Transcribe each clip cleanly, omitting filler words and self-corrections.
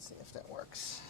Let's see if that works.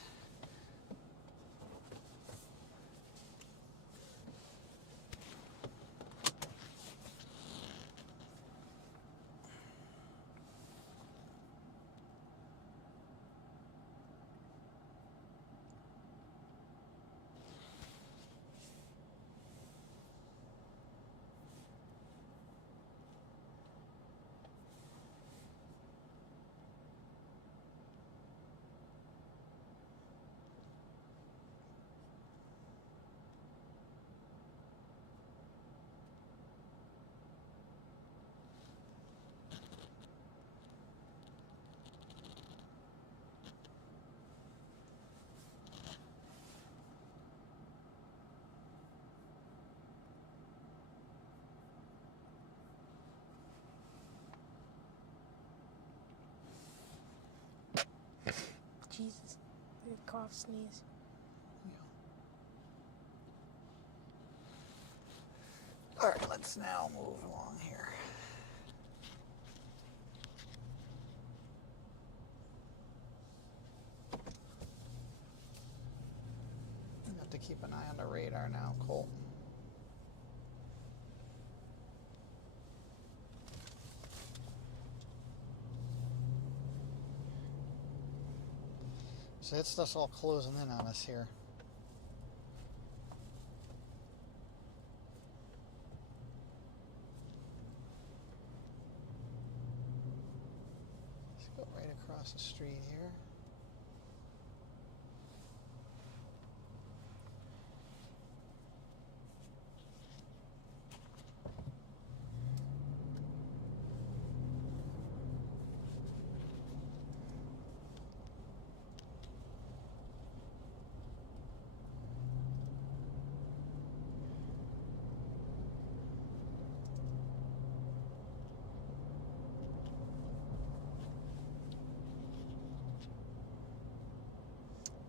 Jesus. Cough, sneeze. All right, let's now move along here. You have to keep an eye on the radar now, Colt. So that stuff's all closing in on us here. Let's go right across the street here.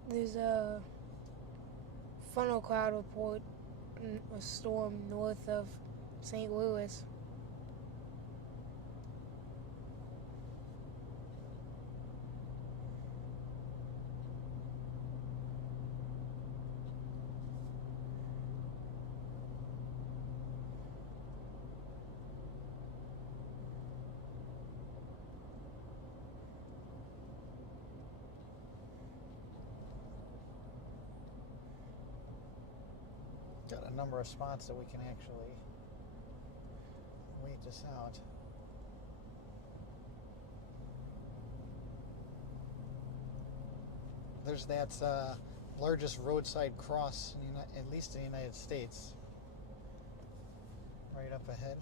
There's a funnel cloud report, a storm north of St. Louis. Got a number of spots that we can actually wait this out. There's that largest roadside cross, at least in the United States, right up ahead.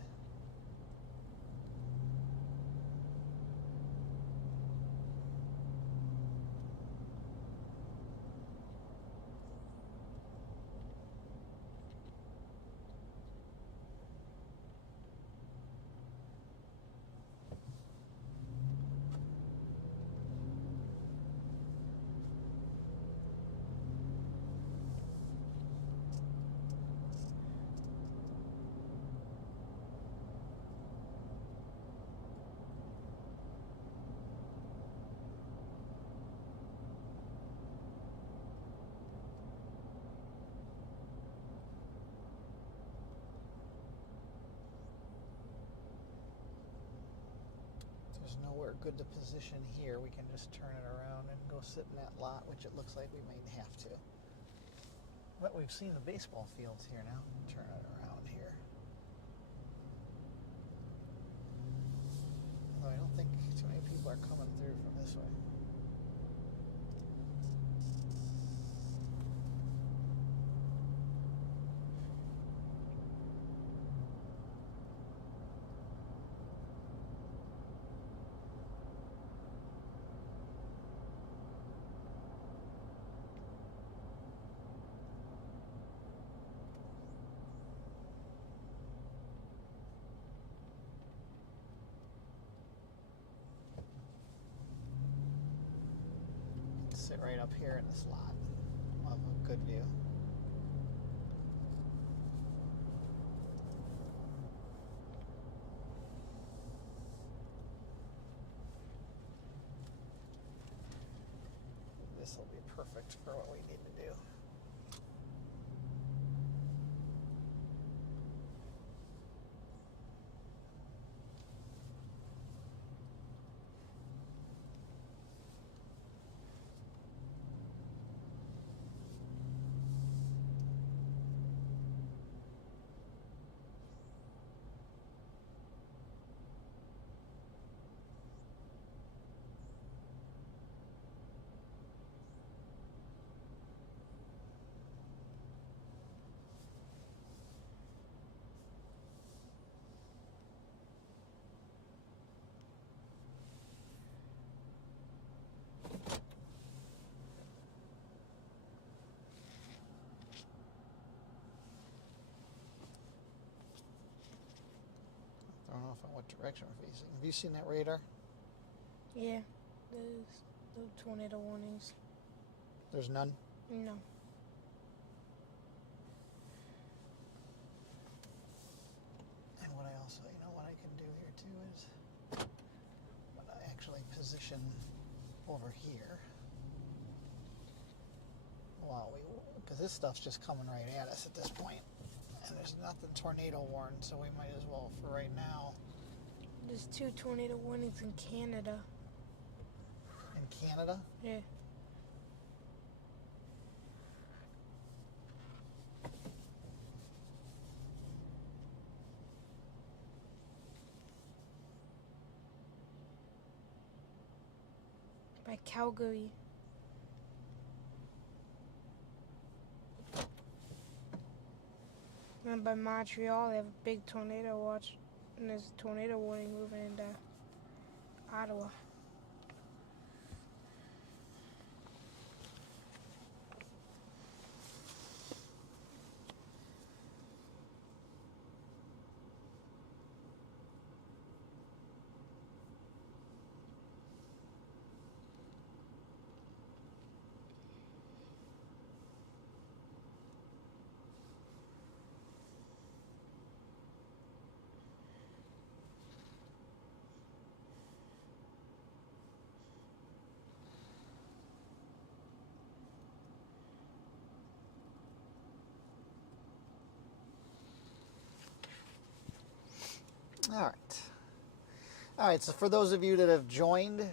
There's nowhere good to position here. We can just turn it around and go sit in that lot, which it looks like we might have to. But we've seen the baseball fields here now. Turn it around here. Although I don't think too many people are coming through from this way. Sit right up here in this lot. We'll have a good view. perfect for what we need to do. I don't know what direction we're facing. Have you seen that radar? Yeah, there's no tornado warnings. There's none? No. And what I also, what I can do here too is, I'm going to actually position over here. Because this stuff's just coming right at us at this point. And there's nothing tornado warned, so we might as well, for right now. There's 2 tornado warnings in Canada. In Canada? Yeah. By Calgary. And by Montreal, they have a big tornado watch. And there's a tornado warning moving into Ottawa. All right, so for those of you that have joined,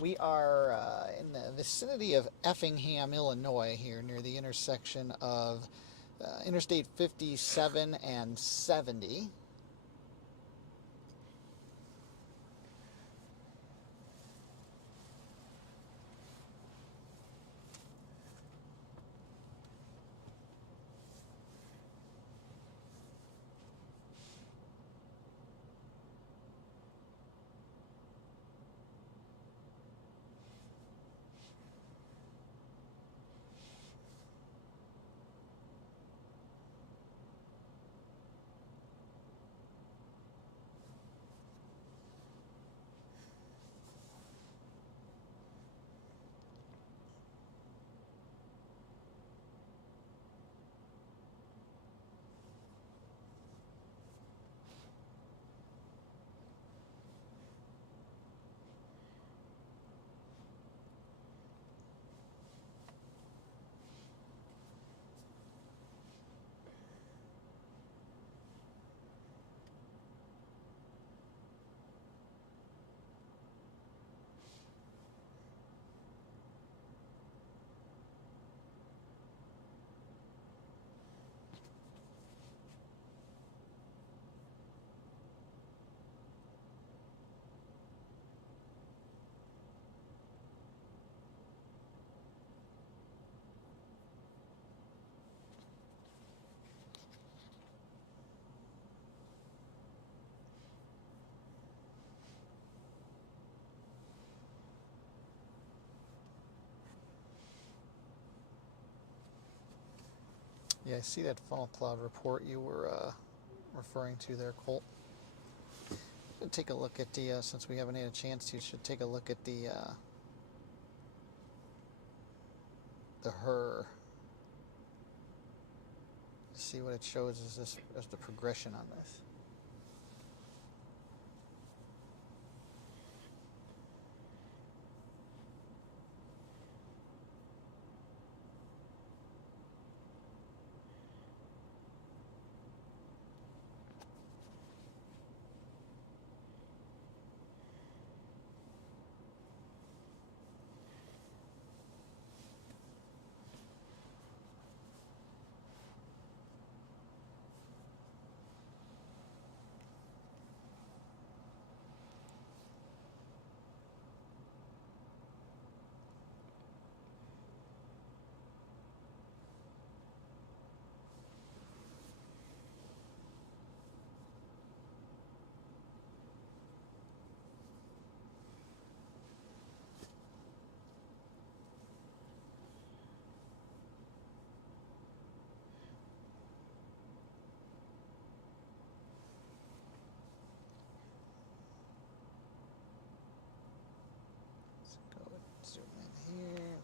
we are in the vicinity of Effingham, Illinois, here near the intersection of Interstate 57 and 70. Yeah, I see that funnel cloud report you were referring to there, Colt. Take a look at the, since we haven't had a chance to, should take a look at the HER. See what it shows as the progression on this.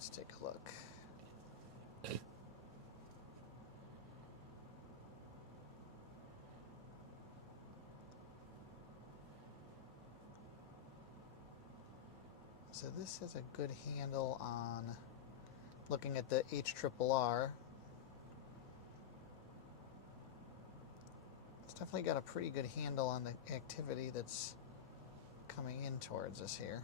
Let's take a look. So this is a good handle on looking at the HRRR. It's definitely got a pretty good handle on the activity that's coming in towards us here.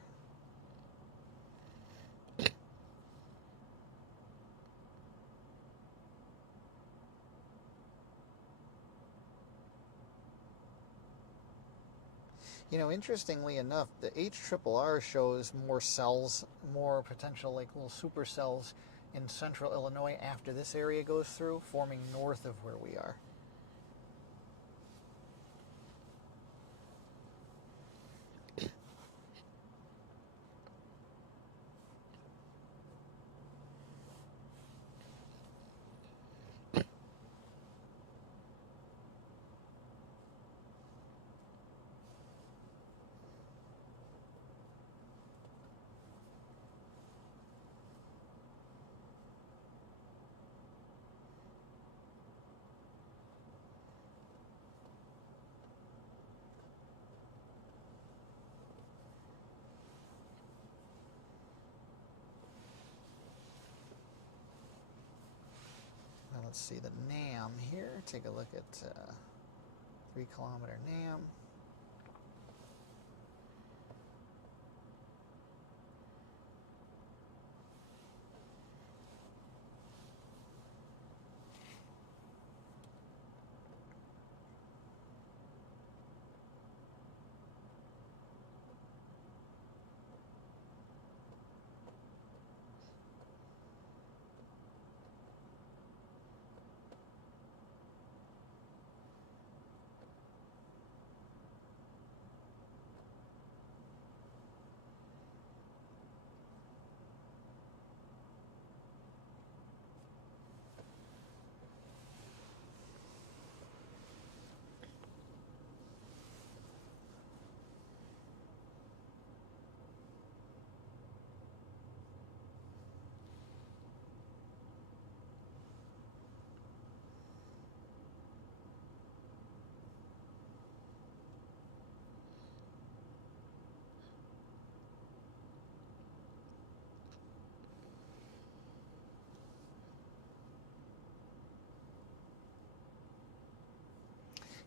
You know, interestingly enough, the HRRR shows more cells, more potential like little supercells in central Illinois after this area goes through, forming north of where we are. Now let's see the NAM here. Take a look at 3 kilometer NAM.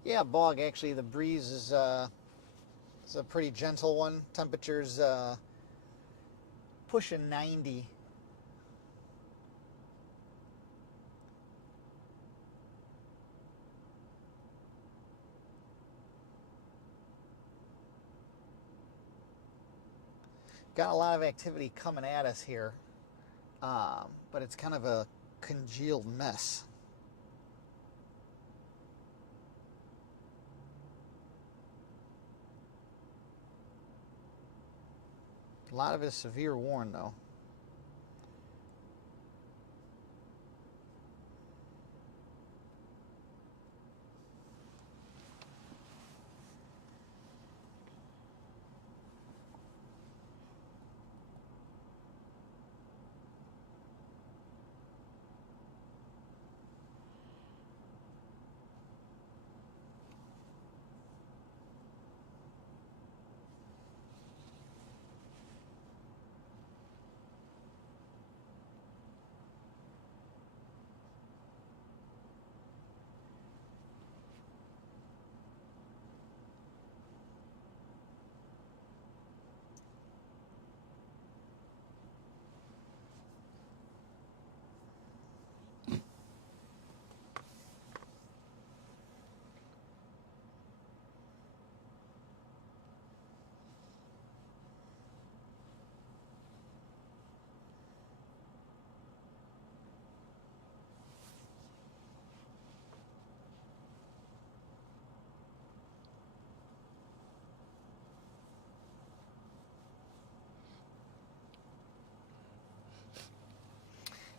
Yeah, Bog, actually the breeze is a pretty gentle one. Temperatures pushing 90. Got a lot of activity coming at us here, but it's kind of a congealed mess. A lot of it is severe warn, though.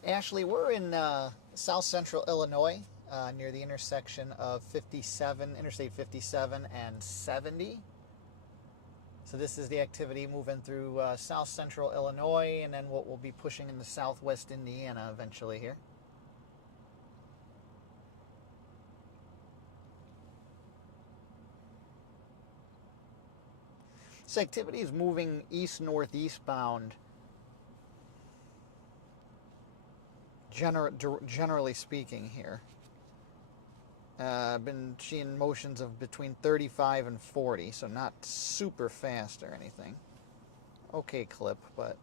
Ashley, we're in south central Illinois, near the intersection of Interstate 57 and 70. So this is the activity moving through south central Illinois, and then what we'll be pushing into southwest Indiana eventually here. This activity is moving east-northeast bound, generally speaking here. I've been seeing motions of between 35 and 40, so not super fast or anything. Okay clip, but...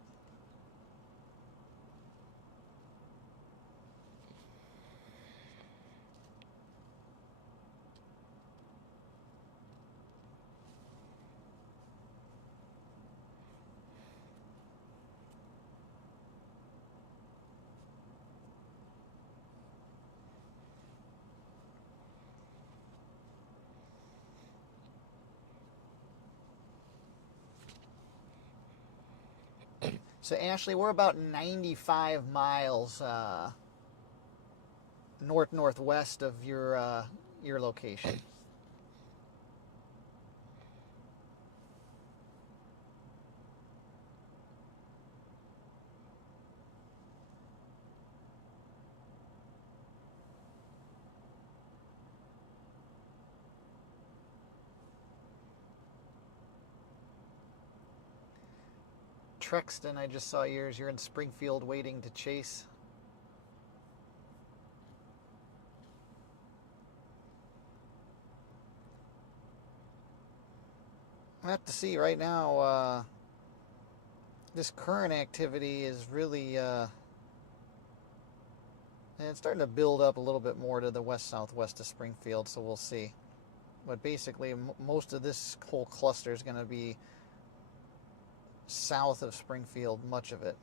So Ashley, we're about 95 miles northwest of your location. Trexton, I just saw yours. You're in Springfield waiting to chase. I have to see right now, this current activity is really, it's starting to build up a little bit more to the west-southwest of Springfield, so we'll see. But basically, most of this whole cluster is going to be south of Springfield, much of it.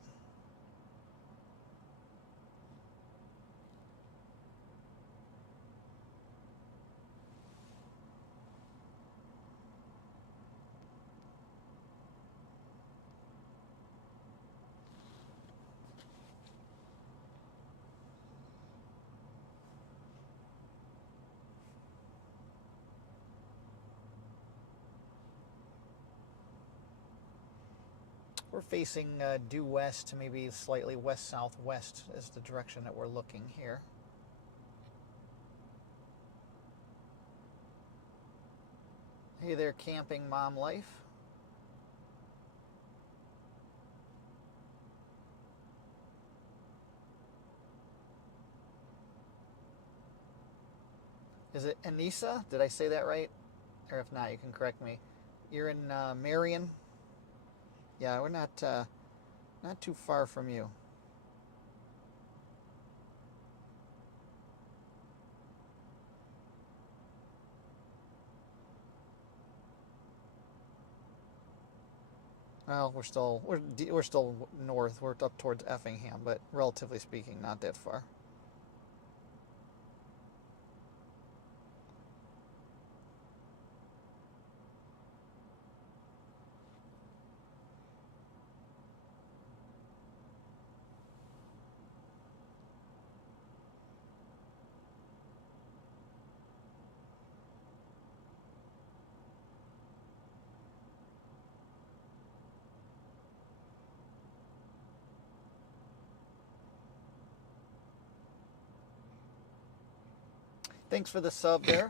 We're facing due west to maybe slightly west-southwest is the direction that we're looking here. Hey there, Camping Mom Life. Is it Anissa? Did I say that right? Or if not, you can correct me. You're in Marion? Yeah, we're not too far from you. Well, we're still north. We're up towards Effingham, but relatively speaking, not that far. Thanks for the sub there.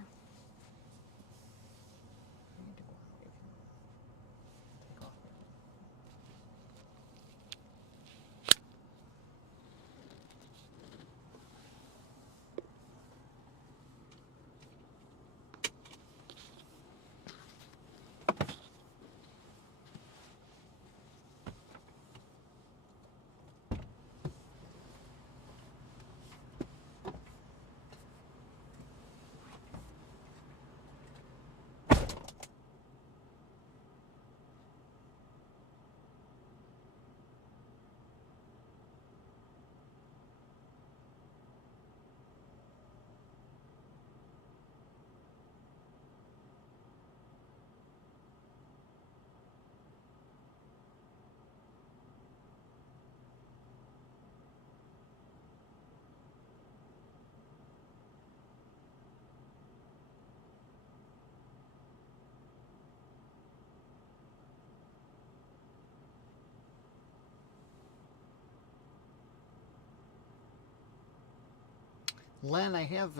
Len, I have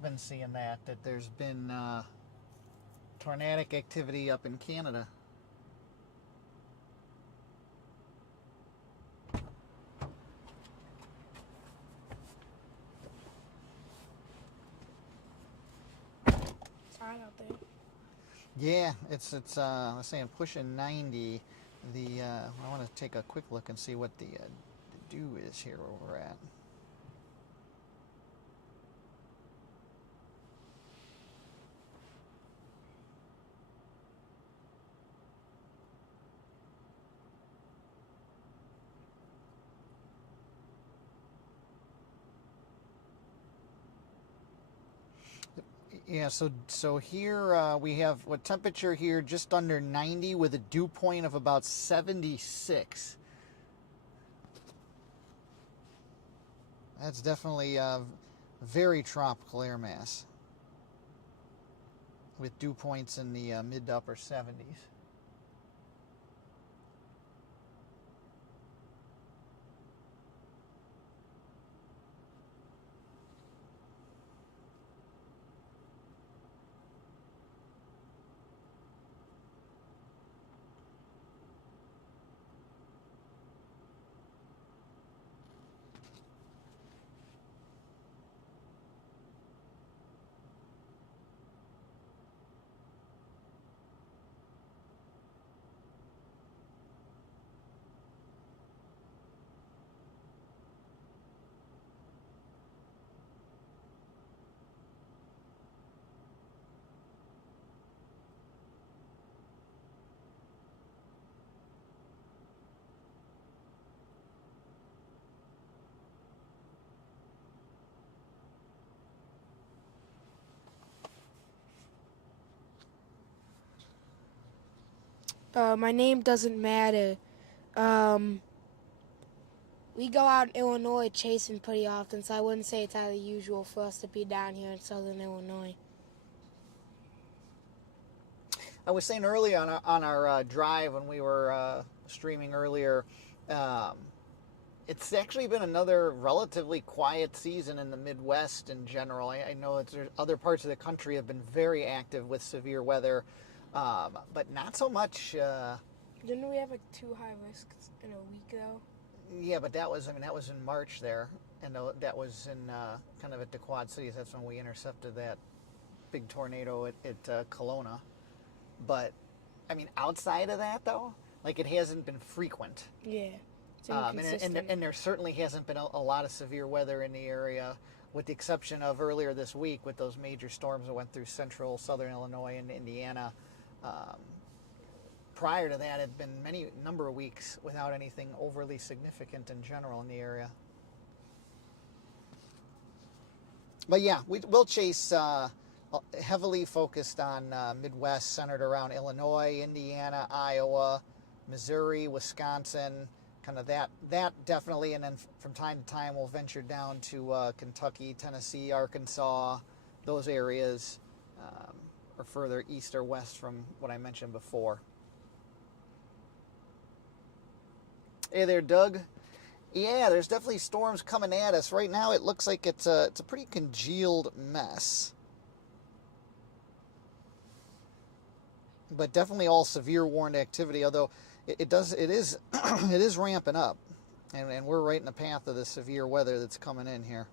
been seeing that there's been tornadic activity up in Canada. It's hot out there. Yeah, it's I was saying pushing 90. I want to take a quick look and see what the dew is here where we're at. Yeah, so here we have what temperature here just under 90 with a dew point of about 76. That's definitely a very tropical air mass with dew points in the mid to upper 70s. My name doesn't matter. We go out in Illinois chasing pretty often, so I wouldn't say it's out of the usual for us to be down here in southern Illinois. I was saying earlier on our drive when we were streaming earlier, it's actually been another relatively quiet season in the Midwest in general. I know there's other parts of the country have been very active with severe weather, but not so much. Didn't we have like 2 high risks in a week though? Yeah, but that was in March there, and that was in kind of at the Quad Cities. That's when we intercepted that big tornado at Kelowna. But I mean, outside of that though, like it hasn't been frequent. Yeah. It's inconsistent. And there certainly hasn't been a lot of severe weather in the area, with the exception of earlier this week with those major storms that went through central, southern Illinois and Indiana. Prior to that, it had been number of weeks without anything overly significant in general in the area. But yeah, we'll chase heavily focused on Midwest, centered around Illinois, Indiana, Iowa, Missouri, Wisconsin, kind of that definitely. And then from time to time, we'll venture down to Kentucky, Tennessee, Arkansas, those areas, or further east or west from what I mentioned before. Hey there, Doug. Yeah, there's definitely storms coming at us. Right now, it looks like it's a pretty congealed mess. But definitely all severe warned activity, although it is it is ramping up. And we're right in the path of the severe weather that's coming in here.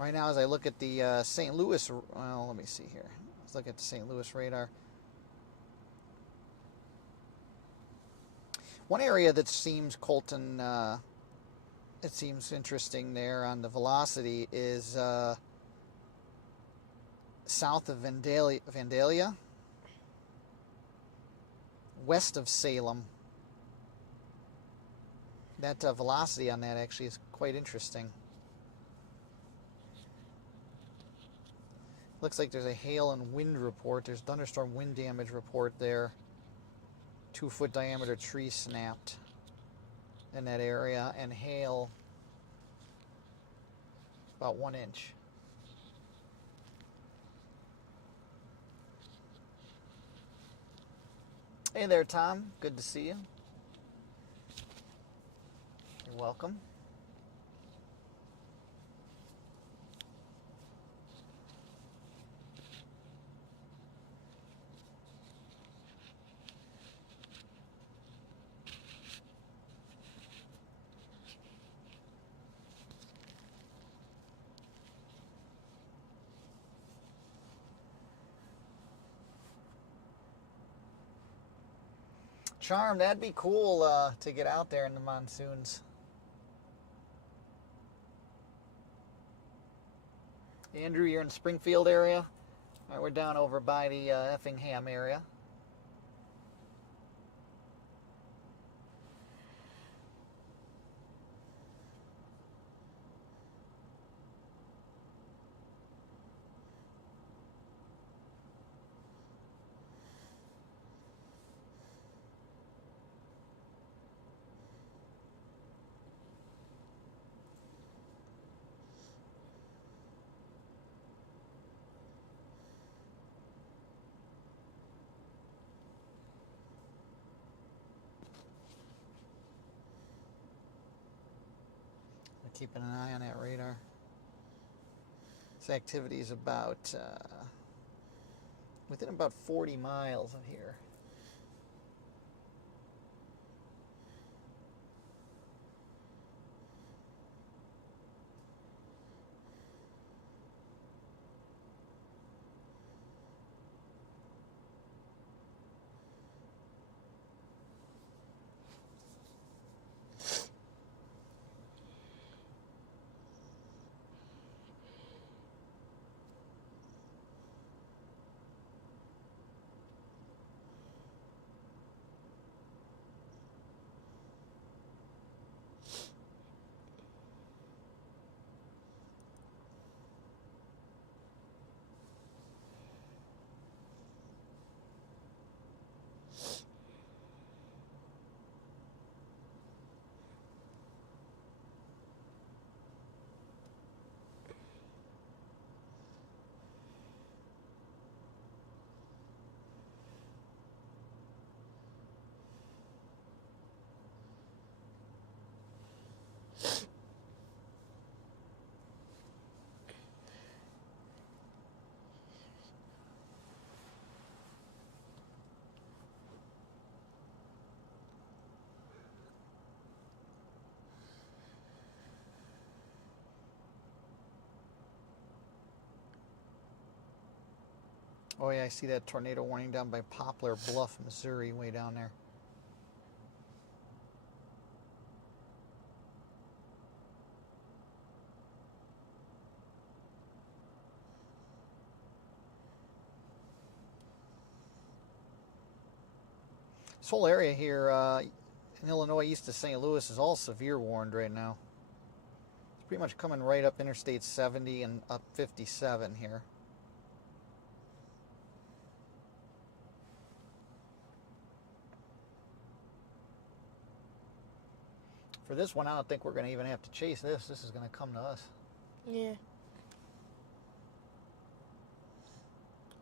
Right now, as I look at the St. Louis, well, let me see here. Let's look at the St. Louis radar. One area that seems, Colton, it seems interesting there on the velocity is south of Vandalia, west of Salem. That velocity on that actually is quite interesting. Looks like there's a hail and wind report. There's thunderstorm wind damage report there. 2-foot diameter tree snapped in that area, and hail about 1 inch. Hey there, Tom. Good to see you. You're welcome. Charm, that'd be cool to get out there in the monsoons. Andrew, you're in the Springfield area? All right, we're down over by the Effingham area. Keeping an eye on that radar. This activity is about within about 40 miles of here. Oh yeah, I see that tornado warning down by Poplar Bluff, Missouri, way down there. This whole area here in Illinois east of St. Louis is all severe warned right now. It's pretty much coming right up Interstate 70 and up 57 here. For this one, I don't think we're going to even have to chase this. This is going to come to us. Yeah.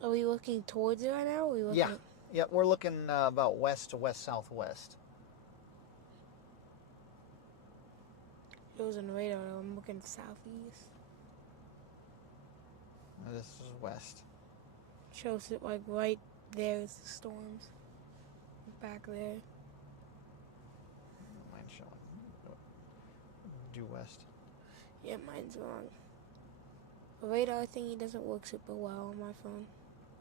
Are we looking towards it right now? Or are we looking Yeah. Yep, we're looking about west to west-southwest. It was on the radar. I'm looking southeast. This is west. Shows it like right there is the storms. Back there. Mine's showing due west. Yeah, mine's wrong. The radar thingy doesn't work super well on my phone.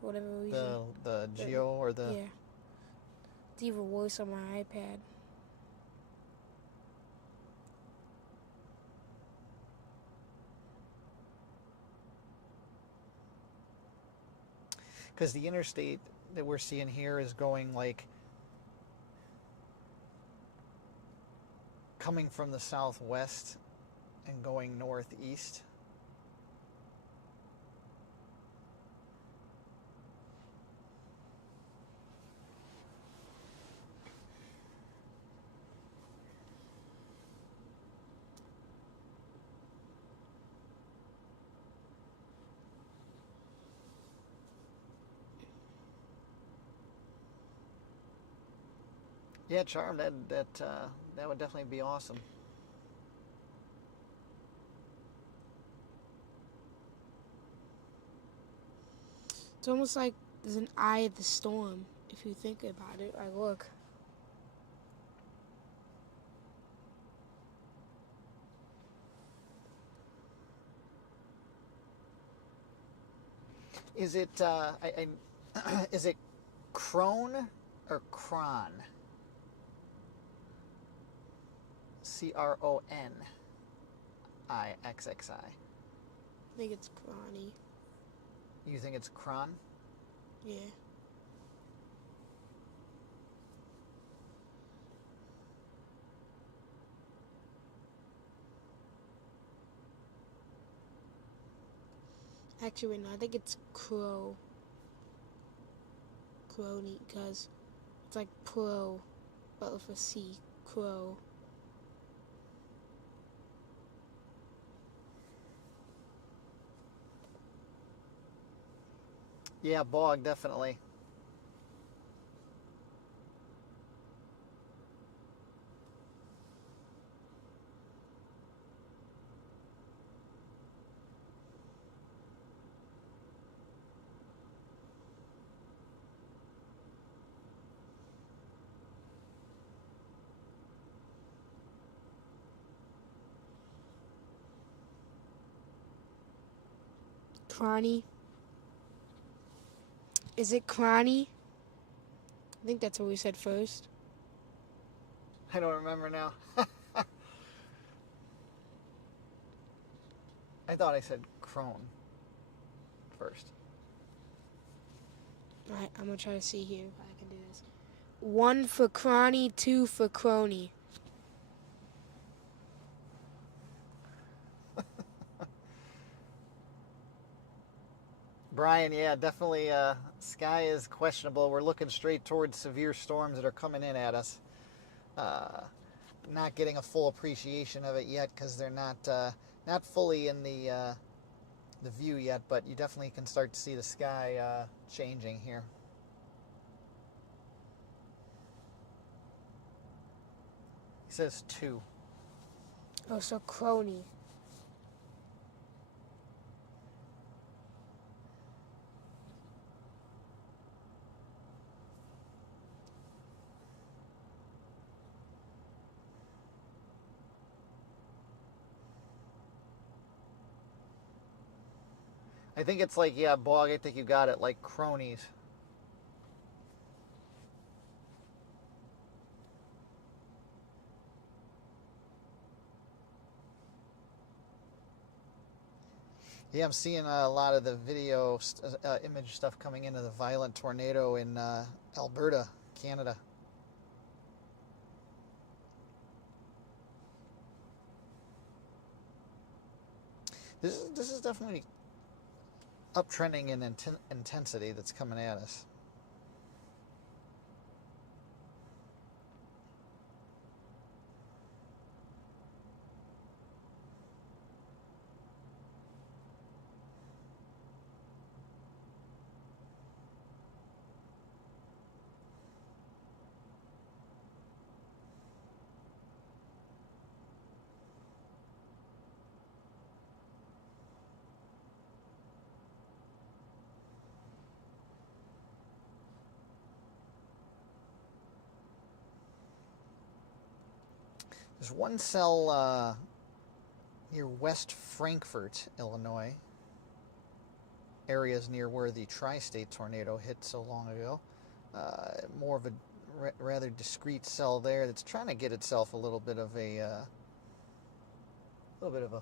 For whatever reason. The Geo or the... Yeah. It's even worse on my iPad. Because the interstate that we're seeing here is going like coming from the southwest and going northeast. Yeah, charm. That would definitely be awesome. It's almost like there's an eye of the storm if you think about it. Like, look. Is it is it Crone or Cron? CRONIXXI. I think it's Crony. You think it's Cron? Yeah. Actually, wait, no, I think it's Crow. Crony, because it's like pro, but with a C. Crow. Yeah, Bog, definitely. Crony. Is it Crony? I think that's what we said first. I don't remember now. I thought I said Crone first. Alright, I'm gonna try to see here if I can do this. 1 for Crony, 2 for Crony. Brian, yeah, definitely. Sky is questionable. We're looking straight towards severe storms that are coming in at us. Not getting a full appreciation of it yet because they're not fully in the view yet. But you definitely can start to see the sky changing here. He says 2. Oh, so Crony. I think it's like, yeah, Bog, I think you got it, like cronies. Yeah, I'm seeing a lot of the video image stuff coming into the violent tornado in Alberta, Canada. This is definitely uptrending in intensity that's coming at us. There's one cell near West Frankfort, Illinois. Areas near where the tri-state tornado hit so long ago. More of a rather discrete cell there that's trying to get itself a little bit of a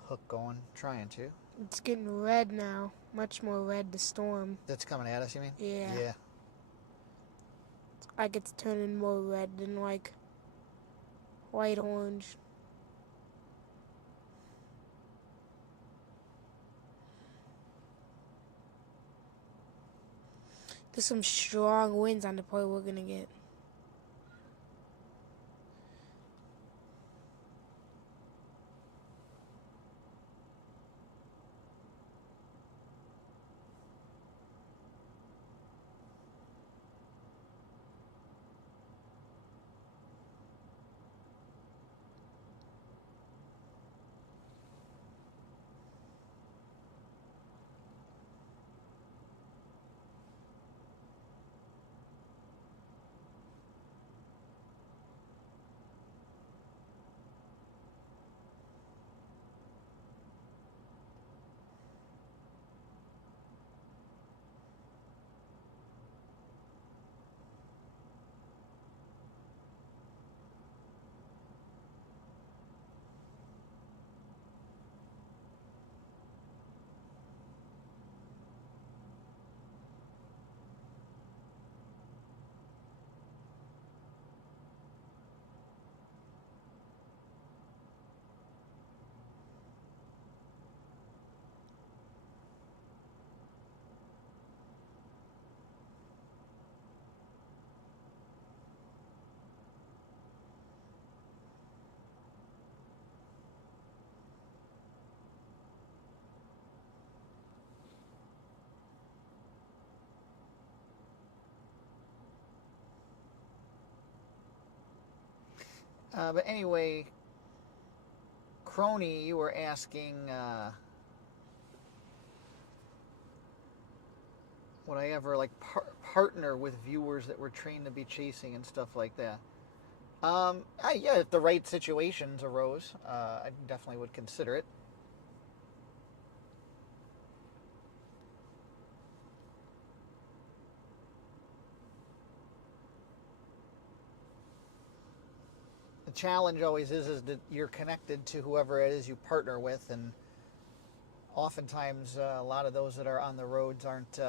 hook going, trying to. It's getting red now. Much more red, the storm. That's coming at us, you mean? Yeah. Yeah. Like it's turning more red than like white orange. There's some strong winds on the point we're gonna get. But anyway, Crony, you were asking would I ever like partner with viewers that were trained to be chasing and stuff like that. Yeah, if the right situations arose, I definitely would consider it. The challenge always is that you're connected to whoever it is you partner with, and oftentimes a lot of those that are on the roads aren't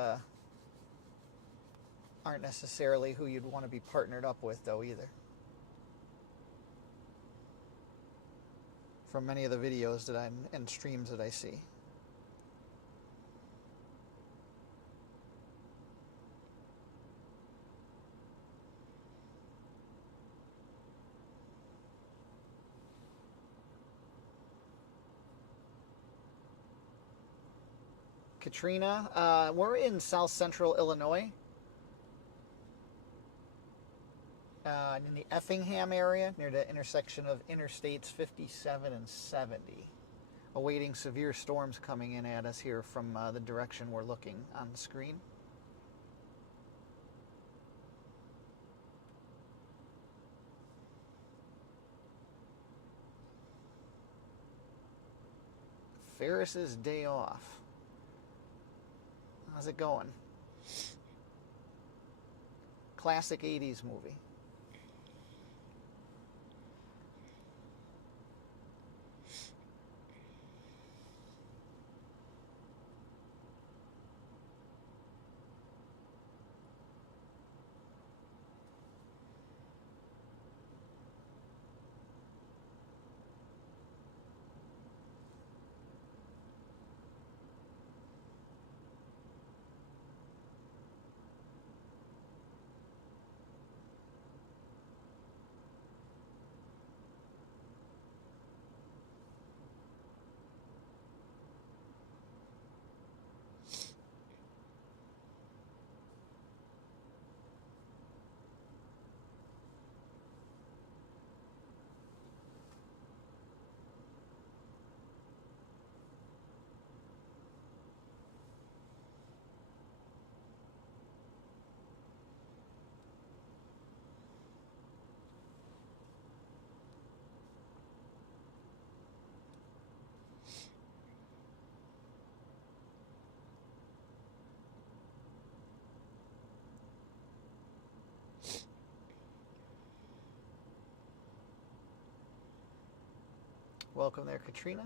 necessarily who you'd want to be partnered up with, though, either. From many of the videos that and streams that I see. Katrina, we're in South Central Illinois, in the Effingham area, near the intersection of Interstates 57 and 70. Awaiting severe storms coming in at us here from the direction we're looking on the screen. Ferris's Day Off. How's it going? Classic 80s movie. Welcome there, Katrina.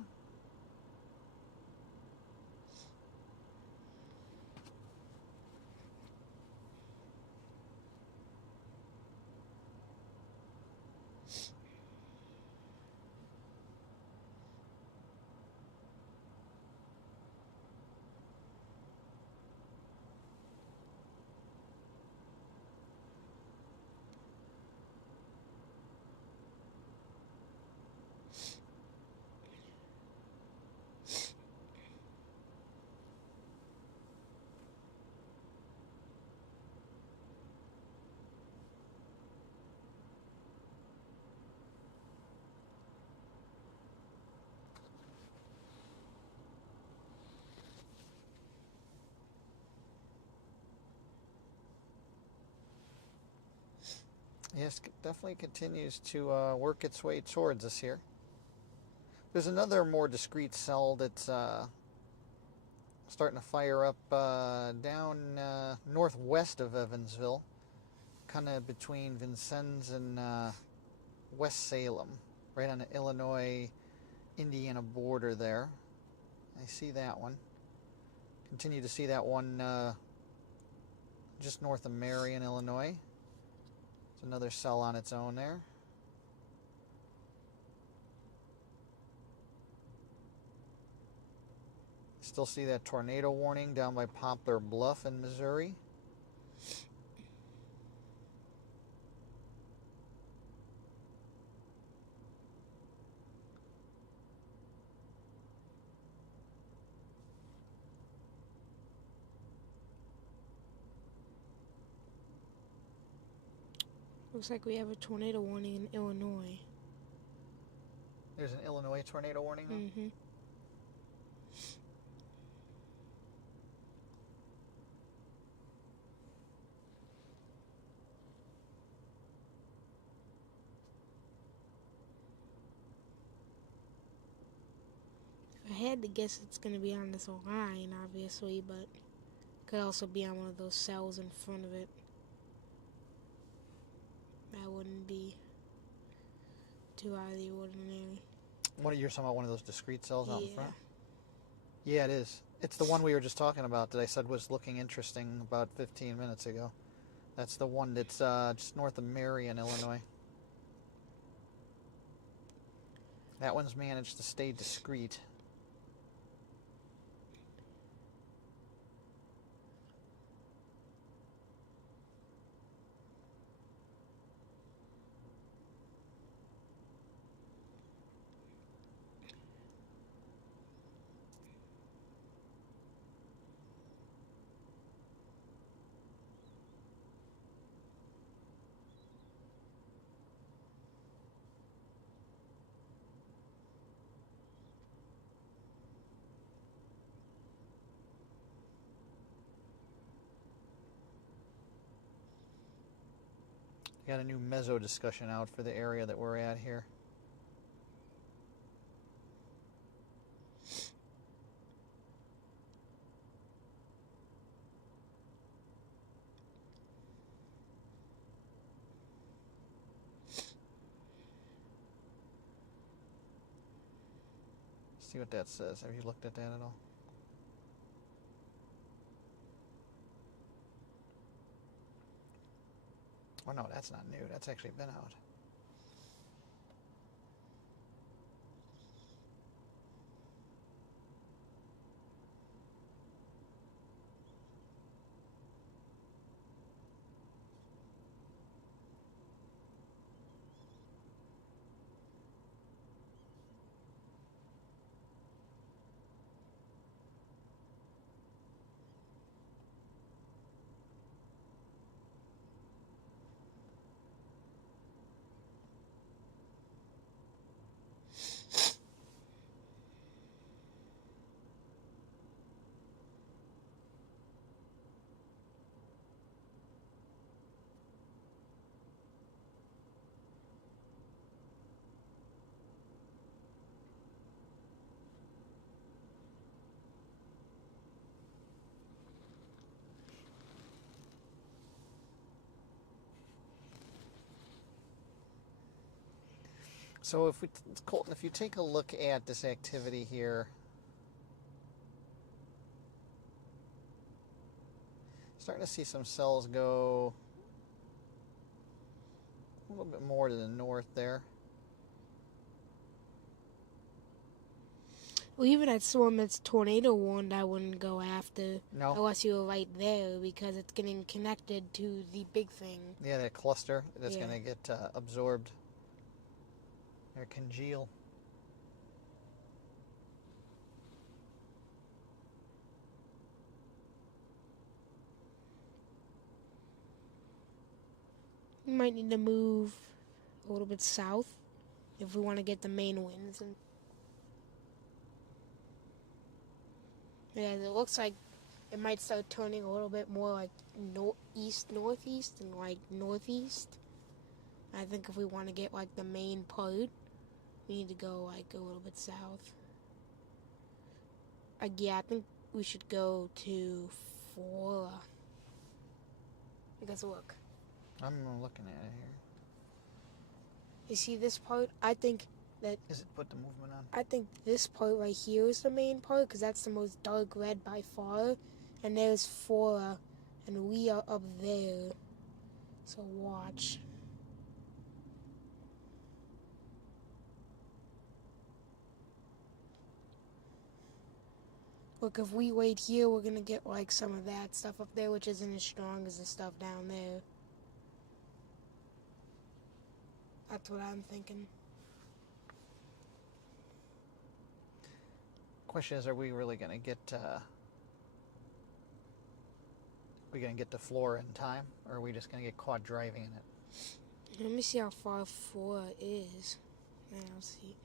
Yes, definitely continues to work its way towards us here. There's another more discreet cell that's starting to fire up down northwest of Evansville, kind of between Vincennes and West Salem, right on the Illinois-Indiana border there. I see that one. Continue to see that one just north of Marion, Illinois. It's another cell on its own there. Still see that tornado warning down by Poplar Bluff in Missouri. Looks like we have a tornado warning in Illinois. There's an Illinois tornado warning, though? Mm-hmm. I had to guess it's going to be on this line, obviously, but could also be on one of those cells in front of it. That wouldn't be too out of the ordinary. You're talking about one of those discrete cells out in Yeah. front? Yeah, it is. It's the one we were just talking about that I said was looking interesting about 15 minutes ago. That's the one that's just north of Marion, Illinois. That one's managed to stay discrete. Got a new meso discussion out for the area that we're at here. See what that says. Have you looked at that at all? Oh no, that's not new. That's actually been out. So if we, Colton, if you take a look at this activity here, starting to see some cells go a little bit more to the north there. Well, even at storm that's tornado warned, I wouldn't go after No? unless you were right there because it's getting connected to the big thing. Yeah, that cluster that's Yeah. going to get absorbed or congeal. We might need to move a little bit south if we want to get the main winds. And yeah, it looks like it might start turning a little bit more like northeast and like northeast. I think if we want to get like the main part, we need to go like a little bit south. Yeah, I think we should go to Flora. Because look, I'm looking at it here. you see this part? I think Is it put the movement on? I think this part right here is the main part because that's the most dark red by far. And there's Flora, and we are up there. So watch. Look, if we wait here, we're gonna get like some of that stuff up there, which isn't as strong as the stuff down there. That's what I'm thinking. Question is, are we really going to get we going to get to Flora in time, or are we just going to get caught driving in it? Let me see how far Flora is. And I'll see.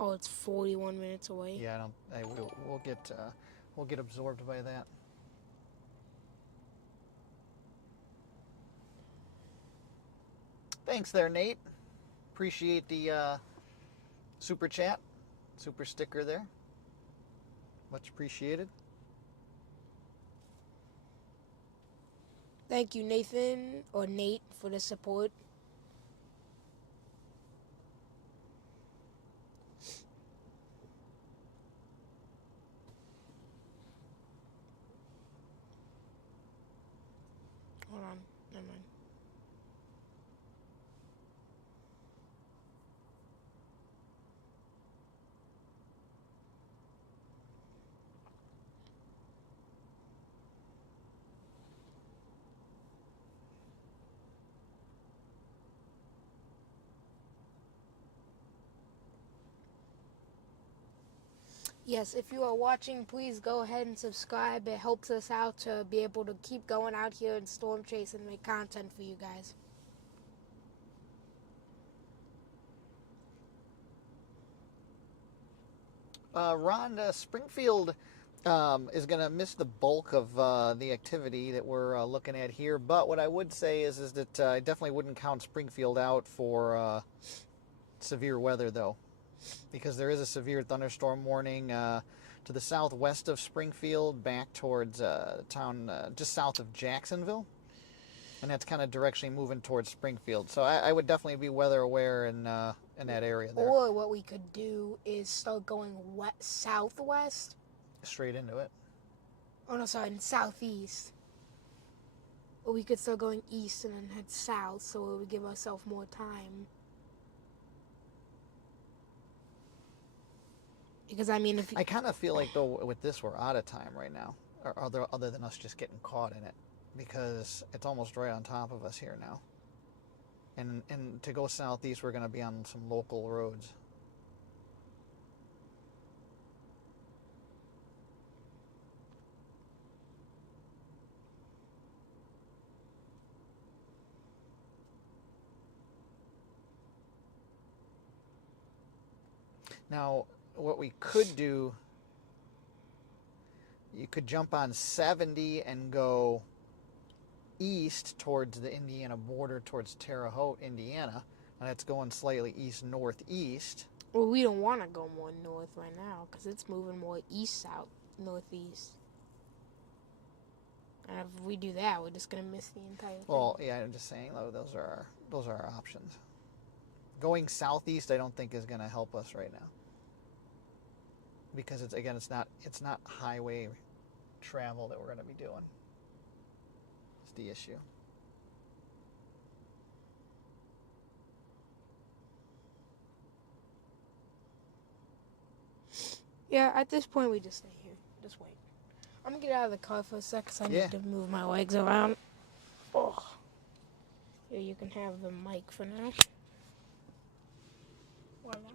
Oh, it's 41 minutes away. Yeah, we'll get absorbed by that. Thanks there, Nate. Appreciate the super chat, super sticker there. Much appreciated. Thank you, Nathan, or Nate, for the support. Hold on, never mind. Yes, if you are watching, please go ahead and subscribe. It helps us out to be able to keep going out here and storm chase and make content for you guys. Ron, Springfield is going to miss the bulk of the activity that we're looking at here. But what I would say is that I definitely wouldn't count Springfield out for severe weather, though, because there is a severe thunderstorm warning to the southwest of Springfield, back towards town just south of Jacksonville. And that's kind of directionally moving towards Springfield. So I would definitely be weather aware in that area there. Or what we could do is start going southwest. Straight into it. Oh, no, sorry, southeast. Or we could start going east and then head south, so it would give ourselves more time. Because, I mean, if I kind of feel like, though, with this, we're out of time right now, or other than us just getting caught in it, because it's almost right on top of us here now. And to go southeast, we're going to be on some local roads. Now, what we could do, you could jump on 70 and go east towards the Indiana border, towards Terre Haute, Indiana, and it's going slightly east-northeast. well, we don't want to go more north right now, because it's moving more east-south, northeast. And if we do that, we're just going to miss the entire thing. Well, yeah, I'm just saying, though, those are our options. Going southeast, I don't think is going to help us right now, because it's not highway travel that we're going to be doing. It's the issue. Yeah, at this point, we just stay here. Just wait. I'm going to get out of the car for a sec, because I need to move my legs around. Oh. Here, you can have the mic for now. Voila.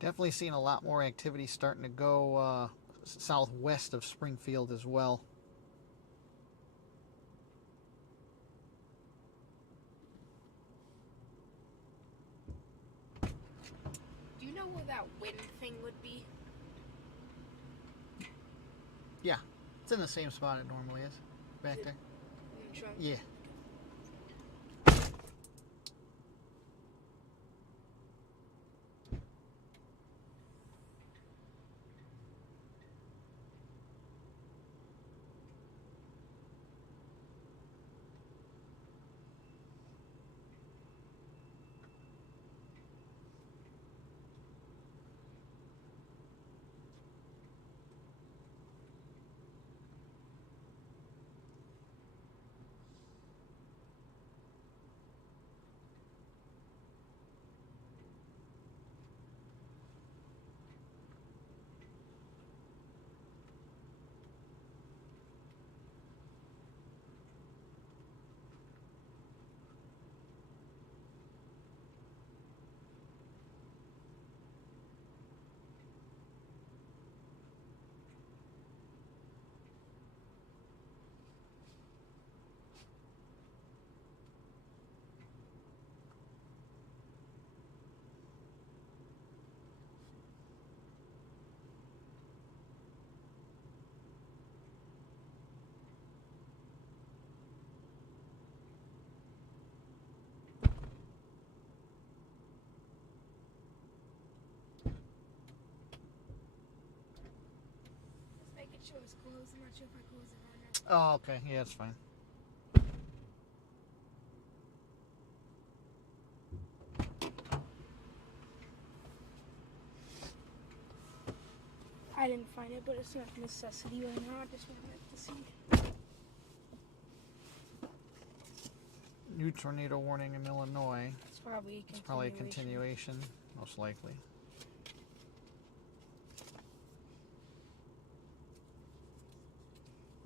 Definitely seeing a lot more activity starting to go southwest of Springfield as well. Do you know where that wind thing would be? Yeah, it's in the same spot it normally is. Back there. In the trunk? Yeah. Just making sure it's closed. I'm not sure if I closed it or not. Oh, okay. Yeah, it's fine. I didn't find it, but it's not a necessity right now. I just wanted to see. New tornado warning in Illinois. It's probably a continuation. It's probably a continuation, most likely.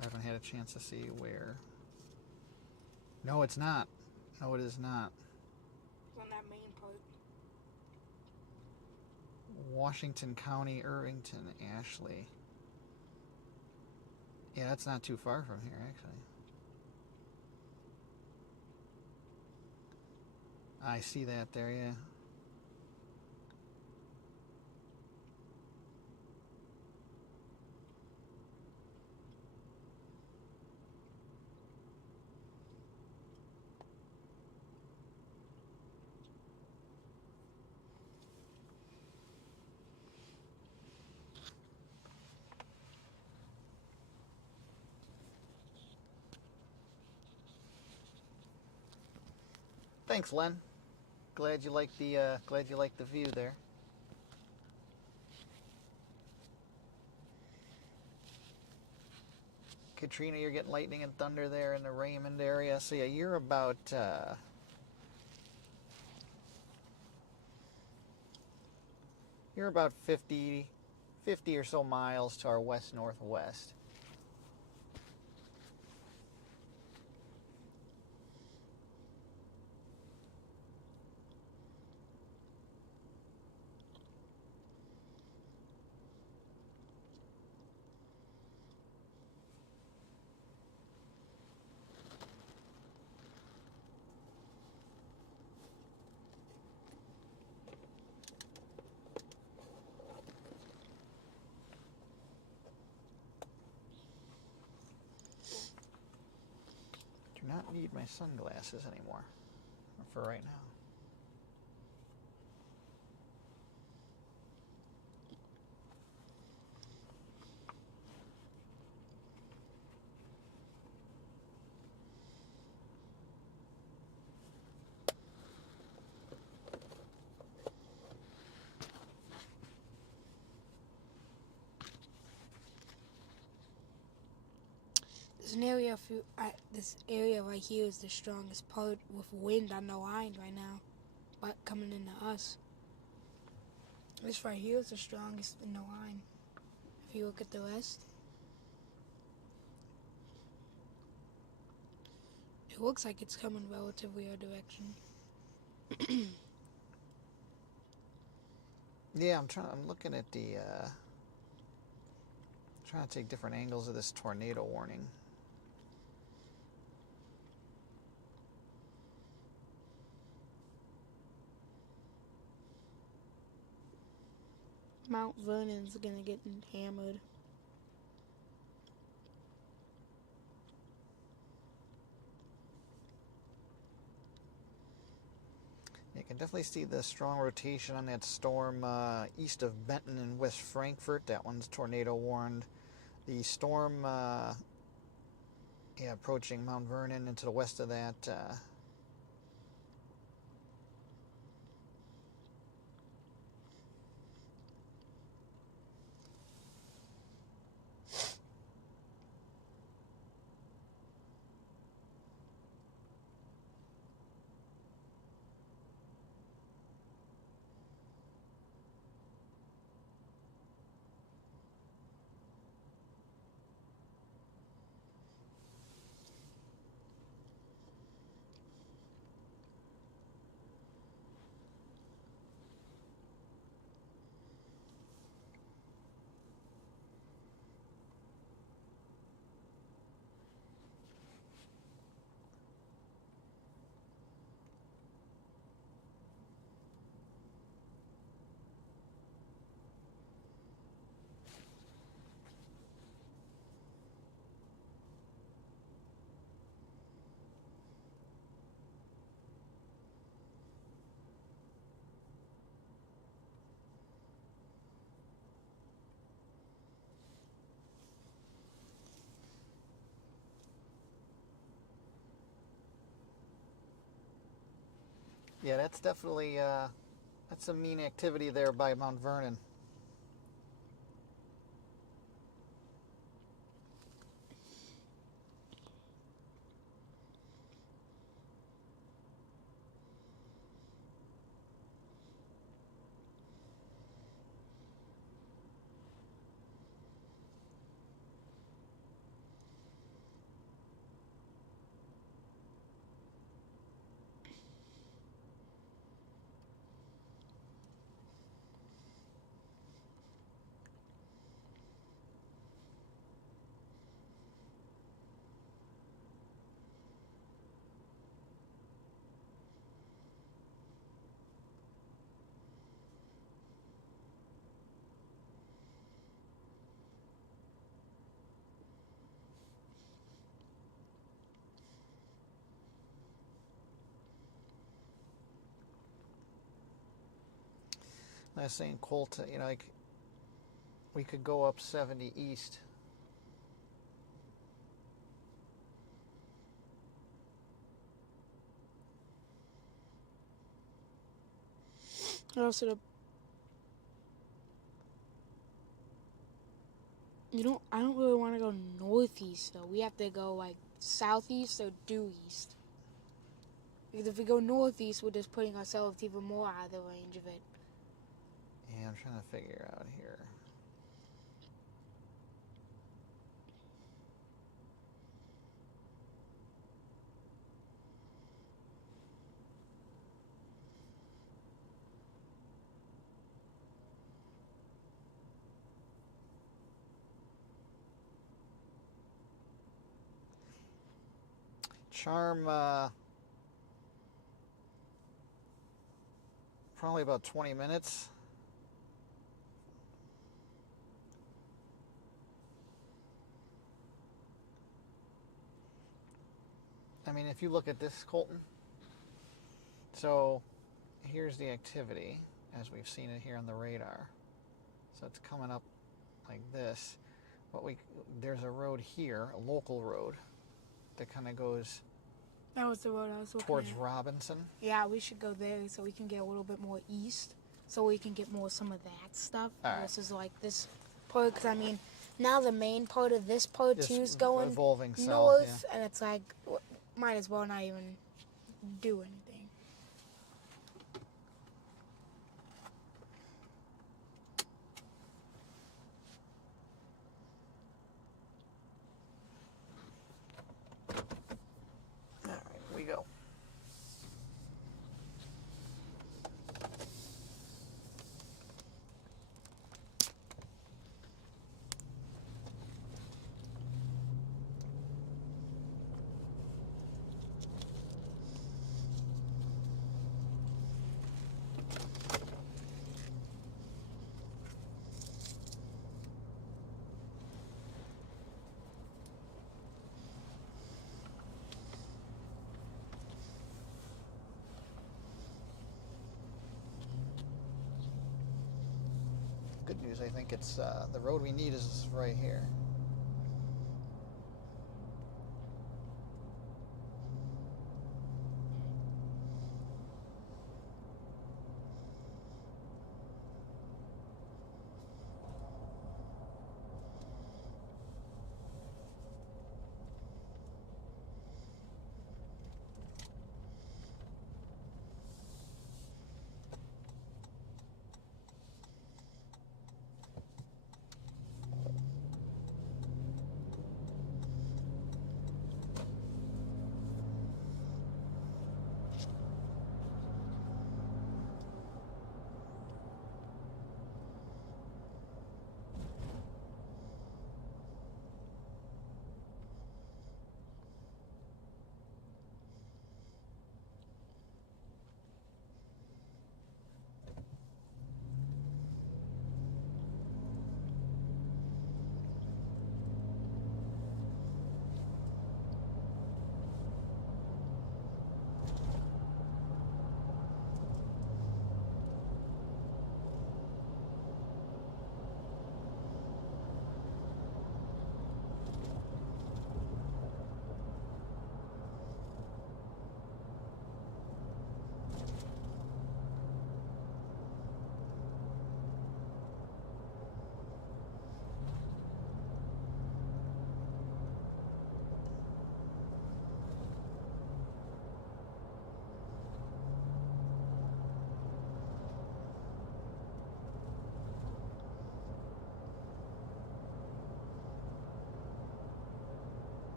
I haven't had a chance to see where. No, it's not. No, it is not. It's on that main part. Washington County, Irvington, Ashley. Yeah, that's not too far from here, actually. I see that there, yeah. Thanks, Len. Glad you like the view there. Katrina, you're getting lightning and thunder there in the Raymond area. So yeah, you're about 50 or so miles to our west northwest. Do not need my sunglasses anymore for right now. This area right here is the strongest part with wind on the line right now, but coming into us. This right here is the strongest in the line. If you look at the rest, it looks like it's coming relatively our direction. Yeah, I'm looking at the. Trying to take different angles of this tornado warning. Mount Vernon's gonna get hammered. You can definitely see the strong rotation on that storm east of Benton and West Frankfort. That one's tornado warned. The storm, approaching Mount Vernon and to the west of that. Yeah, that's definitely that's some mean activity there by Mount Vernon. I was saying, Colt, like we could go up 70 east. Also, I don't really want to go northeast though. We have to go like southeast or due east. Because if we go northeast, we're just putting ourselves even more out of the range of it. Yeah, I'm trying to figure out here. Charm, probably about 20 minutes. I mean, if you look at this, Colton, so here's the activity as we've seen it here on the radar. So it's coming up like this. But there's a road here, a local road, that kind of goes That was the road I was looking towards at. Robinson. Yeah, we should go there so we can get a little bit more east, so we can get more some of that stuff versus like this part. Because I mean, now the main part of this part too is going evolving south, north, and it's like might as well not even do anything. All right, we go. good news. I think it's the road we need is right here.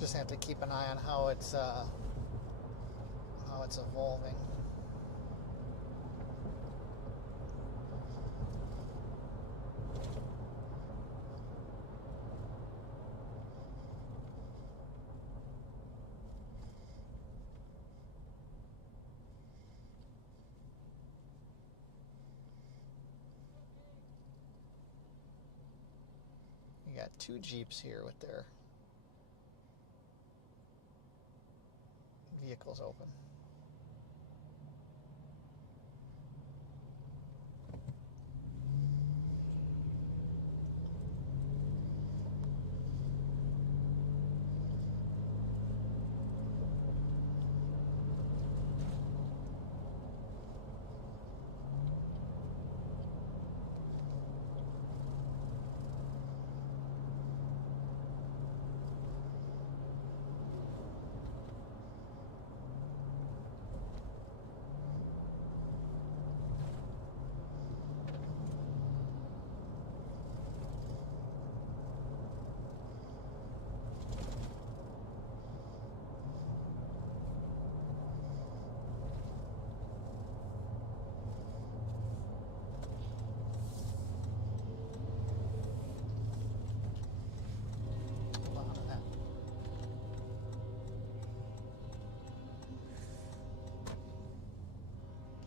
Just have to keep an eye on how it's evolving. You got two Jeeps here with their vehicles open.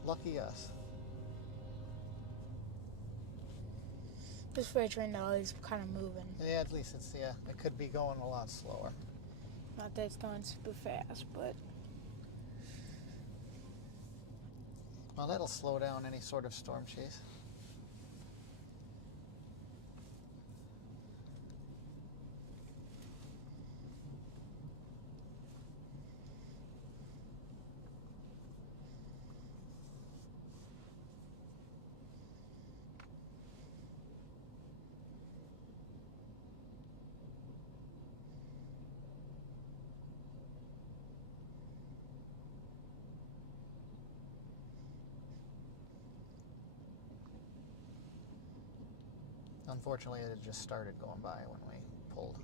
Lucky us. This freight train though is kind of moving. Yeah, at least it's, yeah, it could be going a lot slower. Not that it's going super fast, but Well, that'll slow down any sort of storm chase. Unfortunately, it had just started going by when we pulled.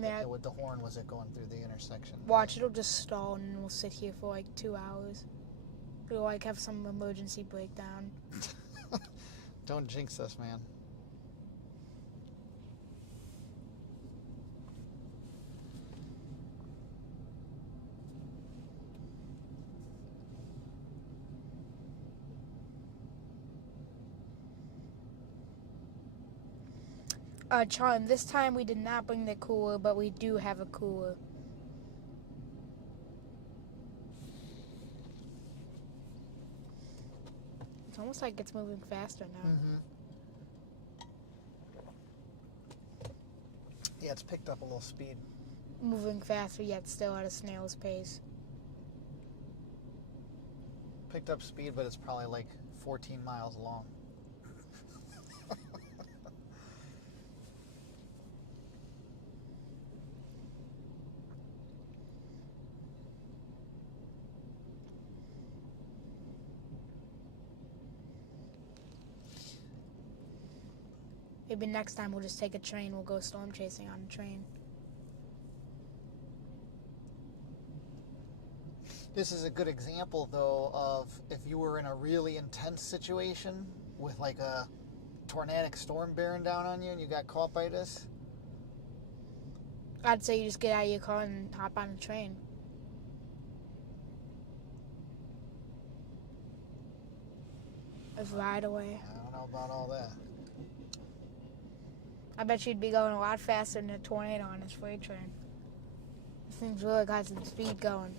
yeah, With the horn, was it going through the intersection? watch, it'll just stall and we'll sit here for like 2 hours. We'll like have some emergency breakdown. Don't jinx us, man. Charm, this time we did not bring the cooler, but we do have a cooler. It's almost like it's moving faster now. Mm-hmm. Yeah, it's picked up a little speed. Moving faster, yet still at a snail's pace. Picked up speed, but it's probably like 14 miles long. Maybe next time we'll just take a train. We'll go storm chasing on a train. This is a good example, though, of if you were in a really intense situation with like a tornadic storm bearing down on you and you got caught by this. I'd say you just get out of your car and hop on a train. Just ride away. I don't know about all that. I bet you'd be going a lot faster than a tornado on this freight train. This thing's really got some speed going.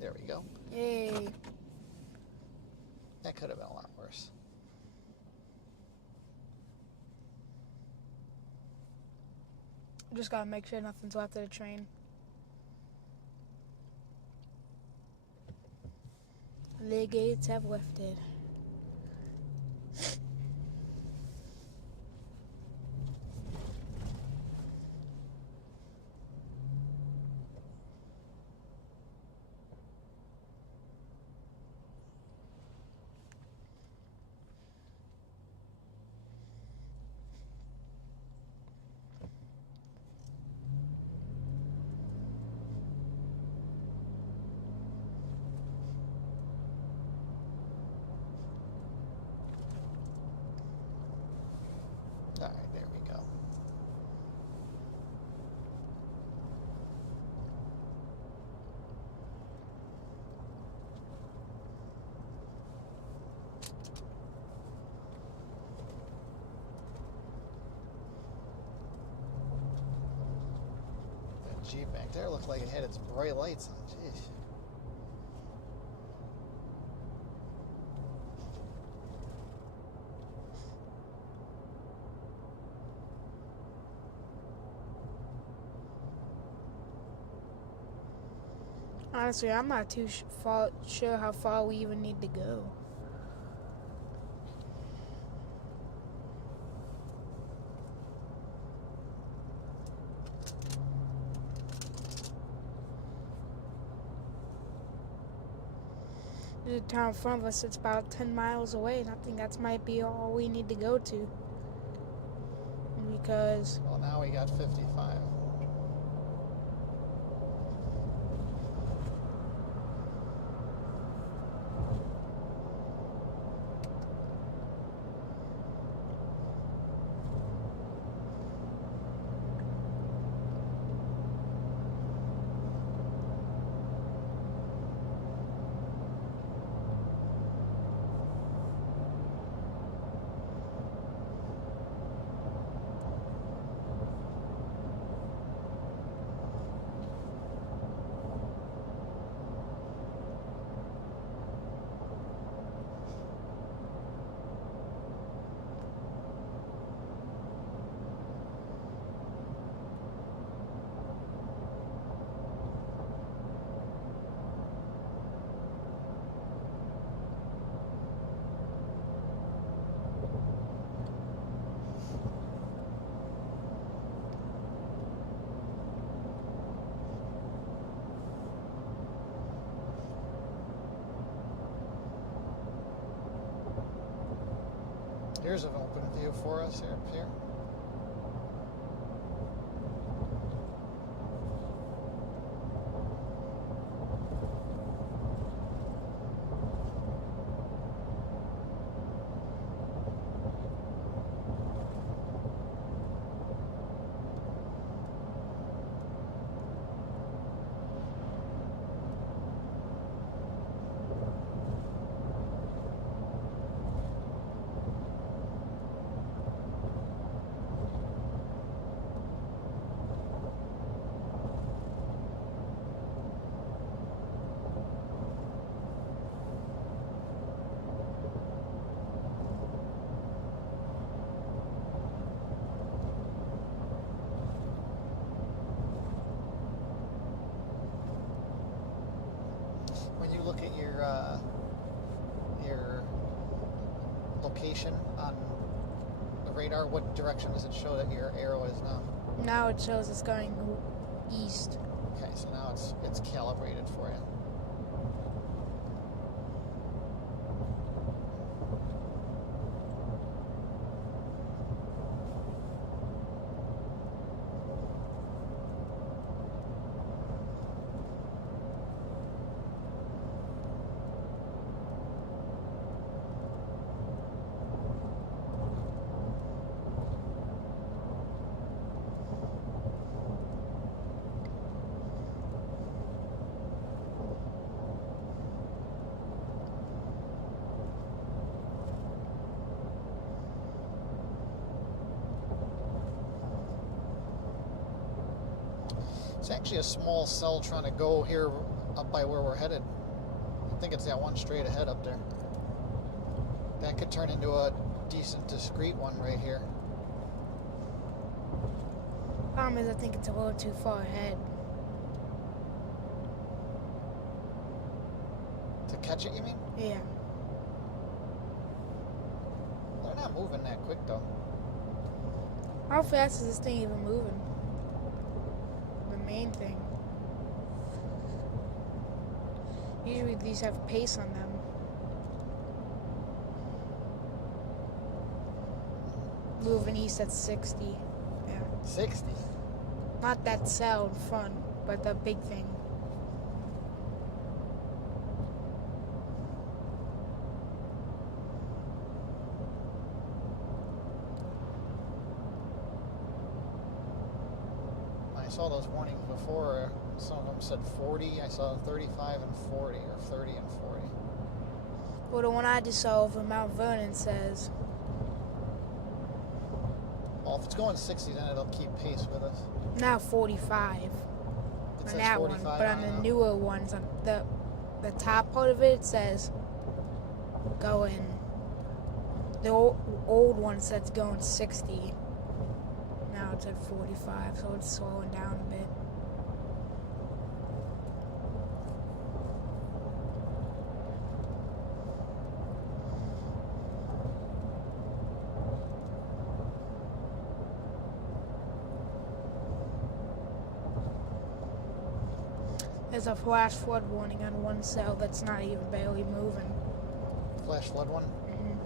There we go. Yay. That could have been a lot worse. Just gotta make sure nothing's left of the train. The gates have lifted. All right, there we go. That Jeep back there looked like it had its bright lights on. Jeez. Honestly, I'm not too sure how far we even need to go. The town in front of us, it's about 10 miles away, and I think that might be all we need to go to. Because Well, now we got 55. Here's an open view for us here up here. when you look at your location on the radar, what direction does it show that your arrow is now? Now it shows it's going east. Okay, so now it's calibrated for you. It's actually a small cell trying to go here up by where we're headed. I think it's that one straight ahead up there. That could turn into a decent, discrete one right here. Problem is, I think it's a little too far ahead. To catch it, you mean? Yeah. They're not moving that quick, though. How fast is this thing even moving? The main thing. Usually these have pace on them. Moving east at 60. Yeah. 60. Not that cell in front, but the big thing. I saw those warnings before. Some of them said 40. I saw 35 and 40, or 30 and 40. Well, the one I just saw over Mount Vernon says, Well, if it's going 60, then it'll keep pace with us. now 45 It on says that one, 45 but on the it. newer ones, on the top part of it says going. The old one says going 60. Now it's at 45, so it's slowing down a bit. There's a flash flood warning on one cell that's not even barely moving. Flash flood one. Mhm.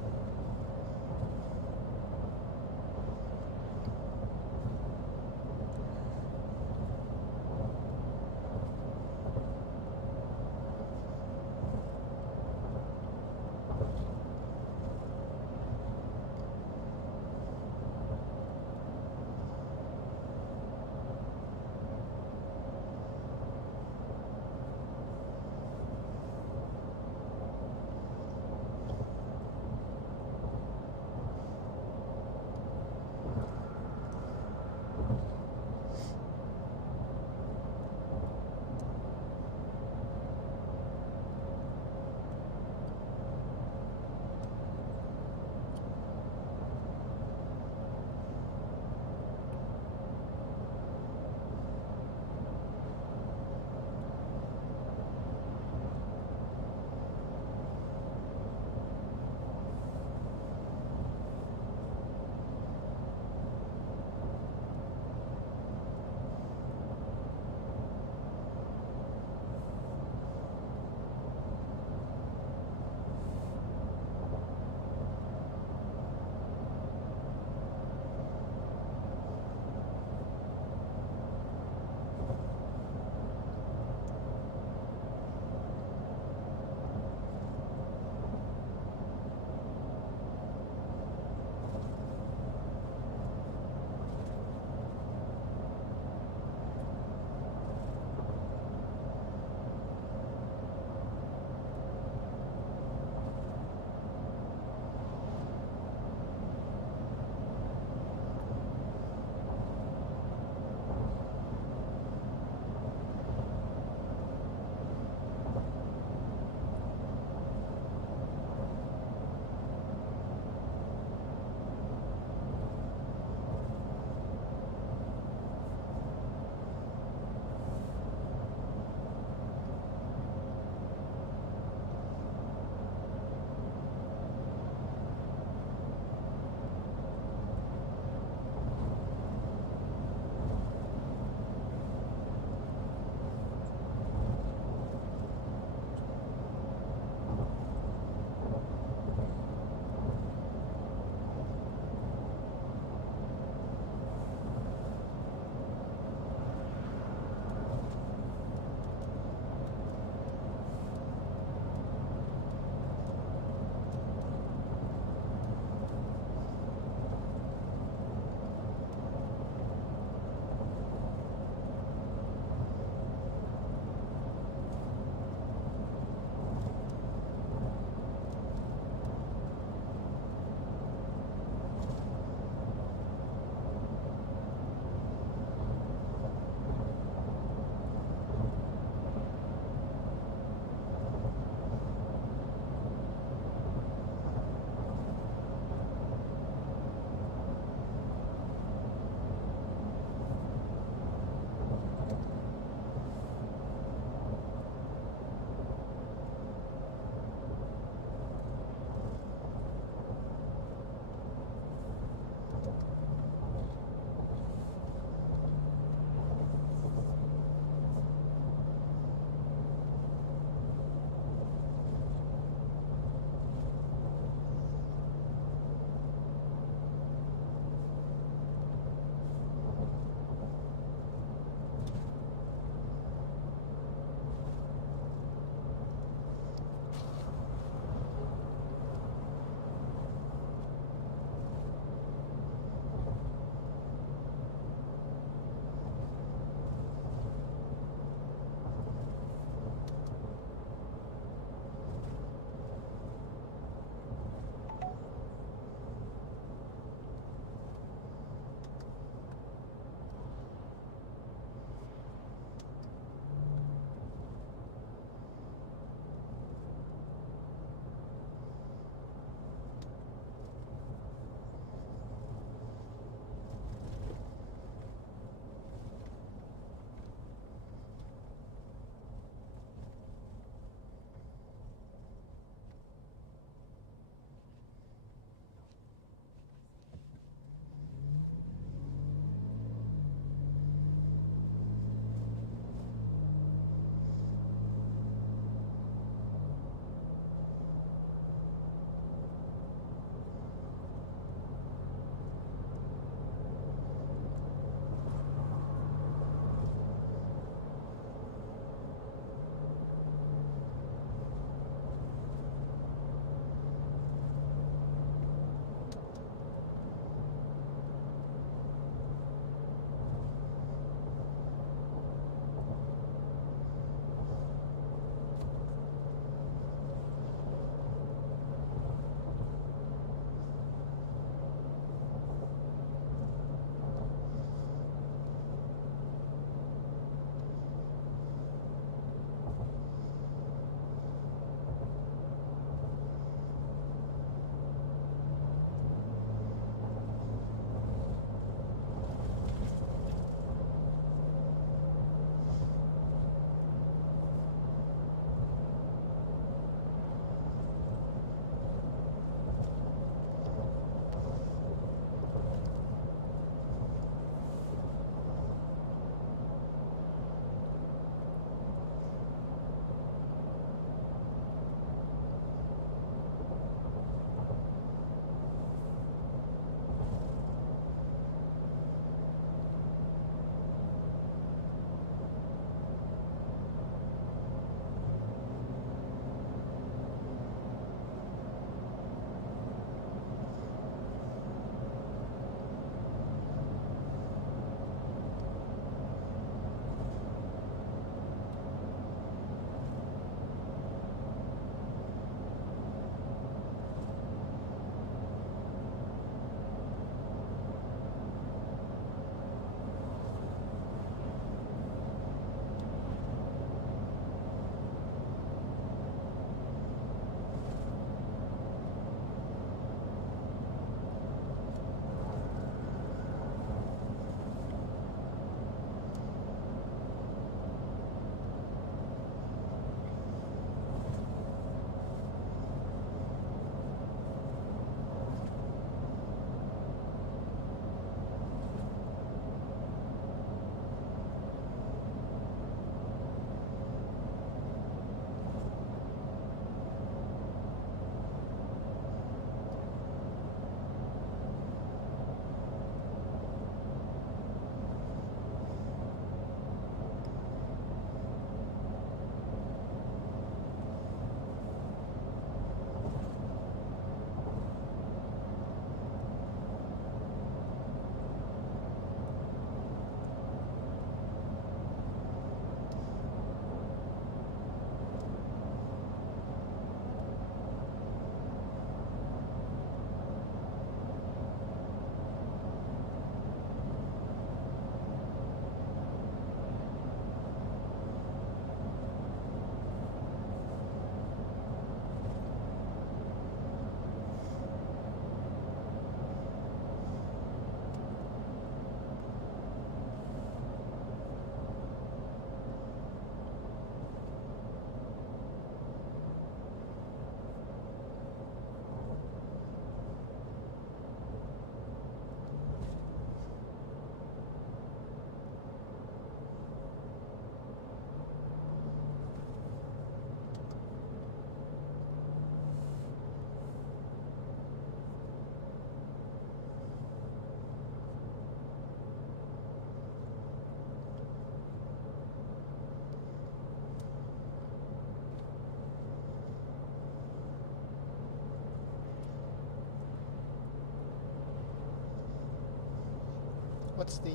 what's the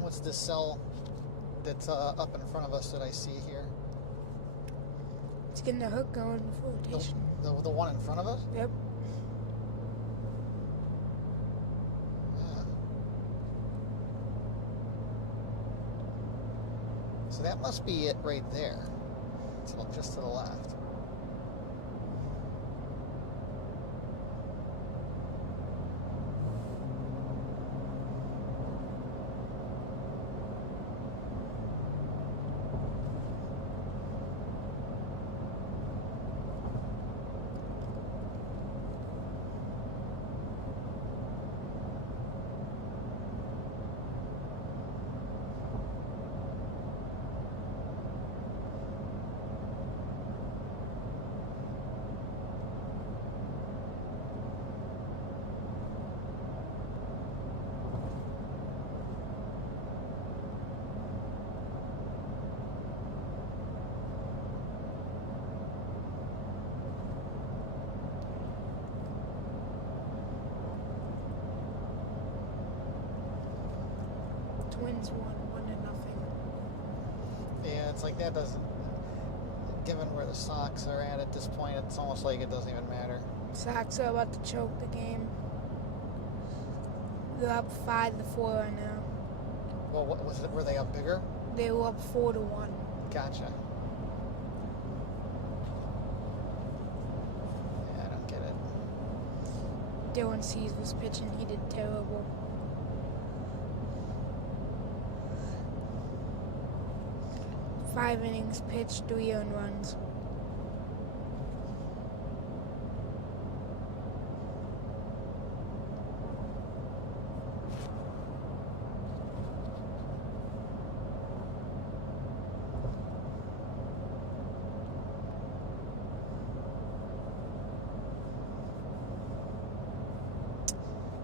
what's the cell that's up in front of us that I see here? It's getting the hook going for rotation. The one in front of us? Yep. Yeah. So that must be it right there. It's just to the left. Twins won 1-0. Yeah, it's like that doesn't. Given where the Sox are at this point, it's almost like it doesn't even matter. Sox are about to choke the game. They're up 5-4 right now. Well, what was it? Were they up bigger? They were up 4-1. Gotcha. Yeah, I don't get it. Dylan Cease was pitching. He did terrible. 5 innings pitched, 3 earned runs.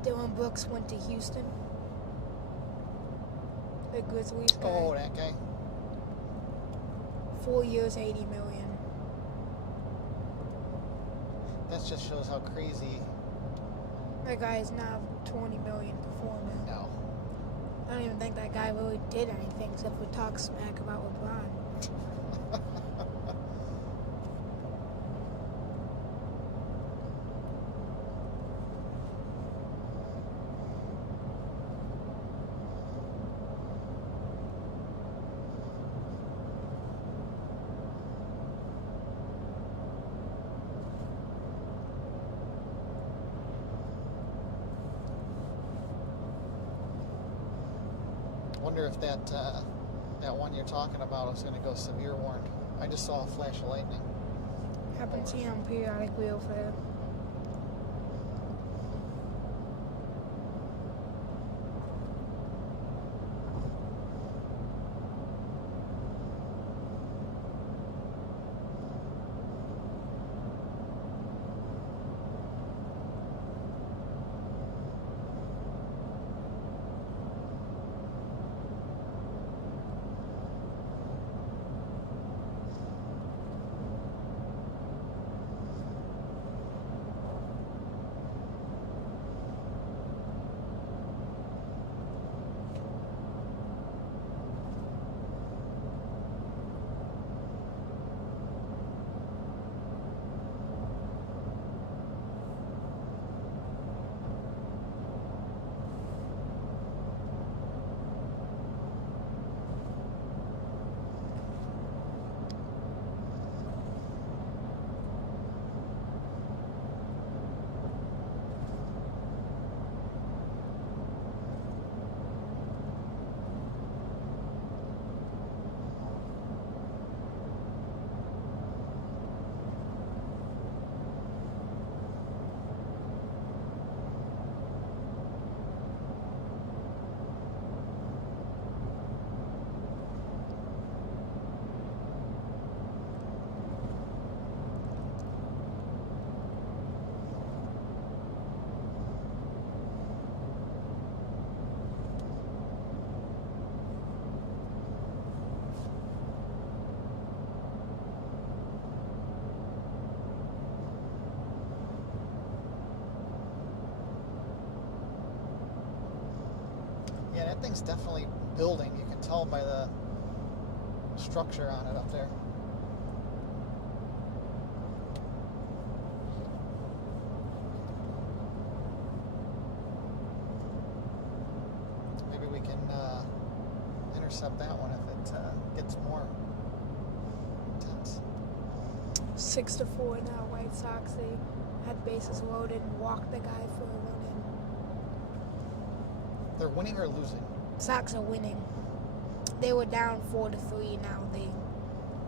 Dylan Brooks went to Houston. The Grizzlies guy. Oh, that guy. 4 years, $80 million. That just shows how crazy. That guy is now $20 million performer. No. I don't even think that guy really did anything except for talk smack about LeBron. Wonder if that one you're talking about is going to go severe warned. I just saw a flash of lightning. Happens here on periodically over there. thing's definitely building. You can tell by the structure on it up there. Maybe we can intercept that one if it gets more intense. 6-4 now, White Sox. They had bases loaded and walked the guy for a run in. They're winning or losing? Sox are winning. They were down 4-3 now. They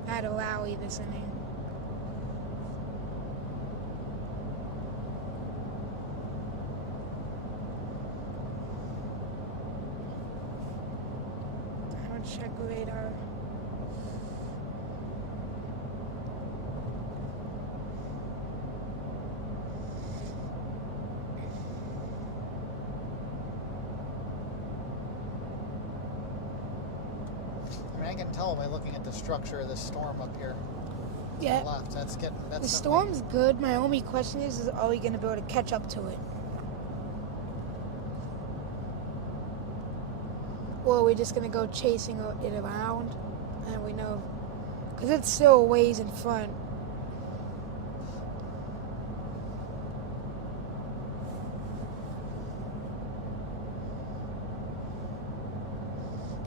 had a rally this inning. I would check radar. I can tell by looking at the structure of the storm up here. Yeah. To the left. That's The storm's good. My only question is are we going to be able to catch up to it? Or are we just going to go chasing it around? And we know. Because it's still a ways in front.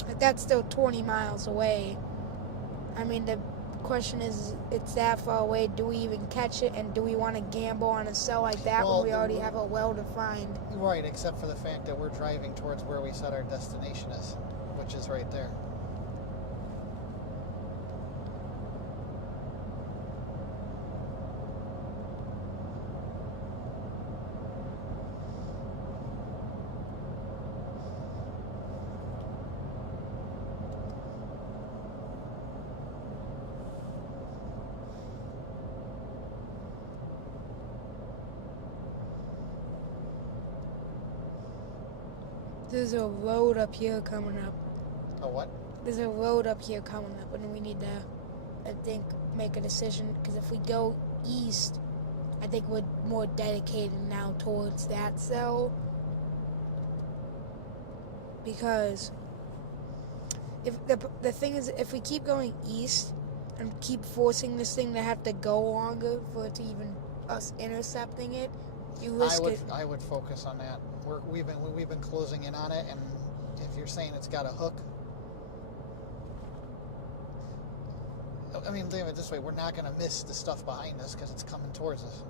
Like that's still 20 miles away. I mean, the question is, it's that far away. Do we even catch it? And do we want to gamble on a cell like that when we already have a well-defined? Right, except for the fact that we're driving towards where we said our destination is, which is right there. There's a road up here coming up. A what? There's a road up here coming up, and we need to, I think, make a decision. Because if we go east, I think we're more dedicated now towards that cell. Because if the thing is, if we keep going east and keep forcing this thing to have to go longer for it to even us intercepting it, you risk it. I would focus on that. We've been closing in on it, and if you're saying it's got a hook, I mean, think of it this way: we're not going to miss the stuff behind us because it's coming towards us.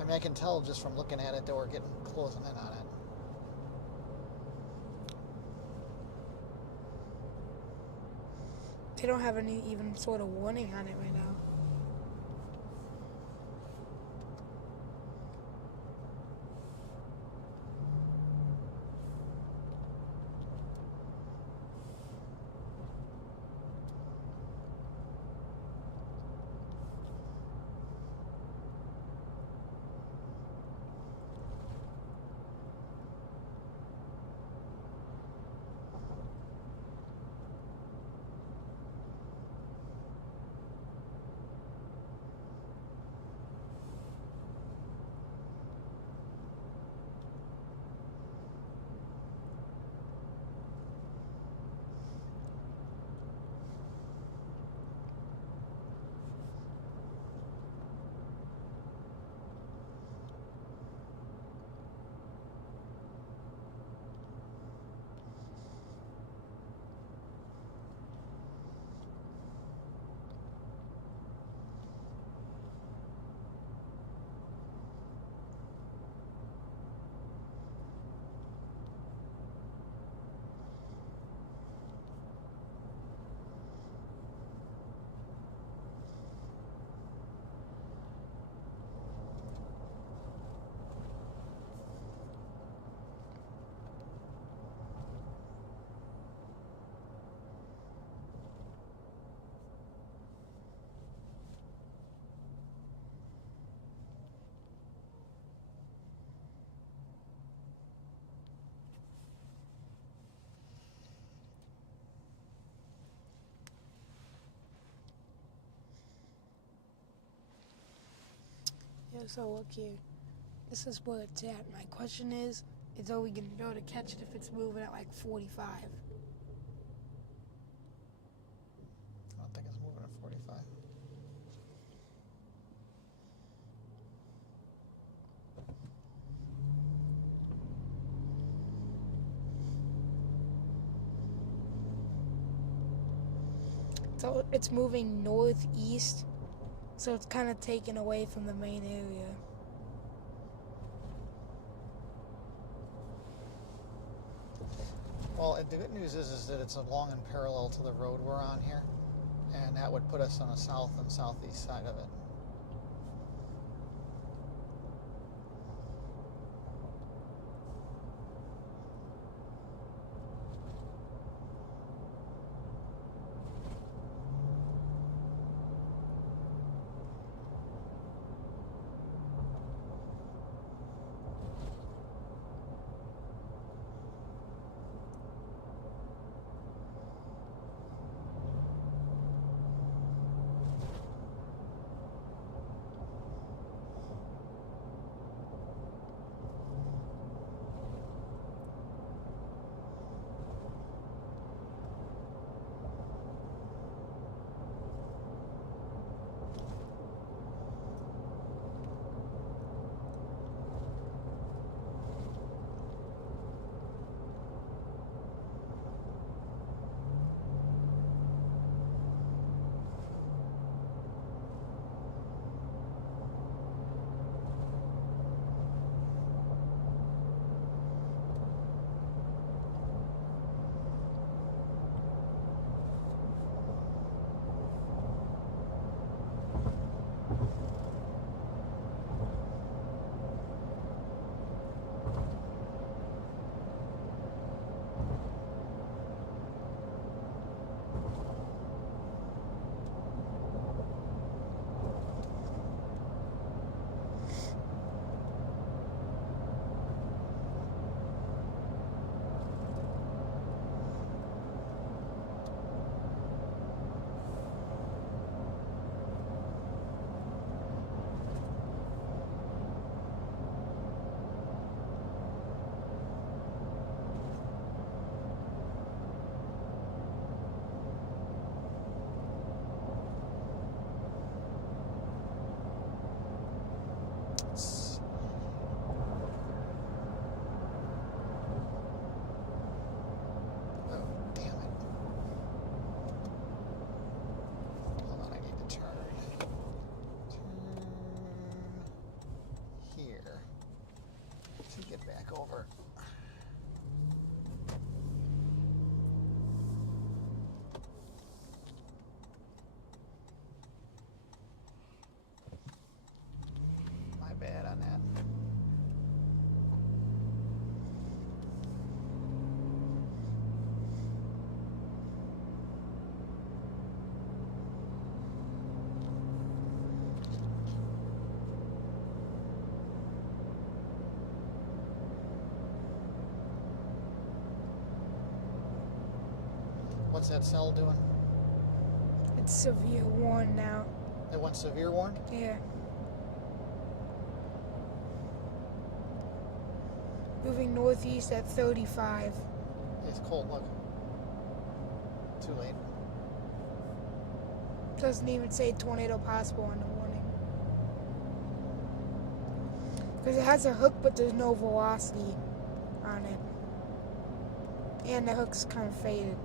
I mean, I can tell just from looking at it that we're getting closing in on it. They don't have any even sort of warning on it right now. so look here. This is where it's at. My question is are we going to be able to catch it if it's moving at like 45? I don't think it's moving at 45. So it's moving northeast, so it's kind of taken away from the main area. Well, the good news is that it's along and parallel to the road we're on here, and that would put us on the south and southeast side of it. Over. My bad on that. What's that cell doing? It's severe warn now. It went severe warn? Yeah. Moving northeast at 35. It's cold, look. Too late. Doesn't even say tornado possible on the warning. Because it has a hook, but there's no velocity on it. And the hook's kind of faded.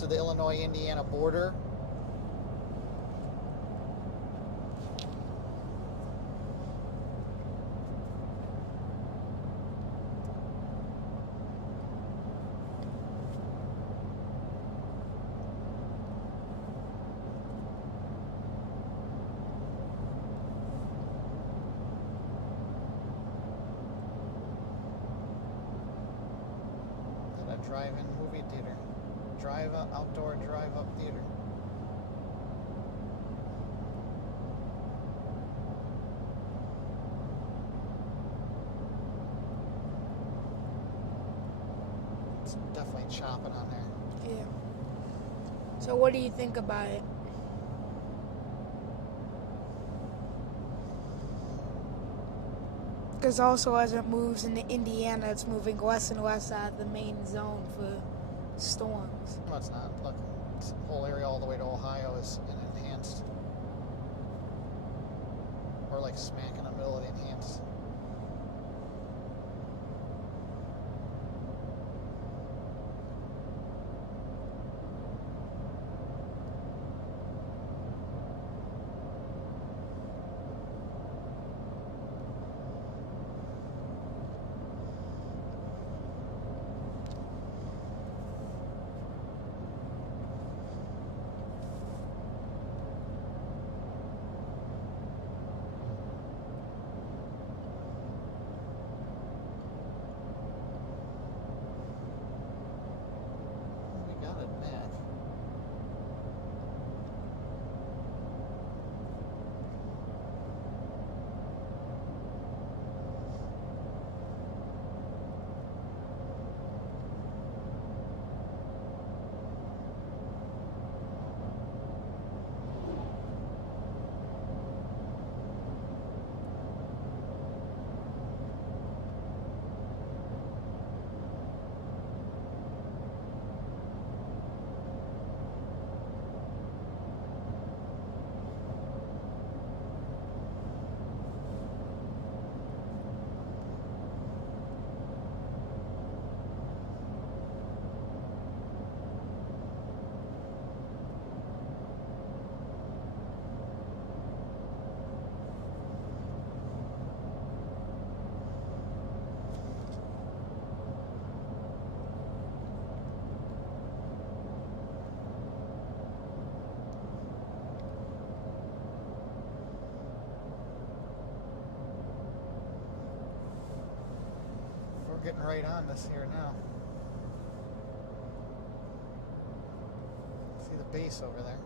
To the Illinois-Indiana border. drive-in movie theater. Outdoor drive-up theater. It's definitely chopping on there. Yeah. So what do you think about it? Because also as it moves into Indiana, it's moving less and less out of the main zone for storms. No, it's not. Look, this whole area all the way to Ohio is enhanced. Or like smack in the middle of the enhanced. We got it back. We're getting right on this here now. See the base over there.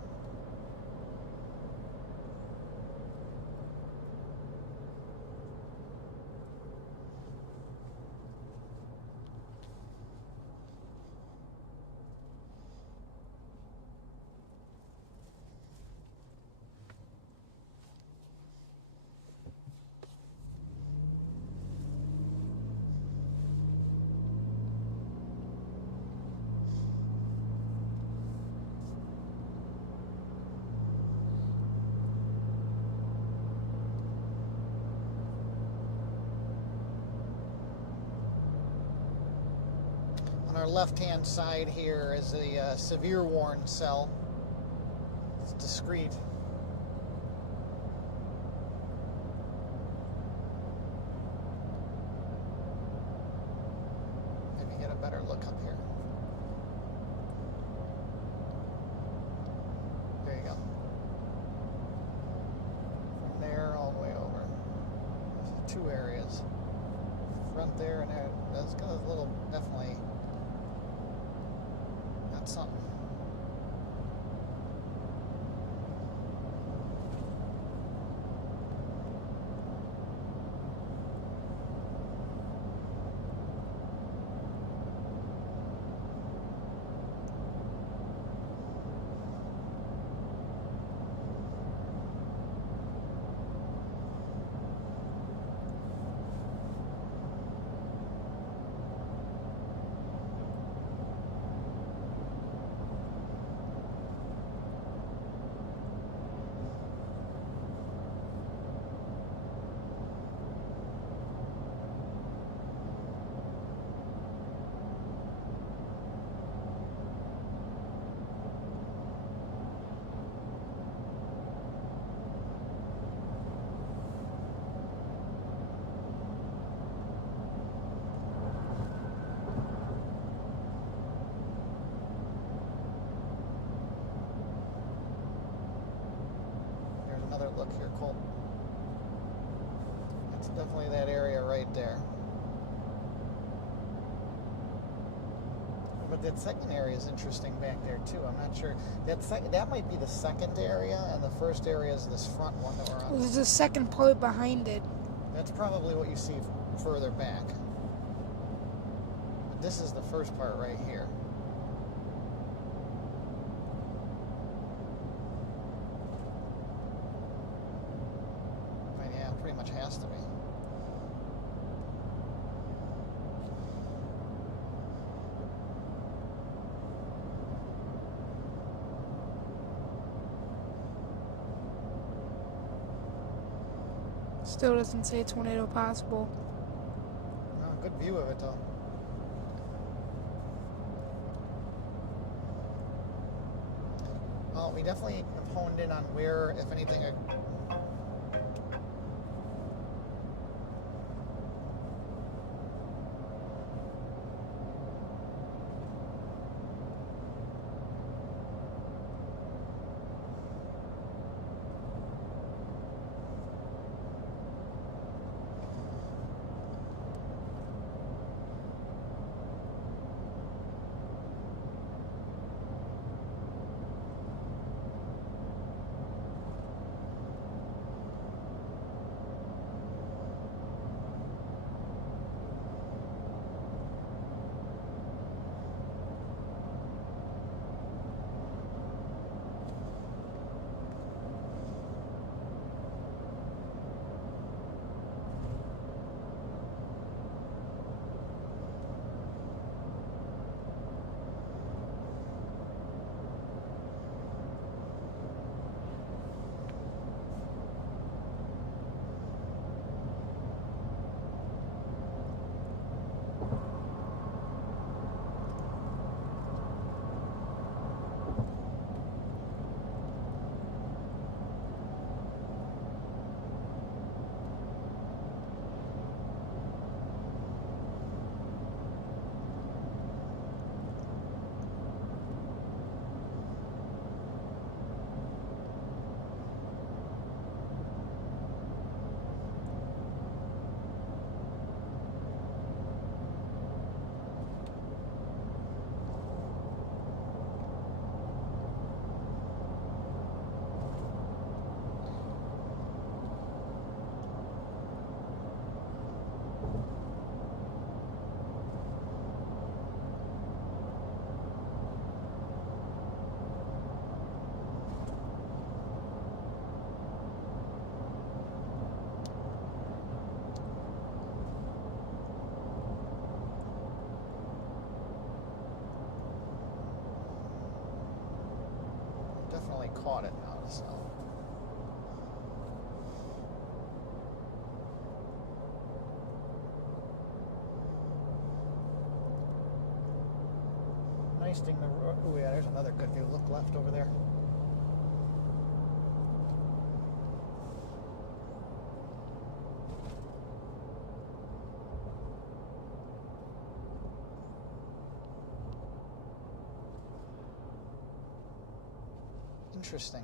On our left-hand side here is a severe warn cell. It's discreet. Maybe get a better look up here. There you go. From there all the way over. There's two areas. Front there and there. That's got a little, definitely. That's something. Another look here, Colt. It's definitely that area right there. But that second area is interesting back there too. I'm not sure. That might be the second area, and the first area is this front one that we're on. There's a second part behind it. That's probably what you see further back. But this is the first part right here. But yeah, pretty much has to be. Still doesn't say tornado possible. Oh, good view of it though. Well, we definitely have honed in on where, if anything, definitely caught it now. So. Nice thing. Oh yeah, there's another good view. Look left over there. Interesting.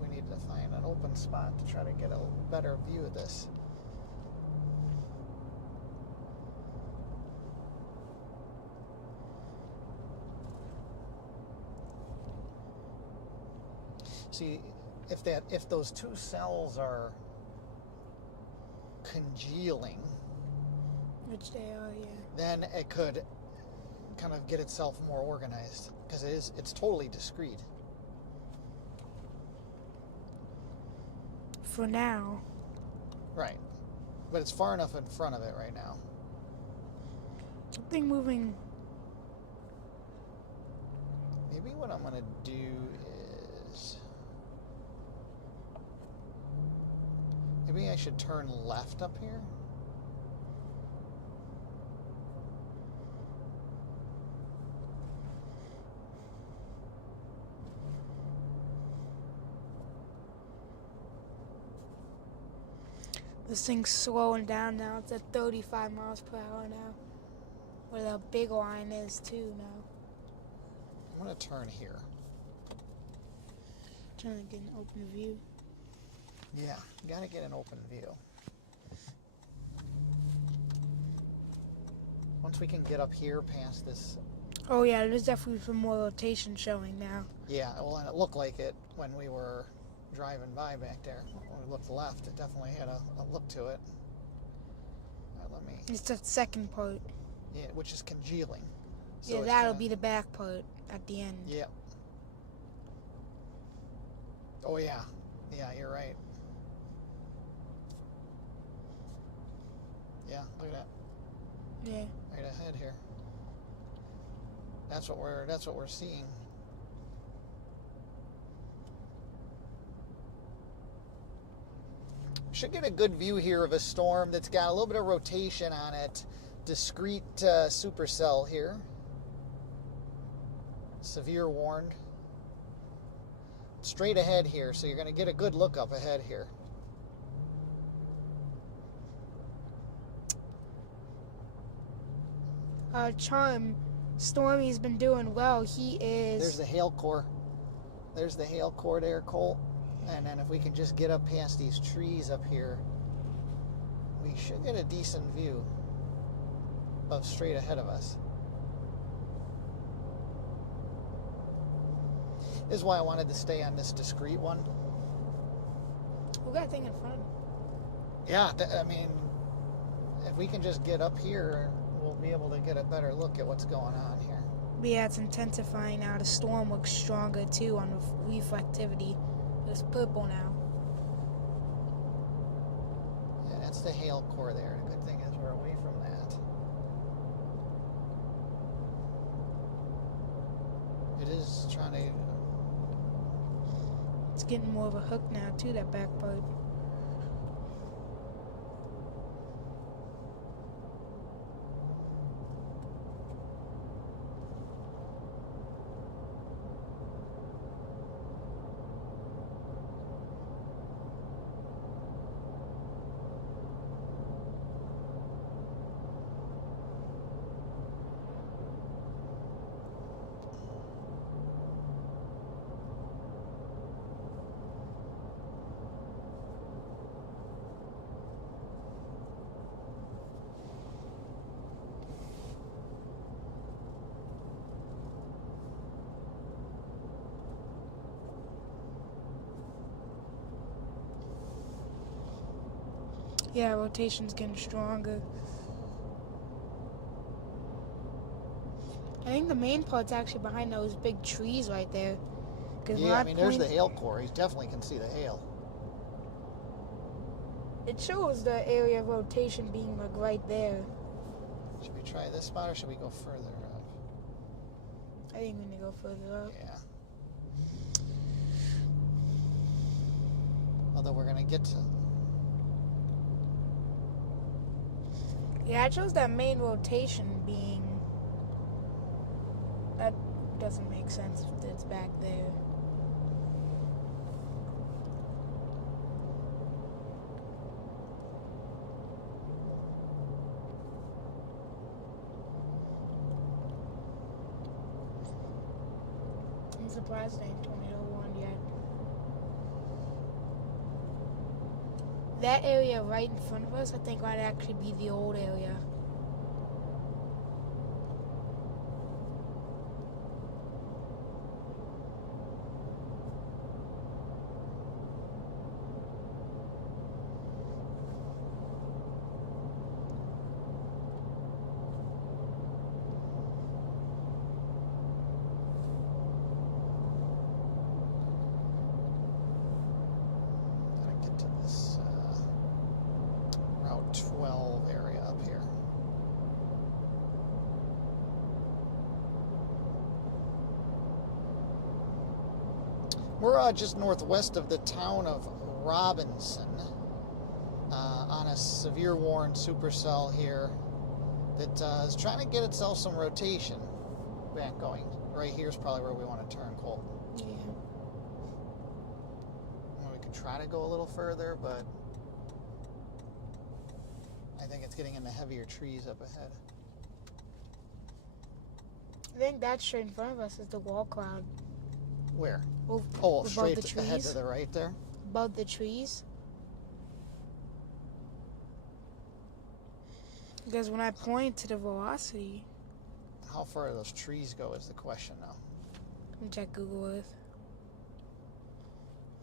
We need to find an open spot to try to get a better view of this. See, if those two cells are congealing, Which they are, yeah. then it could kind of get itself more organized, because it's totally discrete. For now. Right. But it's far enough in front of it right now. Something moving. Maybe what I'm going to do is... Maybe I should turn left up here. This thing's slowing down now. It's at 35 miles per hour now. Where the big line is too now. I'm going to turn here. Trying to get an open view. Yeah, you got to get an open view. Once we can get up here past this. Oh yeah, there's definitely some more rotation showing now. Yeah, well, and it looked like it when we were driving by back there. When we looked left, it definitely had a look to it. All right, let me. It's the second part. Yeah, which is congealing. So Yeah, it's that'll kinda- be the back part at the end. Yeah. Oh yeah. Yeah, you're right. Yeah, look at that. Yeah. Right ahead here. That's what we're seeing. Should get a good view here of a storm that's got a little bit of rotation on it. Discrete supercell here. Severe warned. Straight ahead here, so you're going to get a good look up ahead here. Charm, Stormy's been doing well. He is. There's the hail core. There's the hail core there, Colt. And then if we can just get up past these trees up here, we should get a decent view of straight ahead of us. This is why I wanted to stay on this discrete one. We got a thing in front. Yeah, I mean, if we can just get up here, we'll be able to get a better look at what's going on here. But yeah, it's intensifying now. The storm looks stronger too on the reflectivity. It's purple now. Yeah, that's the hail core there. The good thing is we're away from that. It is trying to... It's getting more of a hook now too, that back part. Yeah, rotation's getting stronger. I think the main part's actually behind those big trees right there. Yeah, I mean, there's the hail core. He definitely can see the hail. It shows the area of rotation being like right there. Should we try this spot or should we go further up? I think we need to go further up. Yeah. Although we're going to get to... Yeah, it shows that main rotation being... That doesn't make sense if it's back there. I'm surprised it ain't Tornado 1 yet. That area right in front of us, I think, might actually be the old area. Gotta get to this Route 12 area up here. We're just northwest of the town of Robinson on a severe warned supercell here that is trying to get itself some rotation back going. Right here's probably where we want to turn, Colt. Yeah. Well, we could try to go a little further, but I think it's getting in the heavier trees up ahead. I think that straight in front of us is the wall cloud. Where? Over, Oh, above straight the ahead to trees. the right there? Above the trees. Because when I point to the velocity, How far do those trees go is the question now. let me check Google Earth.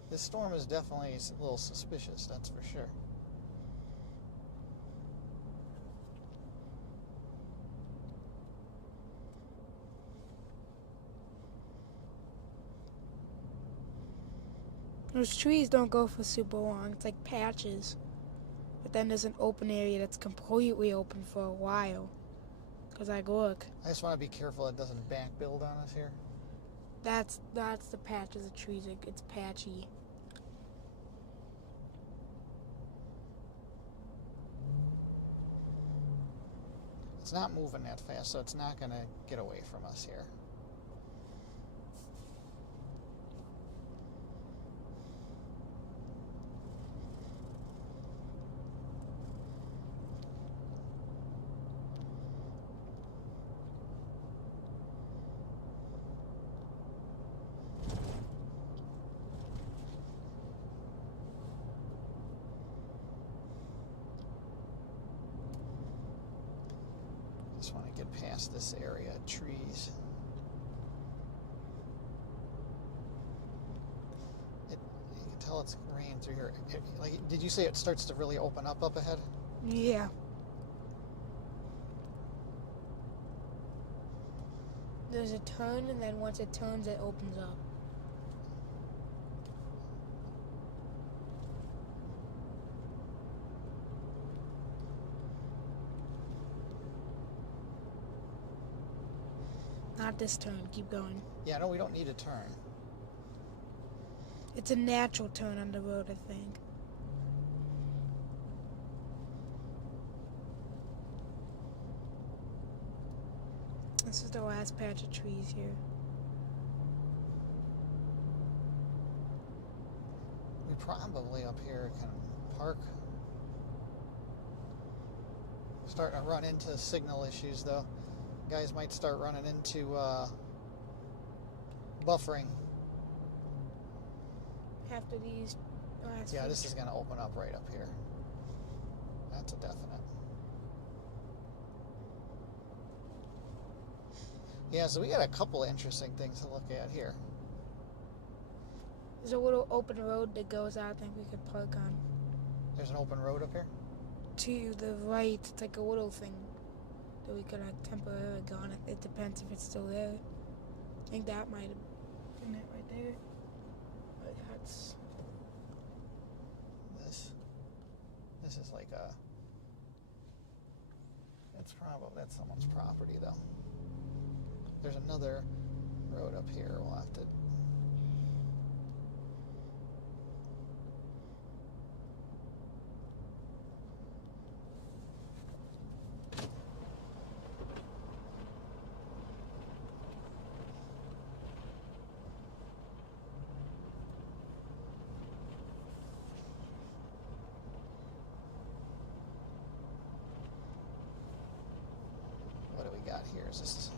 This storm is definitely a little suspicious, that's for sure. Those trees don't go for super long. It's like patches. But then there's an open area that's completely open for a while. Because look, I just want to be careful it doesn't back build on us here. that's the patches of trees. It's patchy. It's not moving that fast, so it's not going to get away from us here. Just want to get past this area of trees. You can tell it's rain through here. Did you say it starts to really open up ahead? Yeah. There's a turn, and then once it turns, it opens up. Not this turn. Keep going. Yeah, no, we don't need a turn. It's a natural turn on the road, I think. This is the last patch of trees here. We probably up here can park. Starting to run into signal issues, though. Guys might start running into buffering. After these last Yeah, few this is going to open up right up here. That's a definite. Yeah, so we got a couple of interesting things to look at here. There's a little open road that goes out. I think we could park on. There's an open road up here. To the right, it's like a little thing that we could temporarily go on. It depends if it's still there. I think that might have been it right there. But that's This is like a. That's someone's property though. There's another road up here. We'll have to. What do we got here? Is this?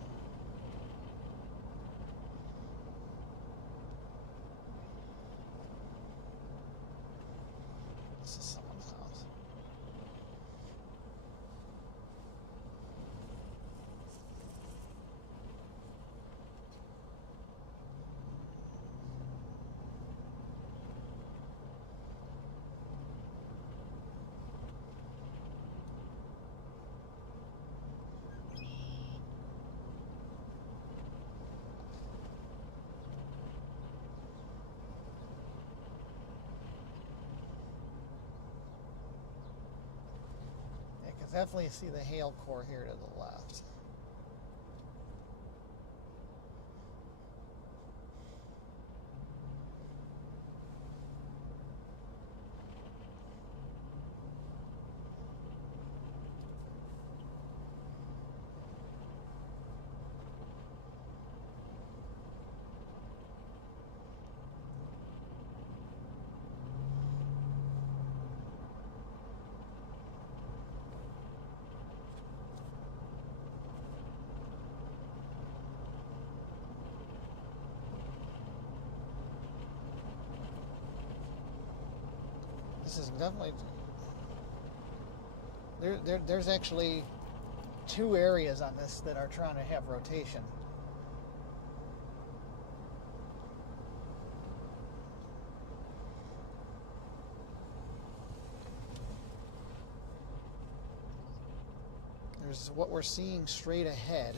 This is someone's house. Yeah, can definitely see the hail core here to the left. This is definitely. There's actually 2 areas on this that are trying to have rotation. There's what we're seeing straight ahead.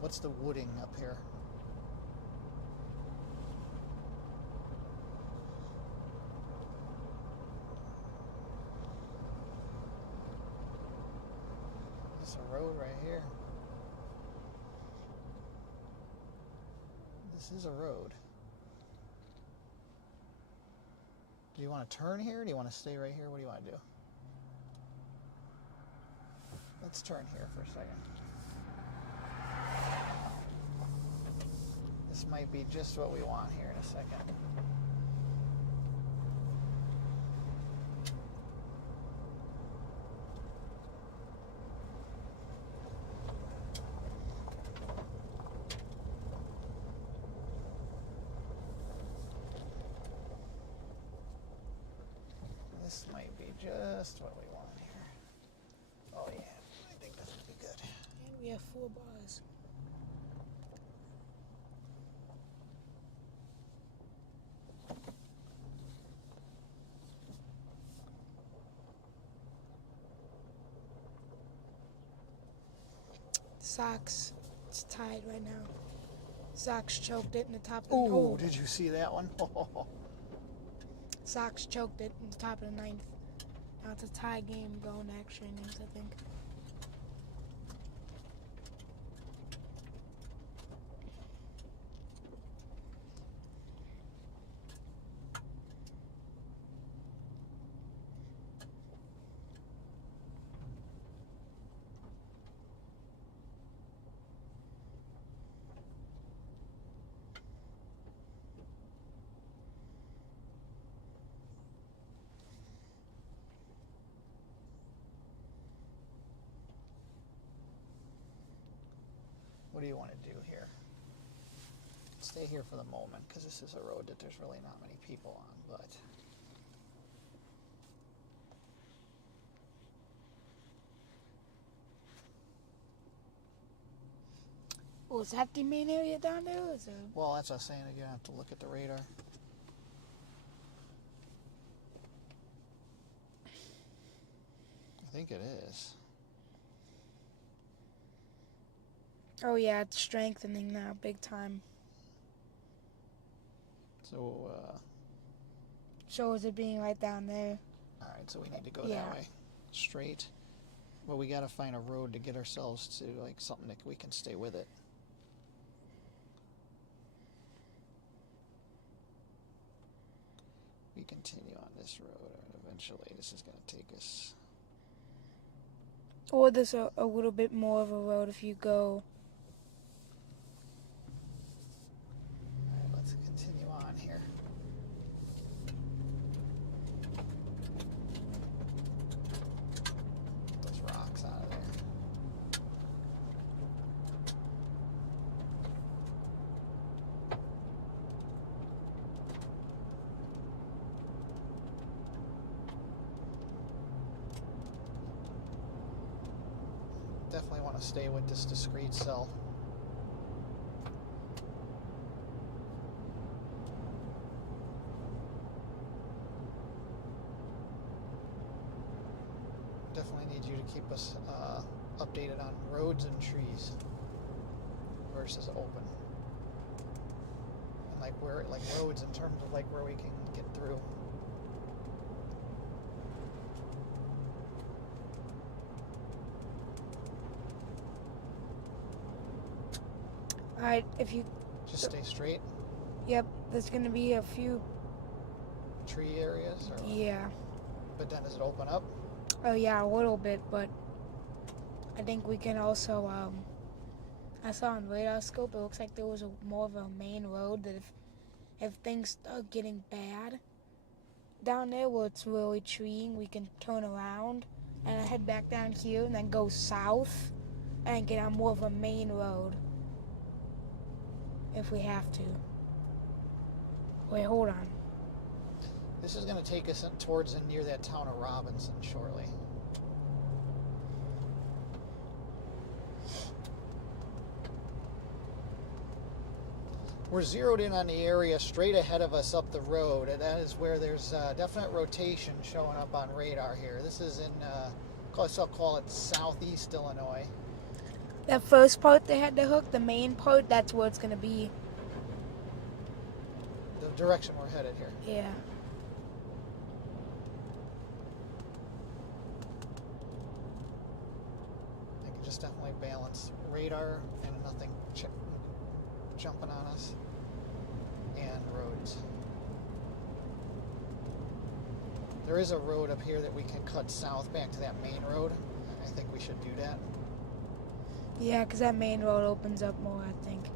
What's the wooding up here? Is this a road right here? This is a road. Do you want to turn here? Or do you want to stay right here? What do you want to do? Let's turn here for a second. This might be just what we want here in a second. This might be just what we want here. Oh yeah, I think this would be good. And we have 4 bars. Sox, it's tied right now. Sox choked it in the top of the Oh, did you see that one? Sox choked it in the top of the 9th. Now it's a tie game going extra innings, I think. What do you want to do here? Stay here for the moment, because this is a road that there's really not many people on, but... Oh, is that the main area down there? Or is there... Well, that's what I was saying. You're going to have to look at the radar. I think it is. Oh yeah, it's strengthening now, big time. So, Shows it being right down there. alright, so we need to go Yeah. that way. Straight. But we got to find a road to get ourselves to, like, something that we can stay with it. We continue on this road, and eventually this is going to take us... Or there's a little bit more of a road if you go... Alright, let's continue on here. Get those rocks out of there. Definitely want to stay with this discrete cell. Definitely need you to keep us updated on roads and trees versus open. And like roads in terms of like where we can get through. Alright, if you... Just stay straight. Yep, there's gonna be a few... Tree areas, or Yeah. but then does it open up? Oh yeah, a little bit, but... I think we can also, I saw on radar scope, it looks like there was more of a main road that if things start getting bad down there where it's really treeing, we can turn around and head back down here and then go south and get on more of a main road if we have to. Wait, hold on. This is going to take us towards and near that town of Robinson shortly. We're zeroed in on the area straight ahead of us up the road, and that is where there's definite rotation showing up on radar here. This is in, I'll call it southeast Illinois. That first part they had to hook, the main part, that's where it's going to be. The direction we're headed here. Yeah. I can just definitely balance radar and nothing jumping on us, and roads. There is a road up here that we can cut south back to that main road. I think we should do that. Yeah, because that main road opens up more, I think.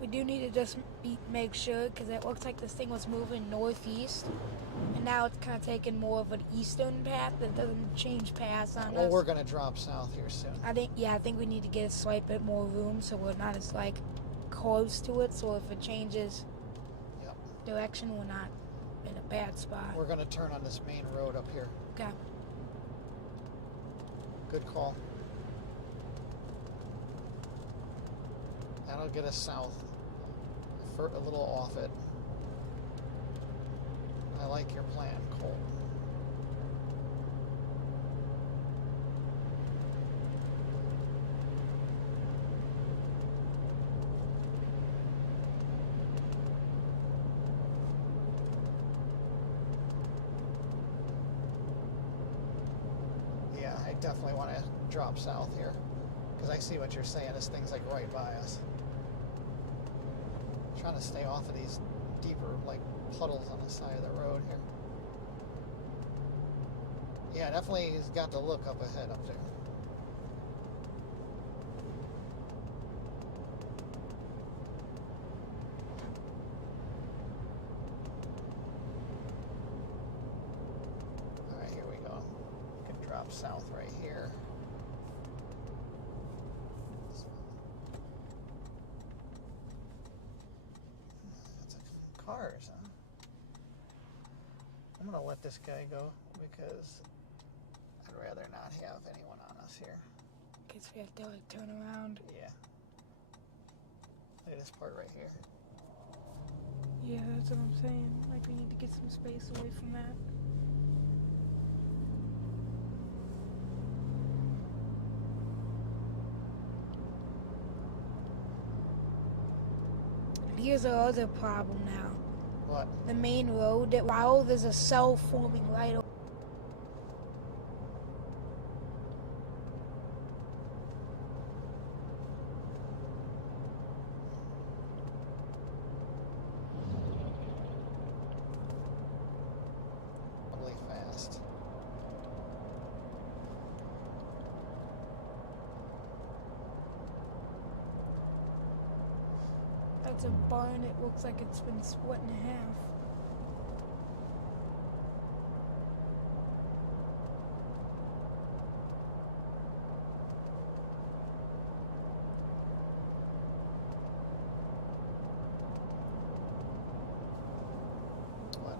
We do need to just make sure, because it looks like this thing was moving northeast, and now it's kind of taking more of an eastern path that doesn't change paths on Well, us. we're going to drop south here soon. I think we need to get a slight bit more room so we're not as like close to it. So if it changes Yep. direction, we're not in a bad spot. We're going to turn on this main road up here. Okay. Good call. That'll get us south. A little off it. I like your plan, Cole. Yeah, I definitely want to drop south here, because I see what you're saying. This thing's like right by us. Trying to stay off of these deeper like puddles on the side of the road here. Yeah, definitely has got to look up ahead up there. Alright, here we go. We can drop south right here. Cars, huh? I'm gonna let this guy go because I'd rather not have anyone on us here. Guess we have to like turn around. Yeah. Look at this part right here. Yeah, that's what I'm saying. Like we need to get some space away from that. Here's our other problem now. What? The main road, wow, there's a cell forming right over. Probably fast. That's a barn. It looks like it's been split in half. What?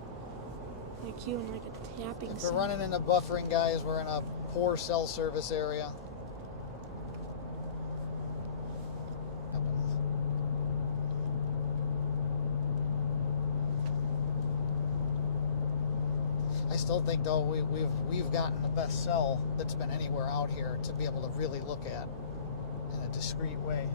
Like hearing like a tapping If we're sound. running into buffering, guys, we're in a poor cell service area. Happens. I still think though we've gotten the best cell that's been anywhere out here to be able to really look at in a discreet way.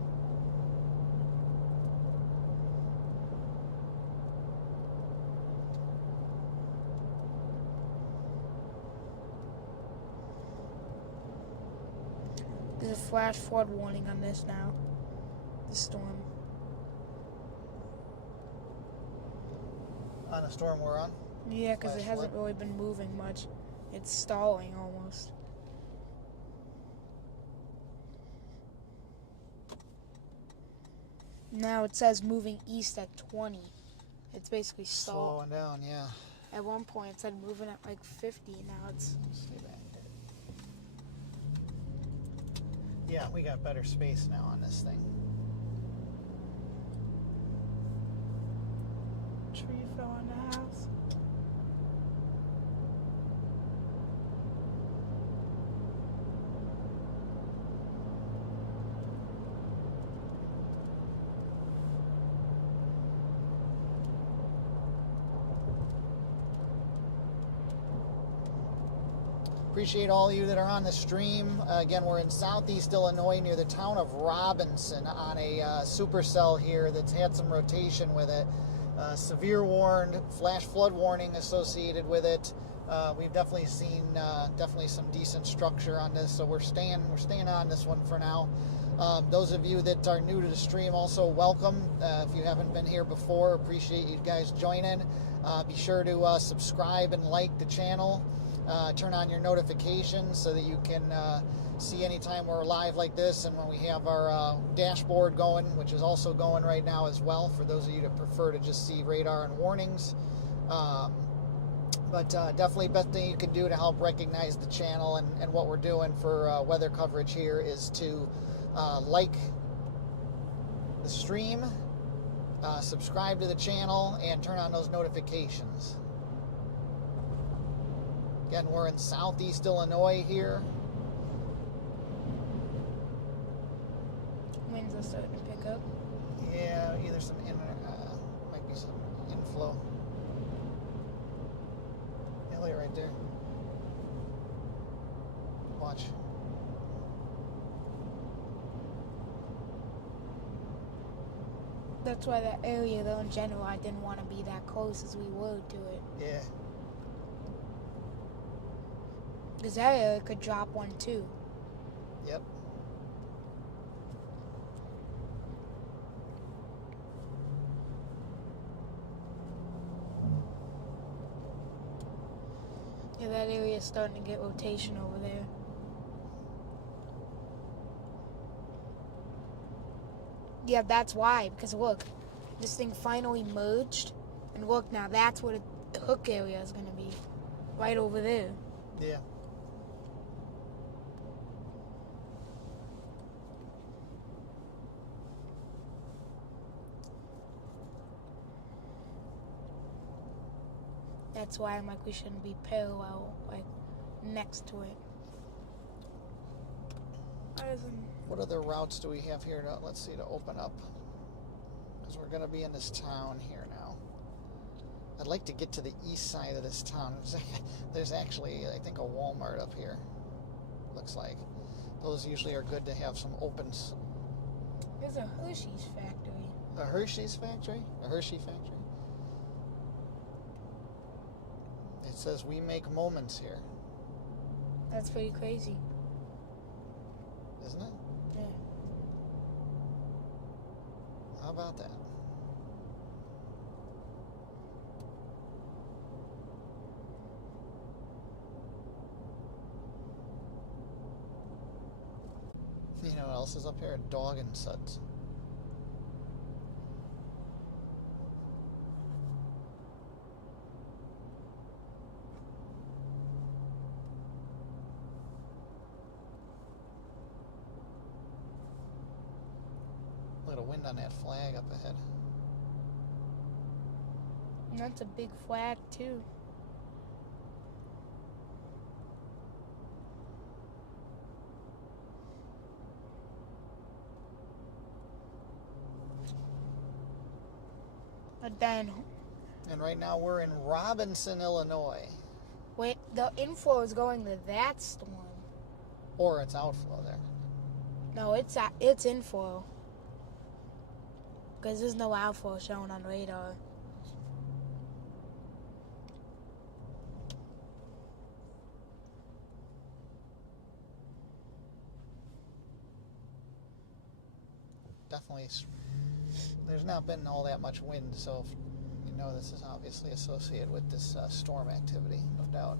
There's a flash flood warning on this now. The storm. On the storm we're on? Yeah, because it Flash hasn't flood? really been moving much. It's stalling almost. Now it says moving east at 20. It's basically stalled. Slowing down, yeah. At one point it said moving at like 50. Now it's... Stay back. Yeah, we got better space now on this thing. Tree fell on the house. Appreciate all of you that are on the stream. Again, we're in Southeast Illinois near the town of Robinson on a supercell here that's had some rotation with it. Severe warned, flash flood warning associated with it. We've definitely seen definitely some decent structure on this, so we're staying on this one for now. Those of you that are new to the stream, also welcome. If you haven't been here before, appreciate you guys joining. Be sure to subscribe and like the channel. Turn on your notifications so that you can see anytime we're live like this, and when we have our dashboard going, which is also going right now as well, for those of you that prefer to just see radar and warnings. But definitely best thing you can do to help recognize the channel and what we're doing for weather coverage here is to like the stream, subscribe to the channel, and turn on those notifications. Again, we're in Southeast Illinois here. Winds are starting to pick up. Yeah, either some might be some inflow. Elliot right there. Watch. That's why that area, though, in general, I didn't want to be that close as we were to it. Yeah. Because that area could drop one, too. Yep. Yeah, that area is starting to get rotation over there. Yeah, that's why. Because look, this thing finally merged. And look, now that's where the hook area is going to be. Right over there. Yeah. That's why I'm like, we shouldn't be parallel, like, next to it. What other routes do we have here to, let's see, to open up? Because we're going to be in this town here now. I'd like to get to the east side of this town. There's actually, I think, a Walmart up here. Looks like. Those usually are good to have some opens. There's a Hershey's factory. A Hershey's factory? A Hershey factory? It says we make moments here. That's pretty crazy. Isn't it? Yeah. How about that? You know what else is up here? Dog and Suds. Look at the wind on that flag up ahead. And that's a big flag, too. But then, And right now we're in Robinson, Illinois. wait, the inflow is going to that storm. Or it's outflow there. No, it's inflow. Because there's no outflow shown on radar. definitely, there's not been all that much wind, so you know this is obviously associated with this storm activity, no doubt.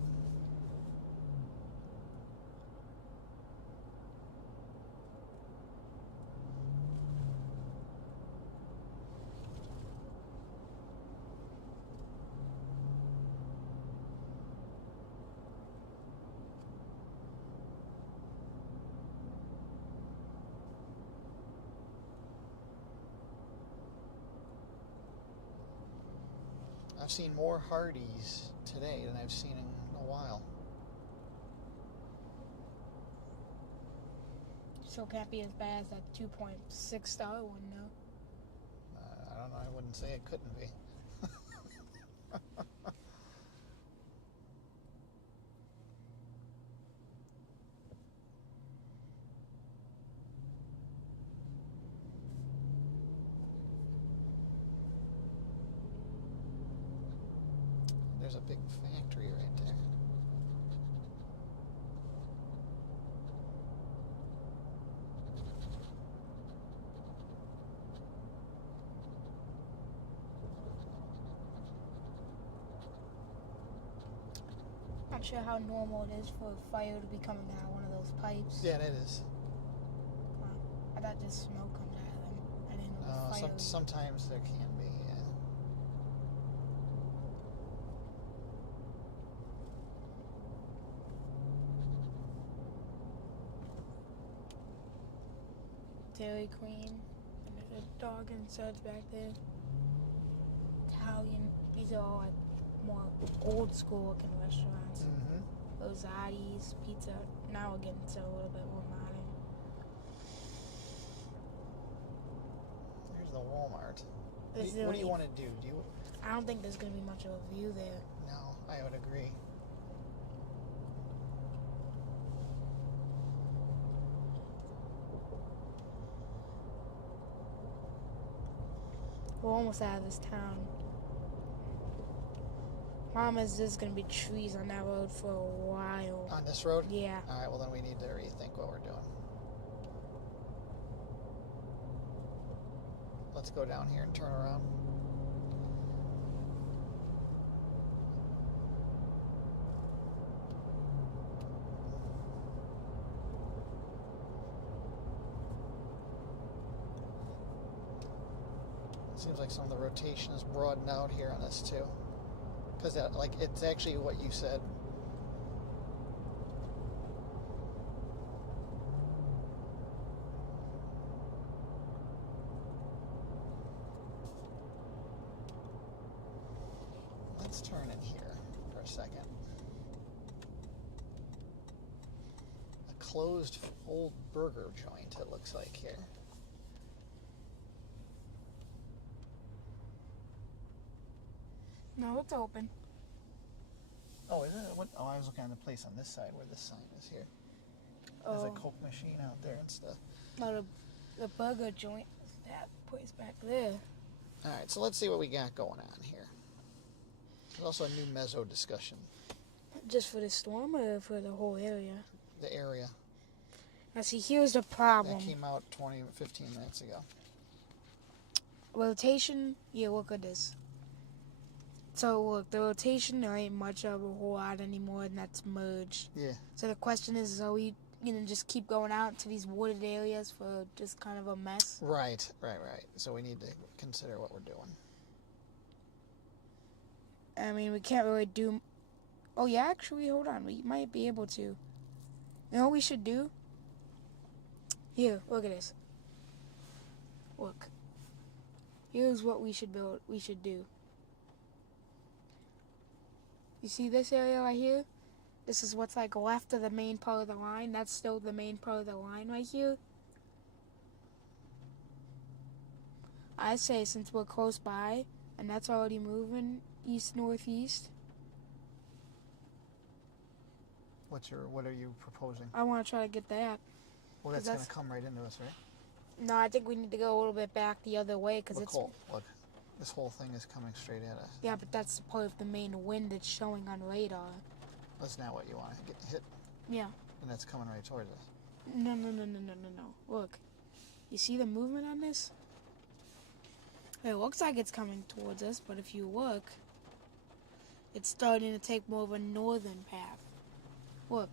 I've seen more Hardees today than I've seen in a while. So can't be as bad as that 2.6 one, no. I don't know. I wouldn't say it couldn't be. There's a big factory right there. Not sure how normal it is for a fire to be coming out of one of those pipes. Yeah, it is. I thought just smoke comes out of them. I didn't know the fire. Sometimes there can be, yeah. Dairy Queen, and there's a dog and suds back there. Italian. These are all like more old school looking restaurants. Mm-hmm. Rosati's, pizza. Now we're getting to a little bit more modern. Here's the Walmart. There's What do you really- want to do? I don't think there's gonna be much of a view there. No, I would agree. We're almost out of this town. Mama's there's gonna be trees on that road for a while. On this road? Yeah. All right, well then we need to rethink what we're doing. Let's go down here and turn around. Seems like some of the rotation is broadened out here on this too. Because it's actually what you said. Let's turn in here for a second. A closed old burger joint, it looks like here. No, it's open. Oh, is it? Oh, I was looking at the place on this side where this sign is here. There's a Coke machine out there and stuff. No, the burger joint is that place back there. All right, so let's see what we got going on here. There's also a new mezzo discussion. Just for the storm or for the whole area? The area. Now see, here's the problem. That came out 15 minutes ago. Rotation, yeah, look at this. So look, the rotation, there ain't much of a whole lot anymore, and that's merged. Yeah. So the question is, are we gonna just keep going out to these wooded areas for just kind of a mess? Right. So we need to consider what we're doing. I mean, we can't really do... Oh yeah, actually, hold on, we might be able to. You know what we should do? Here, look at this. Look. Here's what we should do. You see this area right here? This is what's like left of the main part of the line. That's still the main part of the line right here. I say since we're close by, and that's already moving east-northeast, What are you proposing? I want to try to get that. Well, that's 'Cause going to come right into us, right? No, I think we need to go a little bit back the other way, because it's... Look, this whole thing is coming straight at us. Yeah, but that's part of the main wind that's showing on radar. That's not what you want to get hit. Yeah. And that's coming right towards us. No. Look. You see the movement on this? It looks like it's coming towards us, but if you look, it's starting to take more of a northern path. Look.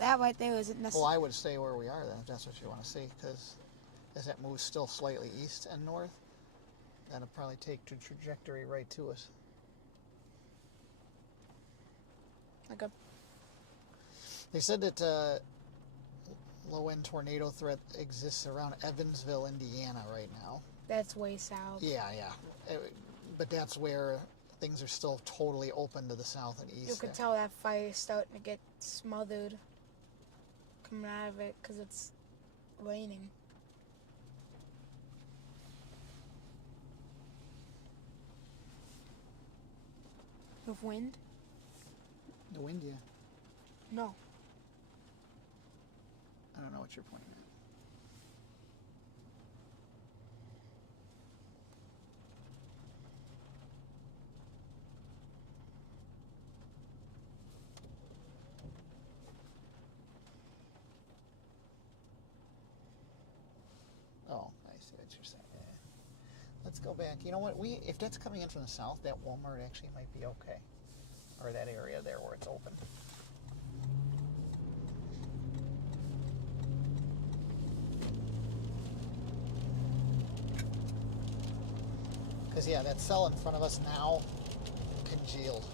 That right there isn't Well, necessarily... I would stay where we are then, if that's what you want to see, because as it moves still slightly east and north, that'll probably take the trajectory right to us. Like a... They said that low-end tornado threat exists around Evansville, Indiana right now. That's way south. Yeah. But that's where things are still totally open to the south and east. You could tell that fire is starting to get smothered coming out of it because it's raining. With wind? The wind, yeah. No. I don't know what you're pointing at. Oh, I see what you're saying. Yeah. Let's go back. You know what? If that's coming in from the south, that Walmart actually might be okay. Or that area there where it's open. Because, yeah, that cell in front of us now congealed.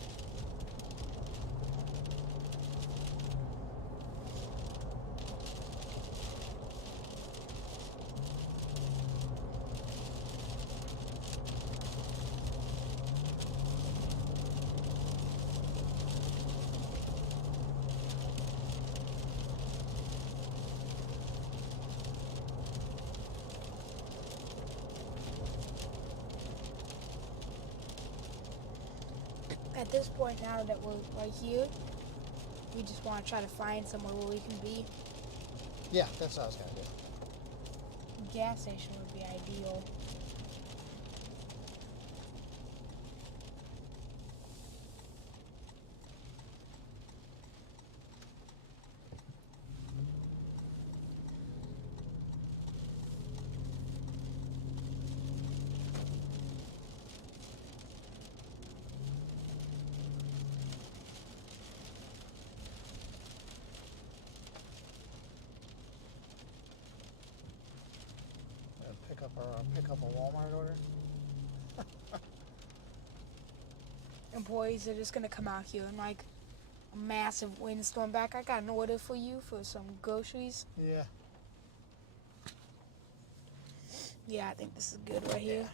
At this point now that we're right here, we just want to try to find somewhere where we can be. Yeah, that's what I was going to do. Gas station would be ideal. Pick up a Walmart order. Employees are just gonna come out here and like a massive windstorm back. I got an order for you for some groceries. Yeah. Yeah, I think this is good right here.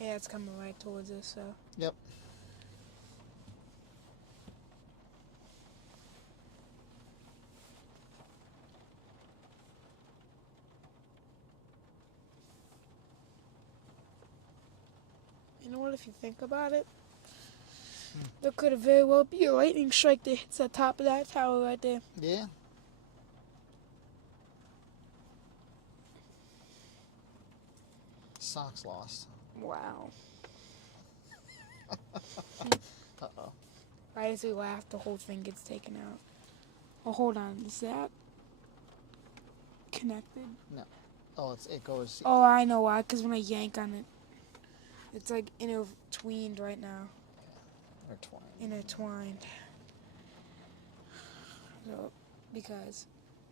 Yeah, it's coming right towards us, so. Yep. You know what, if you think about it, there could have very well be a lightning strike that hits the top of that tower right there. Yeah. Socks lost. Wow. Uh-oh. Right as we laugh, the whole thing gets taken out. Oh, hold on. Is that connected? No. Oh, it goes... Oh, I know why. Because when I yank on it, it's like intertwined right now. Intertwined. So, because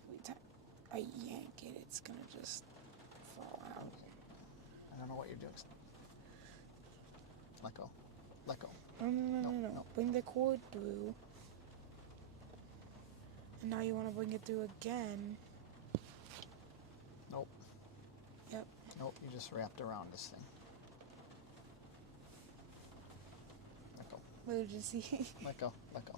every time I yank it, it's going to just fall out. I don't know what you're doing. Let go. Let go. No. Bring the cord through. And now you want to bring it through again. Nope. Yep. Nope, you just wrapped around this thing. Let go. What did you see? Let go. Let go.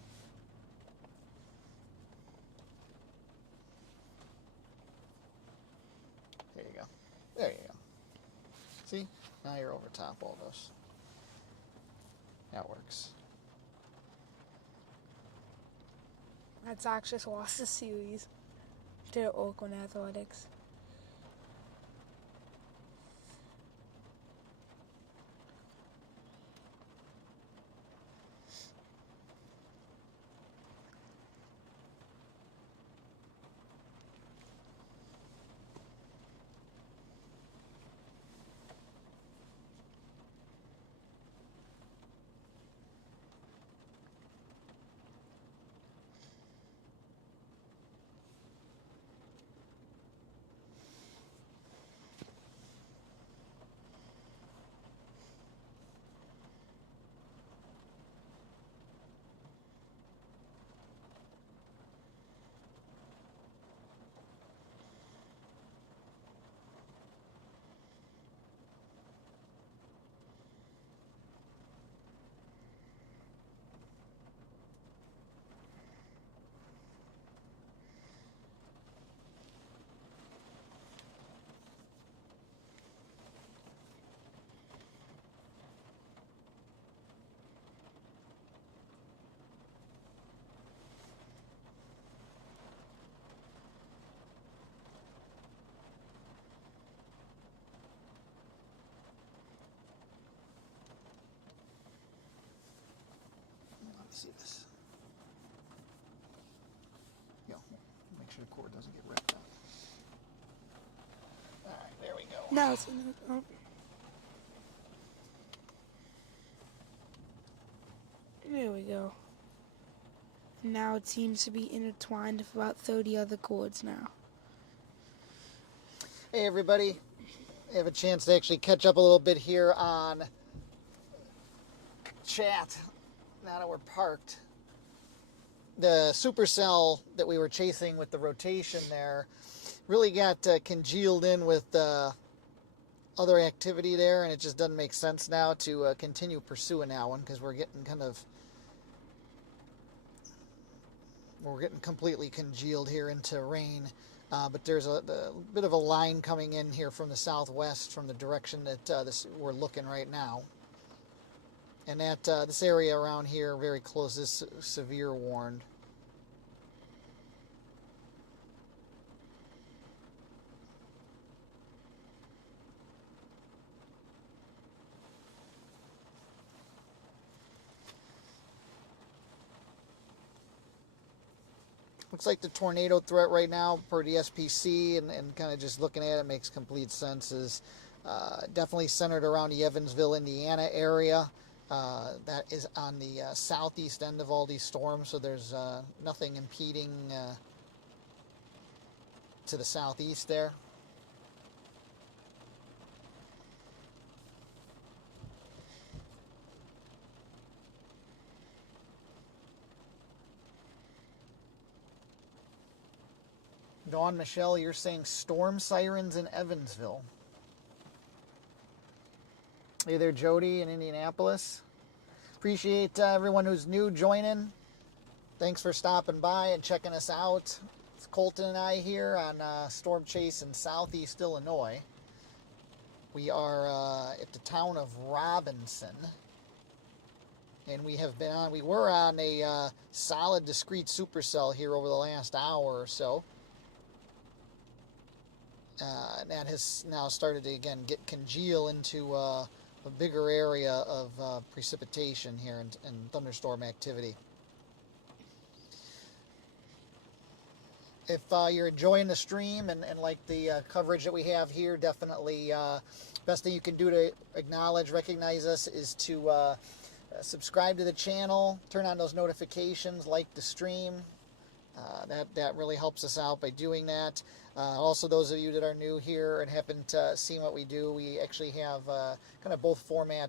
There you go. There you go. See? Now you're over top all those. That works. Red Sox just lost the series to Oakland Athletics. Now it's in the, oh. There we go. Now it seems to be intertwined with about 30 other cords now. Hey everybody, I have a chance to actually catch up a little bit here on chat now that we're parked. The supercell that we were chasing with the rotation there really got congealed in with other activity there, and it just doesn't make sense now to continue pursuing that one because we're getting completely congealed here into rain. But there's a bit of a line coming in here from the southwest from the direction that we're looking right now. And that this area around here, very close, is severe warned. Looks like the tornado threat right now, per the SPC, and kind of just looking at it makes complete sense, is definitely centered around the Evansville, Indiana area. That is on the southeast end of all these storms, so there's nothing impeding to the southeast there. Dawn Michelle, you're saying storm sirens in Evansville. Hey there, Jody in Indianapolis. Appreciate everyone who's new joining. Thanks for stopping by and checking us out. It's Colton and I here on Storm Chase in Southeast Illinois. We are at the town of Robinson. And we were on a solid discrete supercell here over the last hour or so. That has now started to again congeal into a bigger area of precipitation here and thunderstorm activity. If you're enjoying the stream and like the coverage that we have here, definitely best thing you can do to recognize us is to subscribe to the channel, turn on those notifications, like the stream. That really helps us out by doing that. Also, those of you that are new here and haven't seen what we do, we actually have kind of both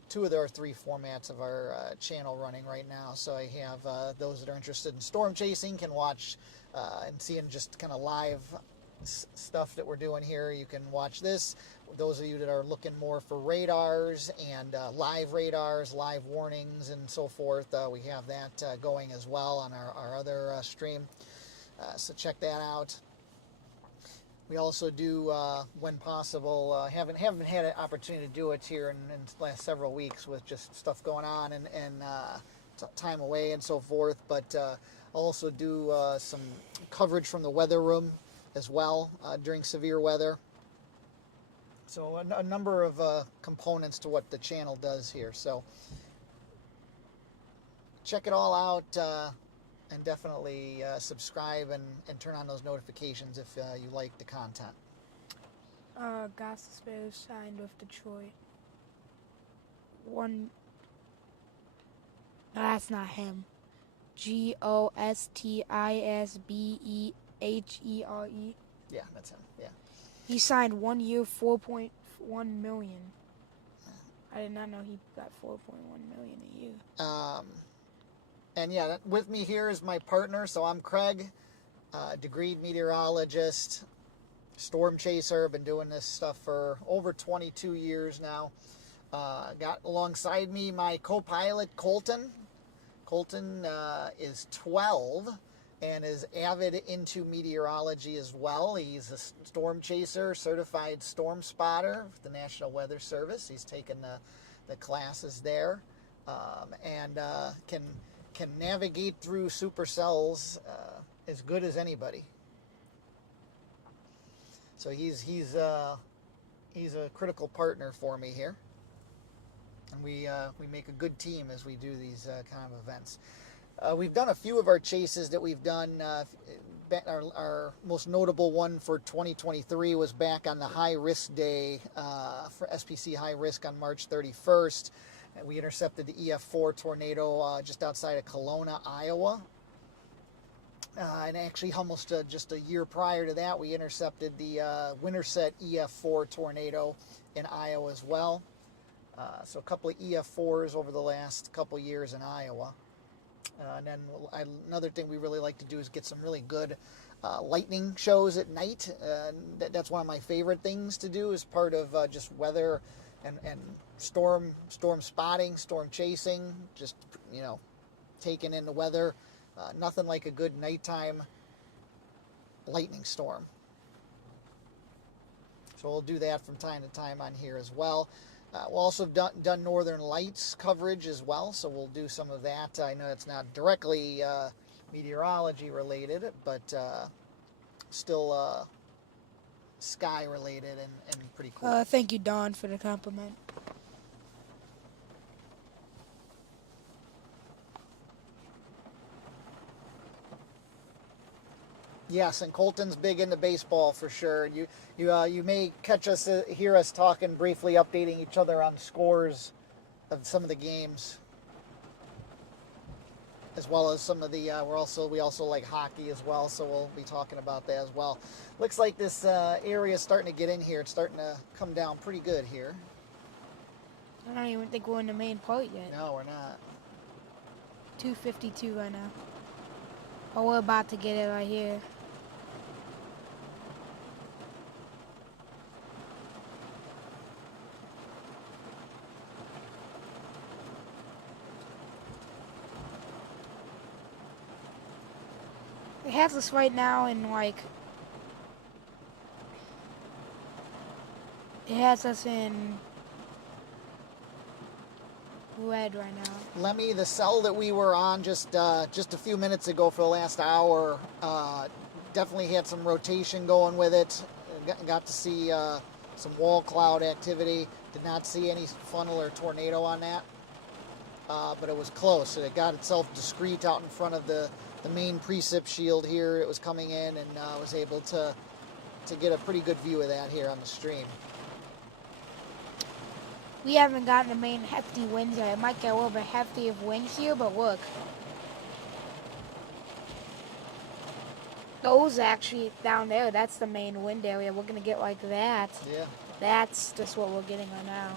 two of our three formats of our channel running right now. So I have those that are interested in storm chasing can watch and seeing just kind of live stuff that we're doing here. You can watch this. Those of you that are looking more for radars and live radars, live warnings, and so forth, we have that going as well on our other stream. So check that out. We also do, when possible, haven't had an opportunity to do it here in the last several weeks with just stuff going on and time away and so forth. But I'll also do some coverage from the weather room as well during severe weather. So a number of components to what the channel does here. So check it all out. And definitely subscribe and turn on those notifications if you like the content. Gostisbehere signed with Detroit. No, that's not him. Gostisbehere. Yeah, that's him. Yeah. He signed 1 year, $4.1 million. I did not know he got $4.1 million a year. And yeah, with me here is my partner. So I'm Craig, degreed meteorologist, storm chaser. Been doing this stuff for over 22 years now. Got alongside me my co-pilot, Colton. Colton is 12 and is avid into meteorology as well. He's a storm chaser, certified storm spotter with the National Weather Service. He's taken the classes there and can navigate through supercells as good as anybody. So he's a critical partner for me here, and we make a good team as we do these kind of events. We've done a few of our chases that we've done our most notable one for 2023 was back on the high risk day for SPC high risk on March 31st. And we intercepted the EF4 tornado just outside of Kelowna, Iowa. And actually, almost just a year prior to that, we intercepted the Winterset EF4 tornado in Iowa as well. So a couple of EF4s over the last couple years in Iowa. And then another thing we really like to do is get some really good lightning shows at night. That's one of my favorite things to do as part of just weather and storm spotting, storm chasing, just, taking in the weather. Nothing like a good nighttime lightning storm. So we'll do that from time to time on here as well. We'll also have done Northern Lights coverage as well, so we'll do some of that. I know it's not directly meteorology related, but still sky related and pretty cool. Thank you, Don, for the compliment. Yes, and Colton's big into baseball for sure. You may catch us, hear us talking briefly, updating each other on scores of some of the games, as well as some of the. We also like hockey as well, so we'll be talking about that as well. Looks like this area is starting to get in here. It's starting to come down pretty good here. I don't even think we're in the main part yet. No, we're not. 252 right now. Oh, we're about to get it right here. It has us right now in it has us in red right now. Lemmy, the cell that we were on just a few minutes ago for the last hour, definitely had some rotation going with it. Got to see some wall cloud activity. Did not see any funnel or tornado on that, but it was close. It got itself discrete out in front of the main precip shield here. It was coming in, and was able to get a pretty good view of that here on the stream. We haven't gotten the main hefty winds yet. It might get a little bit hefty of wind here, but look. Those actually down there, that's the main wind area. We're going to get like that. Yeah. That's just what we're getting right now.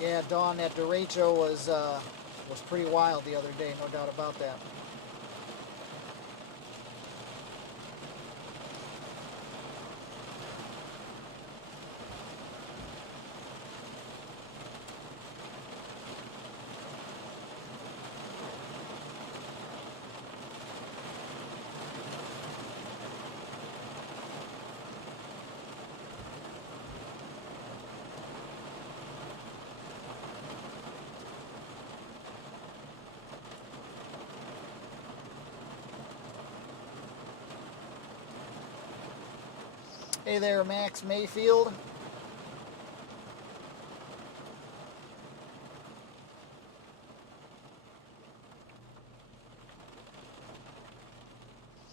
Yeah, Dawn, that derecho was pretty wild the other day, no doubt about that. Hey there, Max Mayfield.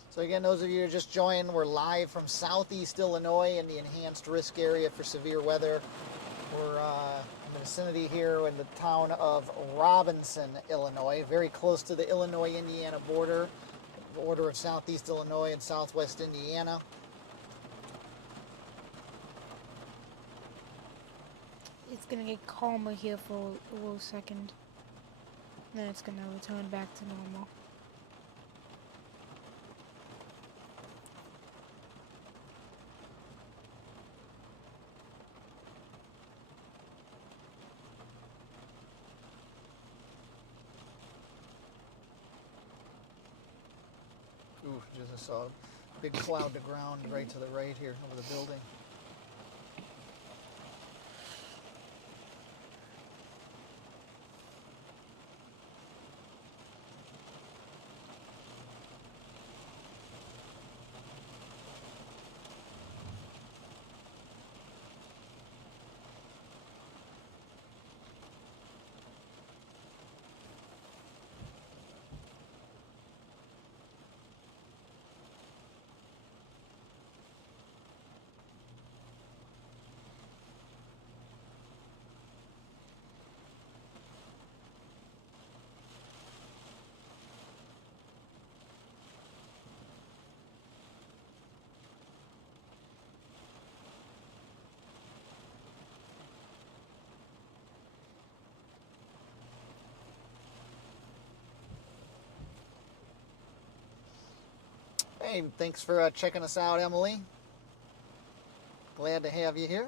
So again, those of you who just joined, we're live from Southeast Illinois in the enhanced risk area for severe weather. We're in the vicinity here in the town of Robinson, Illinois, very close to the Illinois-Indiana border of Southeast Illinois and Southwest Indiana. It's going to get calmer here for a little second. Then it's going to return back to normal. just saw a big cloud to ground right to the right here over the building. Hey, thanks for checking us out, Emily. Glad to have you here.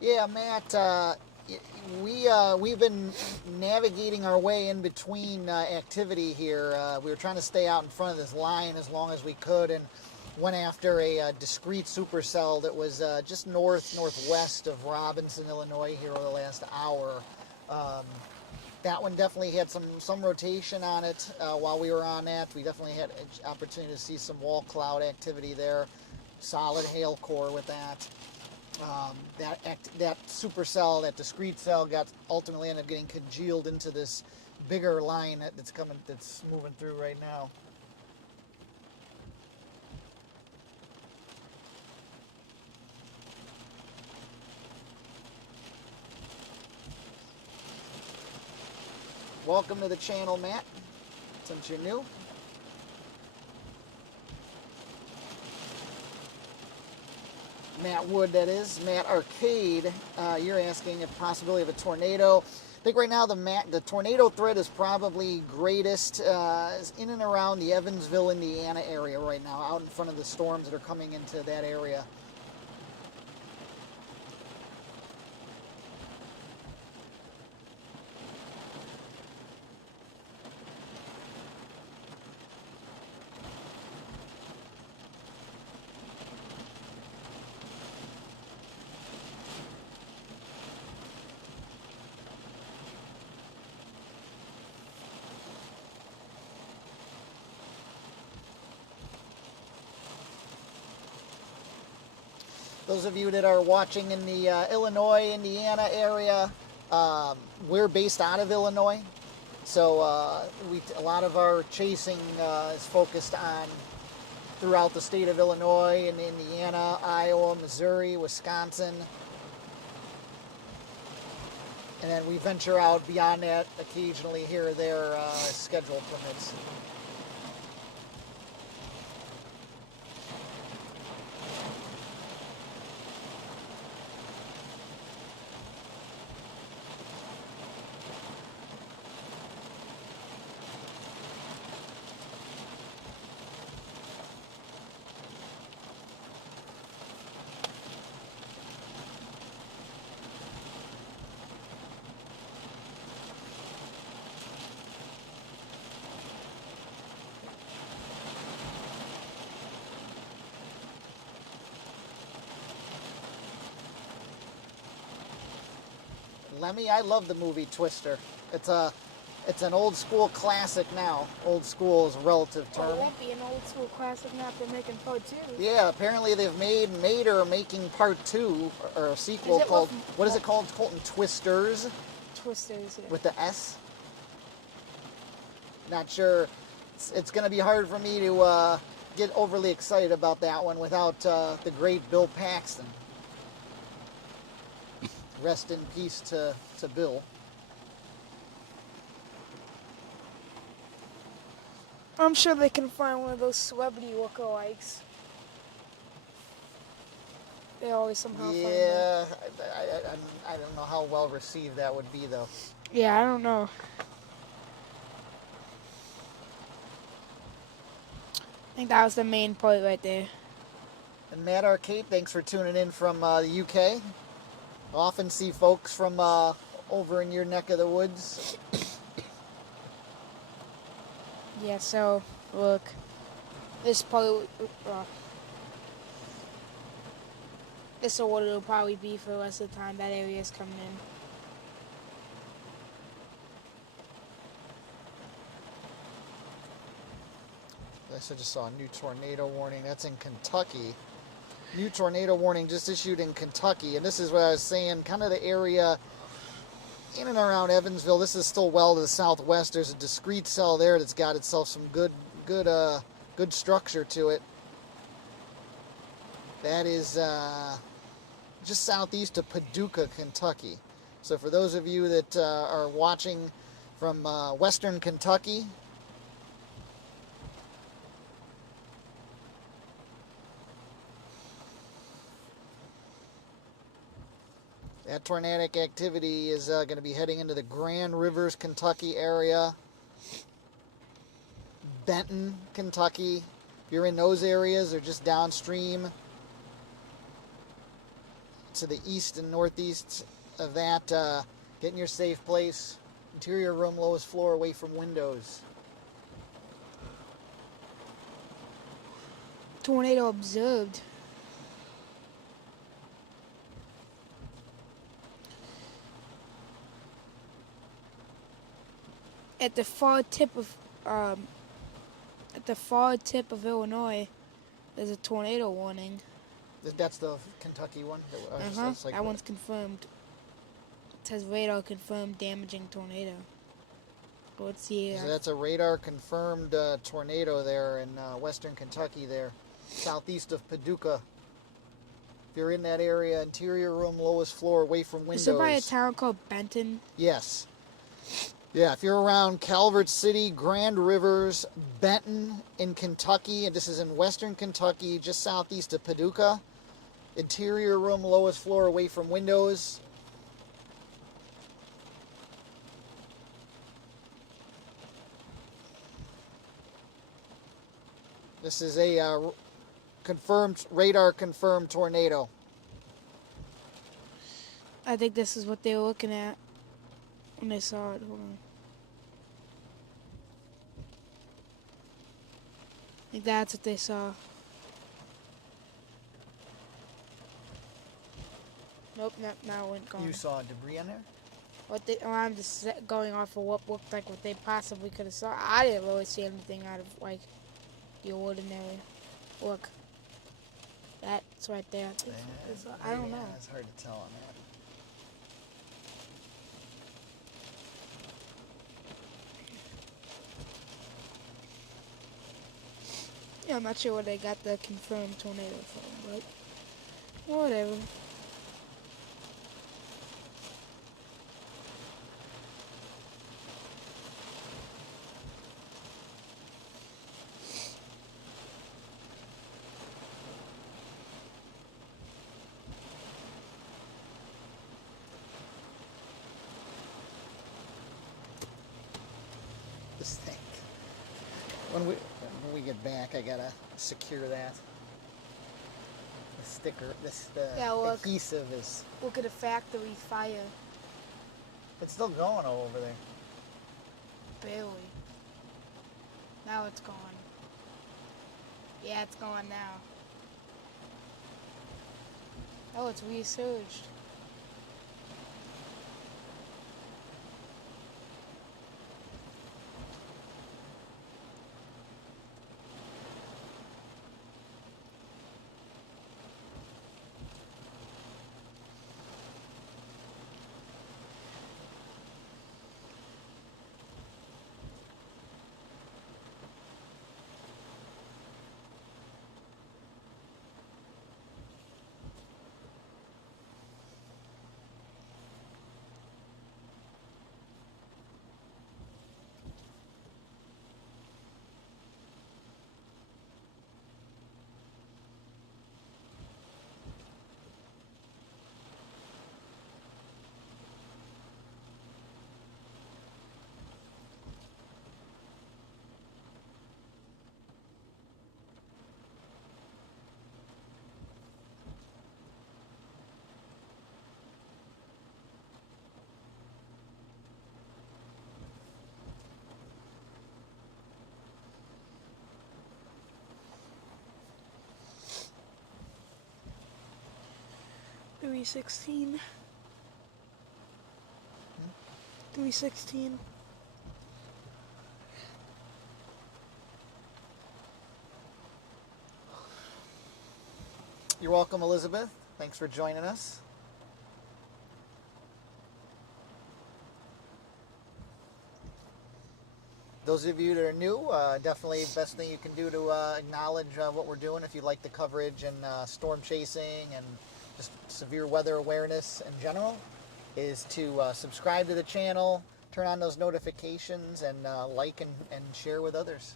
Yeah, Matt, we've been navigating our way in between activity here. We were trying to stay out in front of this line as long as we could, and went after a discrete supercell that was just northwest of Robinson, Illinois, here over the last hour. That one definitely had some rotation on it while we were on that. We definitely had an opportunity to see some wall cloud activity there. Solid hail core with that. That supercell, that discrete cell, ultimately ended up getting congealed into this bigger line that's moving through right now. Welcome to the channel, Matt, since you're new. Matt Wood, that is. Matt Arcade, you're asking if possibility of a tornado. I think right now the tornado threat is probably greatest in and around the Evansville, Indiana area right now, out in front of the storms that are coming into that area. Those of you that are watching in the Illinois, Indiana area, we're based out of Illinois. So a lot of our chasing is focused on throughout the state of Illinois and Indiana, Iowa, Missouri, Wisconsin. And then we venture out beyond that occasionally here or there as schedule permits. Lemmy, I love the movie Twister. It's an old school classic now. Old school is a relative Well, term. it won't be an old school classic now if they're making part 2. Yeah, apparently they've made or are making part 2 or a sequel Is it called, what- what is it called? Colton Twisters Twisters. Yeah. with the S. Not sure. It's going to be hard for me to get overly excited about that one without the great Bill Paxton. Rest in peace to Bill. I'm sure they can find one of those celebrity lookalikes. They always somehow find them. Yeah, I don't know how well received that would be, though. Yeah, I don't know. I think that was the main part right there. And Matt Arcade, thanks for tuning in from the UK. I often see folks from over in your neck of the woods. Yeah, so, look. This probably... this is what it'll probably be for the rest of the time that area is coming in. I just saw a new tornado warning. That's in Kentucky. New tornado warning just issued in Kentucky. And this is what I was saying, kind of the area in and around Evansville. This is still well to the southwest. There's a discrete cell there that's got itself some good structure to it. That is just southeast of Paducah, Kentucky. So for those of you that are watching from western Kentucky, that tornadic activity is going to be heading into the Grand Rivers, Kentucky area. Benton, Kentucky. If you're in those areas or just downstream to the east and northeast of that, get in your safe place. Interior room, lowest floor, away from windows. Tornado observed. At the far tip of Illinois, there's a tornado warning. That's the Kentucky one? That's like That one's confirmed. It says radar confirmed damaging tornado. Let's see. So that's a radar confirmed tornado there in western Kentucky there, southeast of Paducah. If you're in that area, interior room, lowest floor, away from windows. Is it by a town called Benton? Yes. Yeah, if you're around Calvert City, Grand Rivers, Benton in Kentucky, and this is in western Kentucky, just southeast of Paducah. Interior room, lowest floor, away from windows. This is a radar confirmed tornado. I think this is what they were looking at when they saw it. Hold on. I think that's what they saw. Nope, now it went gone. You saw debris on there? I'm just going off of what looked like what they possibly could have saw. I didn't really see anything out of like the ordinary. Look, that's right there. I don't know. It's hard to tell on that. Yeah, I'm not sure where they got the confirmed tornado from, but whatever. This thing. When we get back, I gotta secure that. The sticker, adhesive is. Look at the factory fire. It's still going over there. Barely. Now it's gone. Yeah, it's gone now. Oh, it's resurged. 316. 316. You're welcome, Elizabeth. Thanks for joining us. Those of you that are new, definitely best thing you can do to acknowledge what we're doing if you like the coverage and storm chasing and just severe weather awareness in general is to subscribe to the channel, turn on those notifications, and like and share with others.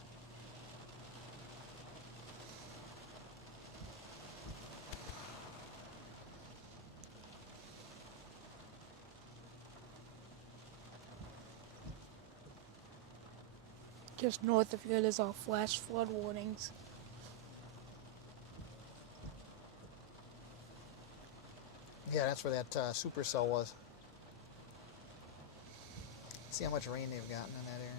Just north of here, there's all flash flood warnings. Yeah, that's where that supercell was. See how much rain they've gotten in that area.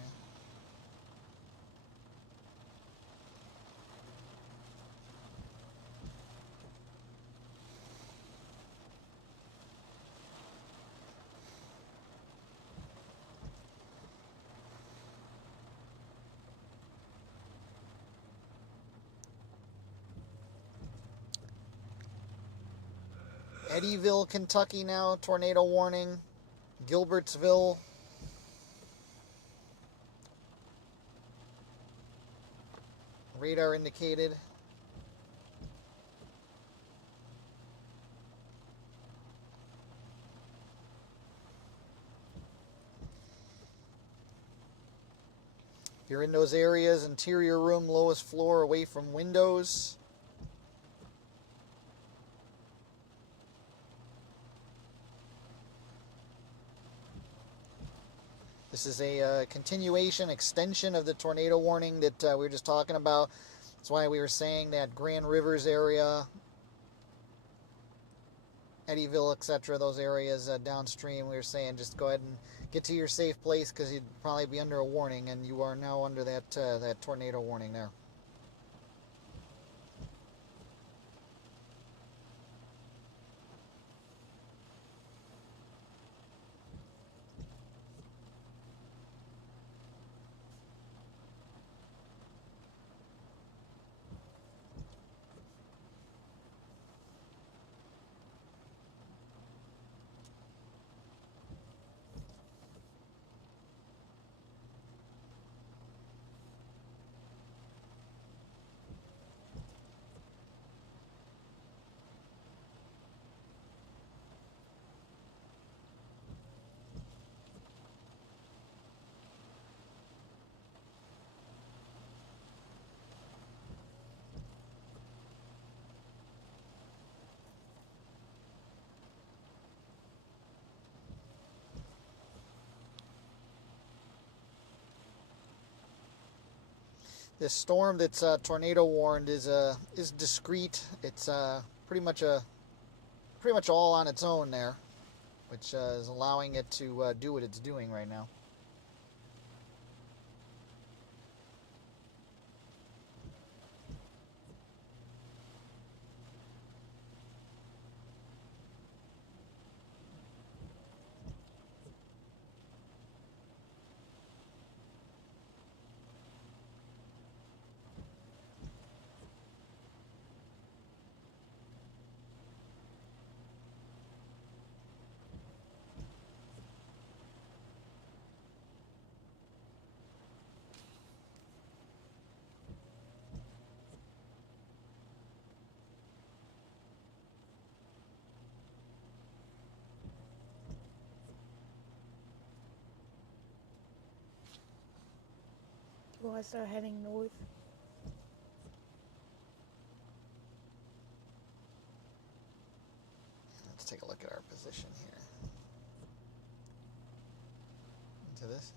Eddyville, Kentucky now, tornado warning. Gilbertsville. Radar indicated. If you're in those areas, interior room, lowest floor, away from windows. This is a continuation, extension of the tornado warning that we were just talking about. That's why we were saying that Grand Rivers area, Eddyville, etc., those areas downstream, we were saying just go ahead and get to your safe place because you'd probably be under a warning, and you are now under that that tornado warning there. This storm that's tornado warned is discreet. It's pretty much all on its own there, which is allowing it to do what it's doing right now. Will I start heading north? Let's take a look at our position here. Into this.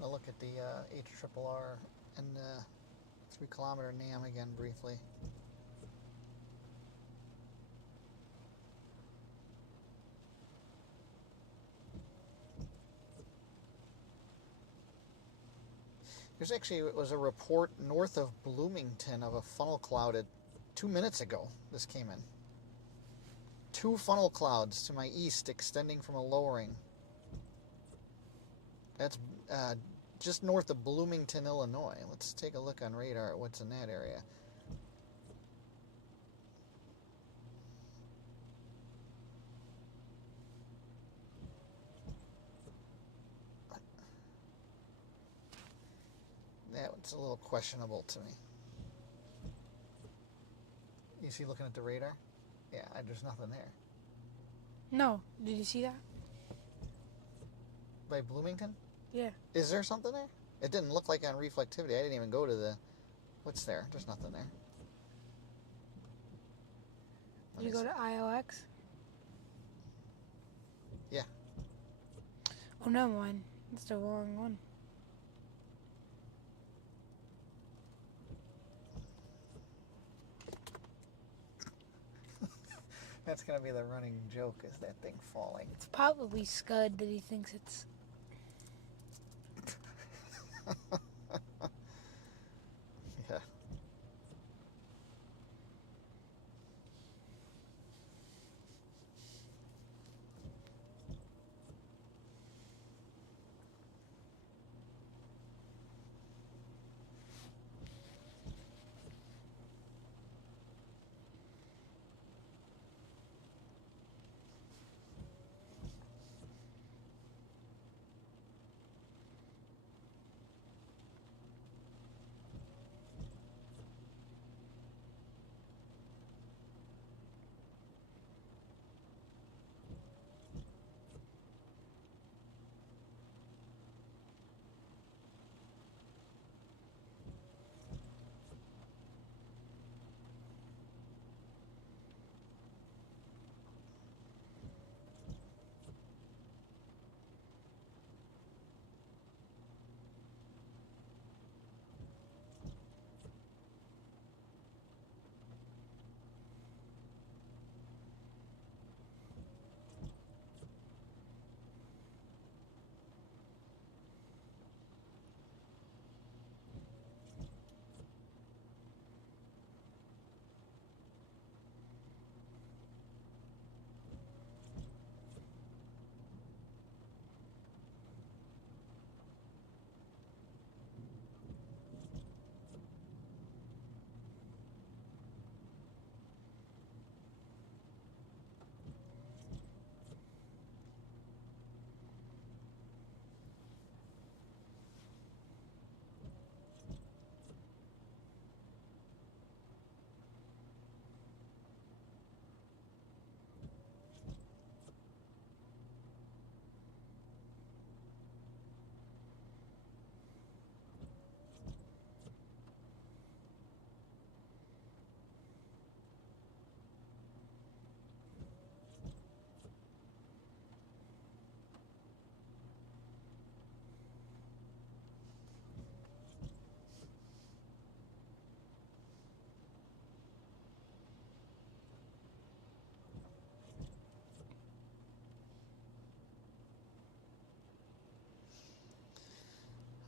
I'm gonna look at the HRRR and 3 kilometer NAM again briefly. There's actually, it was a report north of Bloomington of a funnel cloud at 2 minutes ago. This came in. 2 funnel clouds to my east extending from a lowering. That's just north of Bloomington, Illinois. Let's take a look on radar at what's in that area. That's a little questionable to me. You see looking at the radar? Yeah, there's nothing there. No. Did you see that? By Bloomington? Yeah. Is there something there? It didn't look like on reflectivity. I didn't even go to the... What's there? There's nothing there. Did you go to ILX? Yeah. Oh, never mind. It's the wrong one. That's going to be the running joke, is that thing falling. It's probably Scud that he thinks it's... Yeah.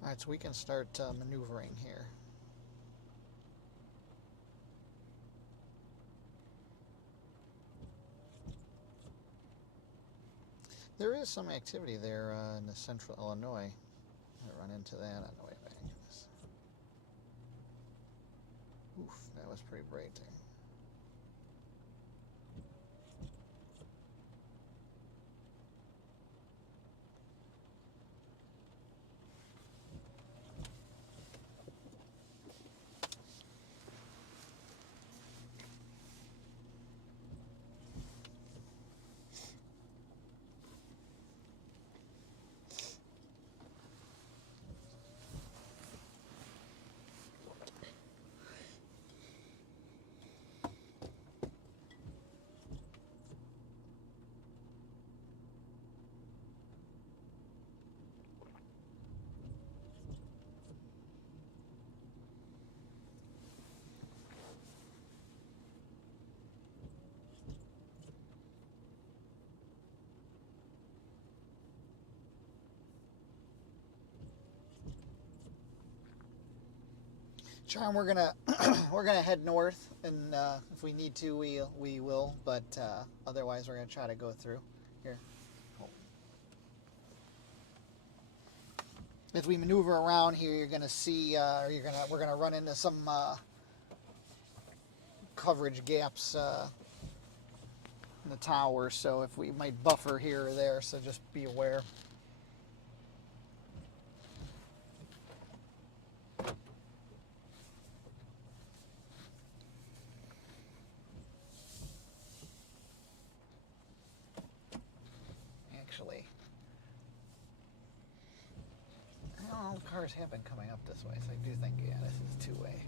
All right, so we can start maneuvering here. There is some activity there in the central Illinois. I run into that on the way back. Oof, that was pretty bright there. Charm, we're gonna we're gonna head north, and if we need to, we will. But otherwise, we're gonna try to go through here. As we maneuver around here, you're gonna see, we're gonna run into some coverage gaps in the tower. So if we might buffer here or there, so just be aware. Actually, all the cars have been coming up this way, so I do think, yeah, this is two-way.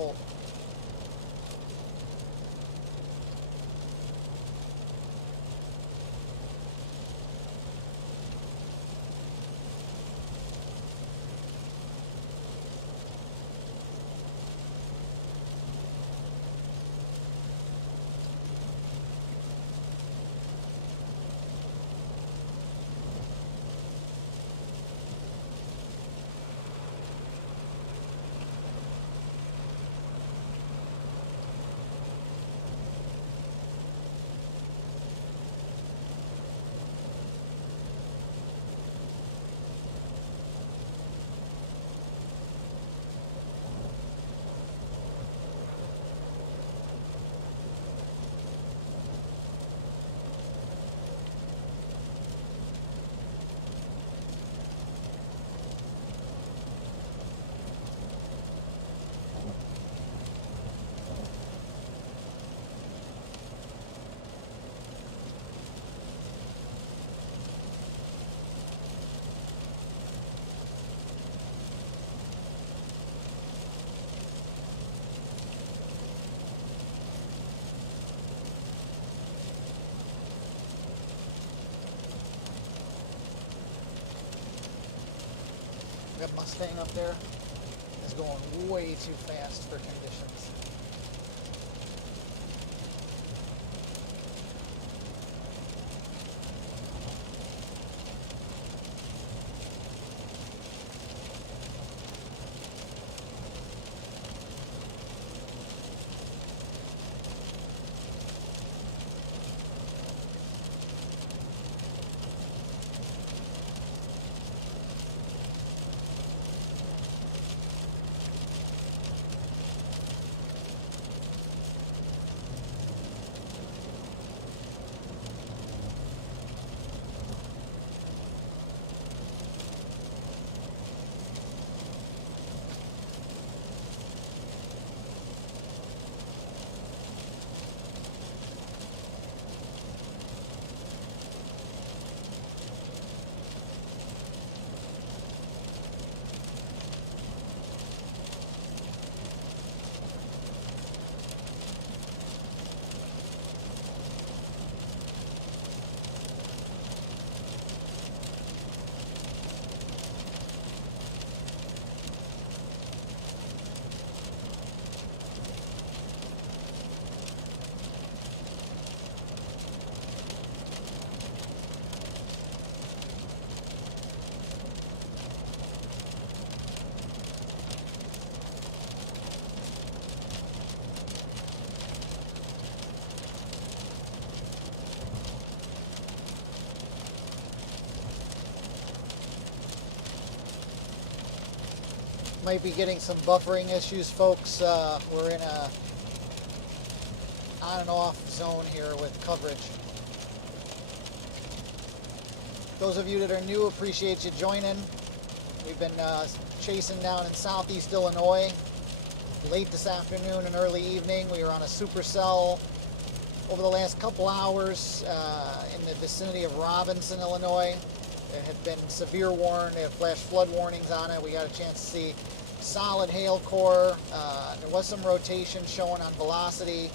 Colt. That Mustang up there is going way too fast for conditions. Might be getting some buffering issues, folks. We're in a on and off zone here with coverage. Those of you that are new, appreciate you joining. We've been chasing down in southeast Illinois. Late this afternoon and early evening, we were on a supercell over the last couple hours in the vicinity of Robinson, Illinois. There had been severe flash flood warnings on it. We got a chance to see solid hail core. There was some rotation showing on velocity.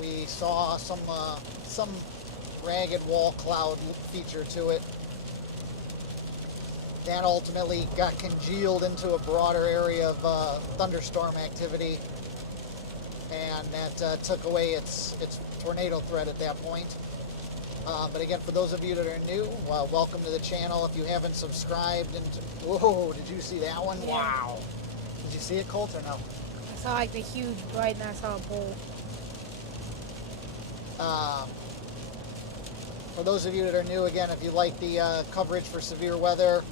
We saw some ragged wall cloud feature to it. That ultimately got congealed into a broader area of thunderstorm activity, and that took away its tornado threat at that point. But again, for those of you that are new, welcome to the channel. If you haven't subscribed, whoa, did you see that one? Yeah. Wow. Did you see it, Colt, or no? I saw like the huge bright and I saw a bolt. For those of you that are new, again, if you like the coverage for severe weather,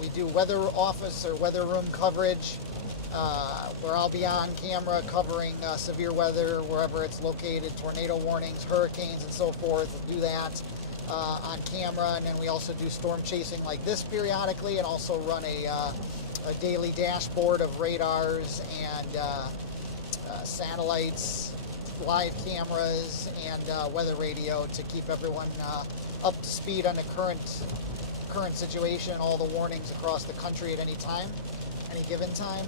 we do weather office or weather room coverage, where I'll be on camera covering severe weather wherever it's located, tornado warnings, hurricanes, and so forth. We'll do that on camera, and then we also do storm chasing like this periodically, and also run a daily dashboard of radars and satellites, live cameras, and weather radio to keep everyone up to speed on the current situation, all the warnings across the country at any given time.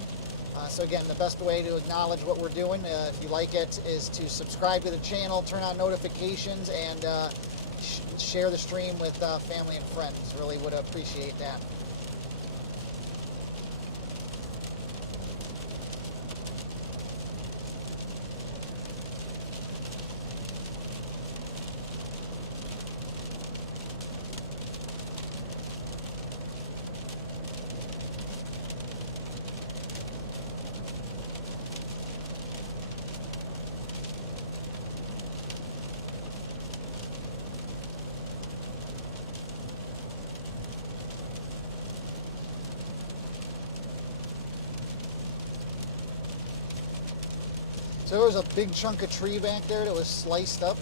So again, the best way to acknowledge what we're doing, if you like it, is to subscribe to the channel, turn on notifications, and share the stream with family and friends. Really would appreciate that. So there was a big chunk of tree back there that was sliced up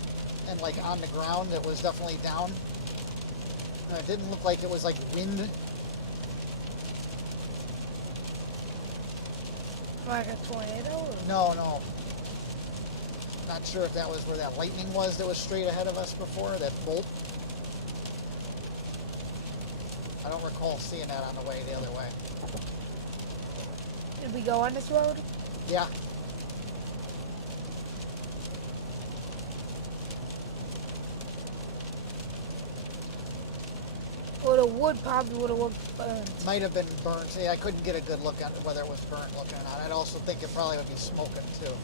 and like on the ground that was definitely down. It didn't look like it was like wind. Like a tornado? Or? No. Not sure if that was where that lightning was that was straight ahead of us before, that bolt. I don't recall seeing that on the way the other way. Did we go on this road? Yeah. Well, the wood probably would have looked burnt. Might have been burnt. See, I couldn't get a good look at whether it was burnt looking or not. I'd also think it probably would be smoking too.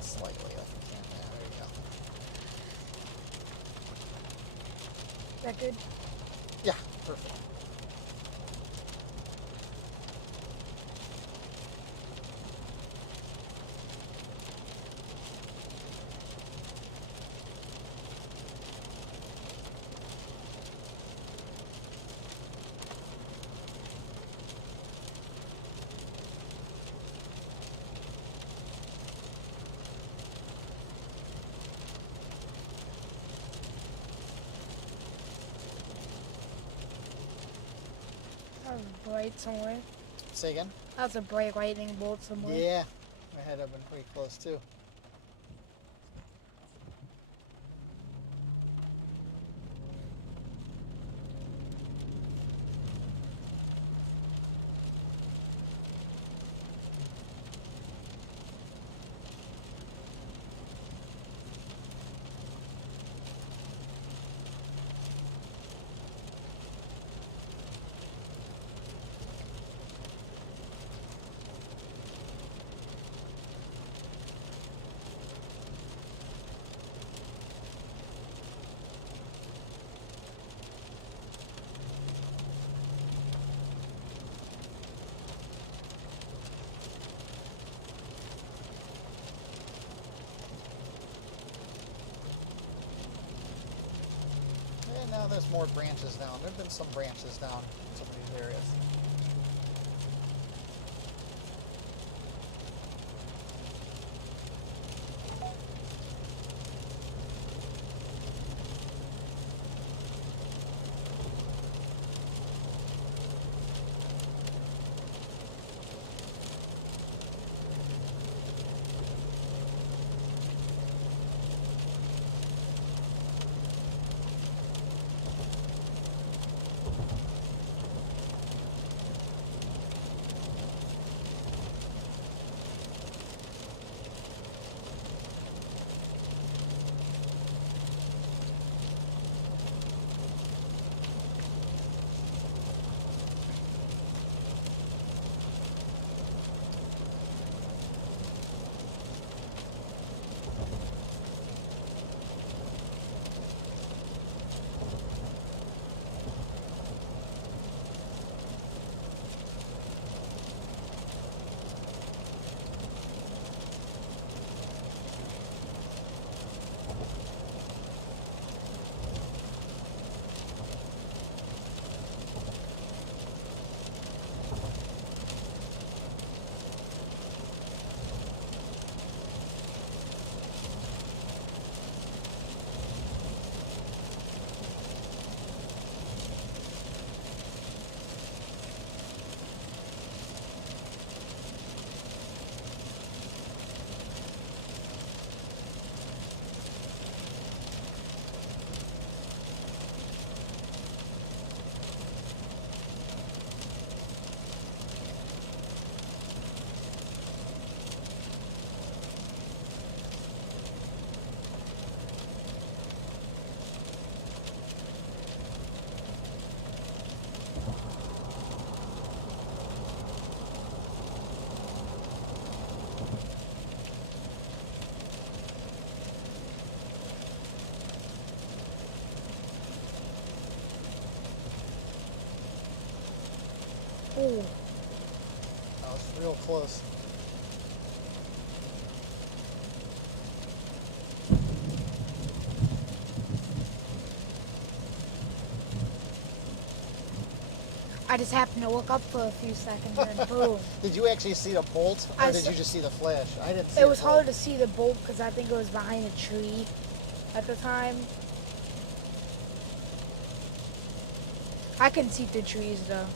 Slightly up. Yeah, there you go. Is that good? Yeah, perfect. That was bright somewhere. Say again? That's a bright lightning bolt somewhere. Yeah, my head up been pretty close too. And now there's more branches down. There have been some branches down in some of these areas. Ooh. That was real close. I just happened to look up for a few seconds and then boom. Did you actually see the bolt, or I did saw- you just see the flash? I didn't see It was bolt. hard to see the bolt because I think it was behind a tree at the time. I can see through trees though.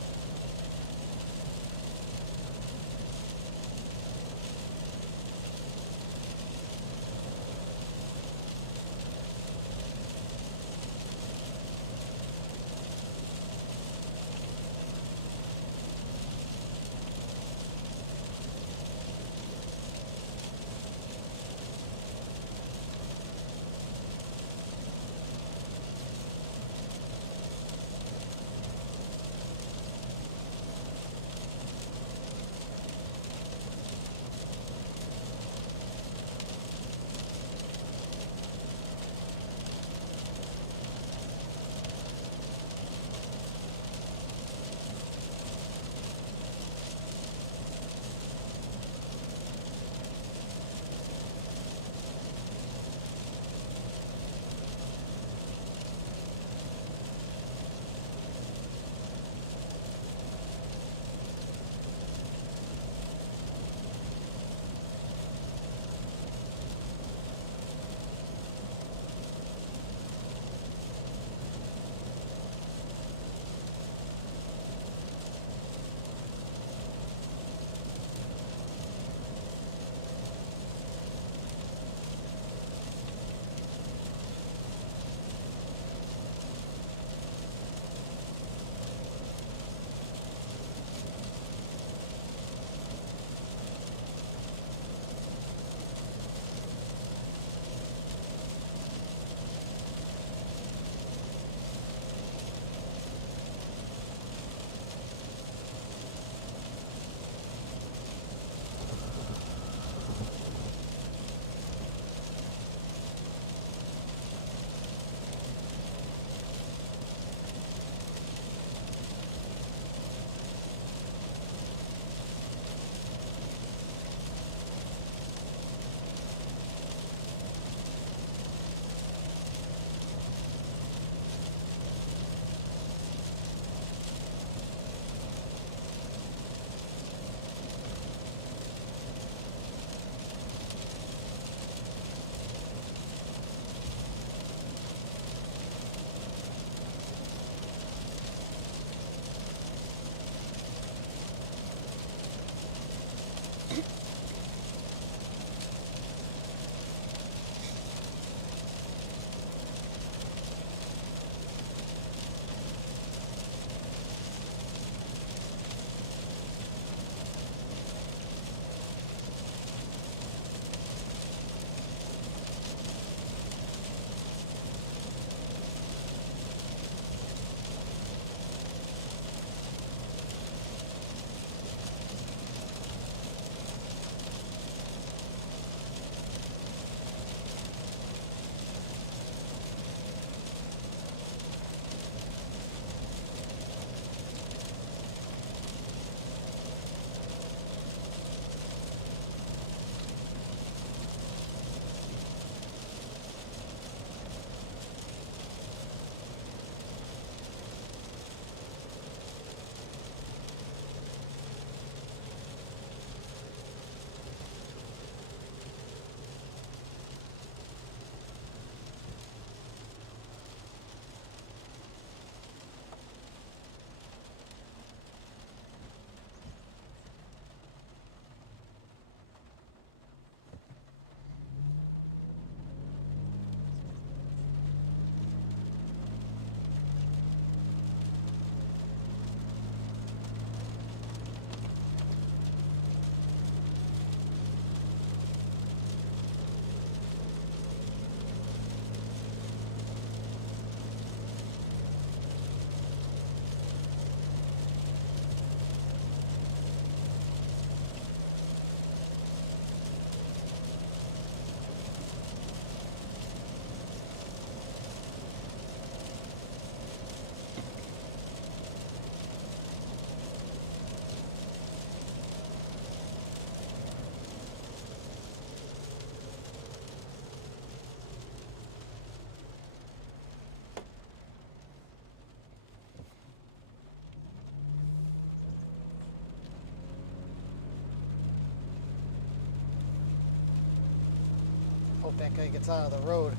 Hope that guy gets out of the road.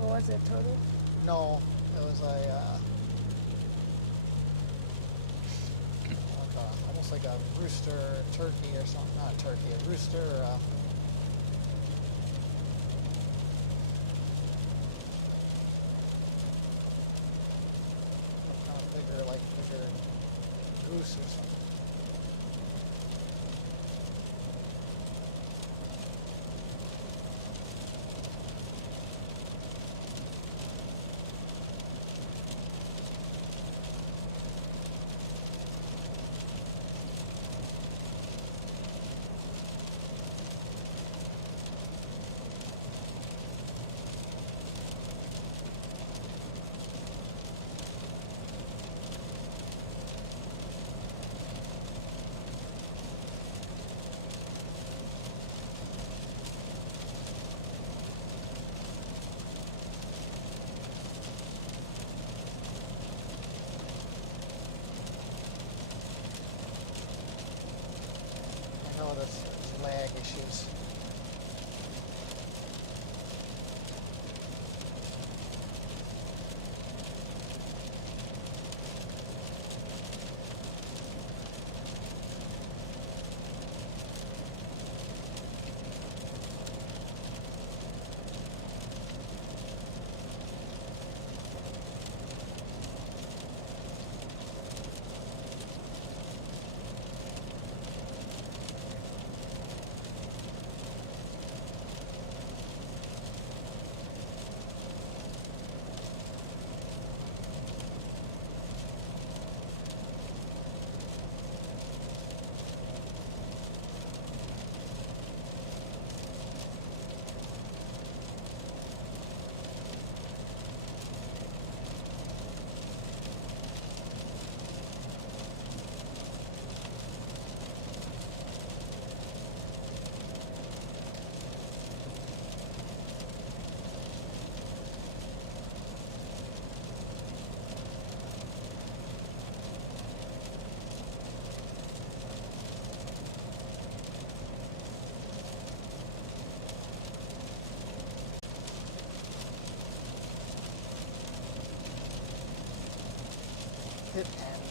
What was it, turtle? No, it was almost like a rooster turkey or something. Not turkey, a rooster or a... Kind of bigger, like bigger goose or something. I know there's lag issues. Hit end.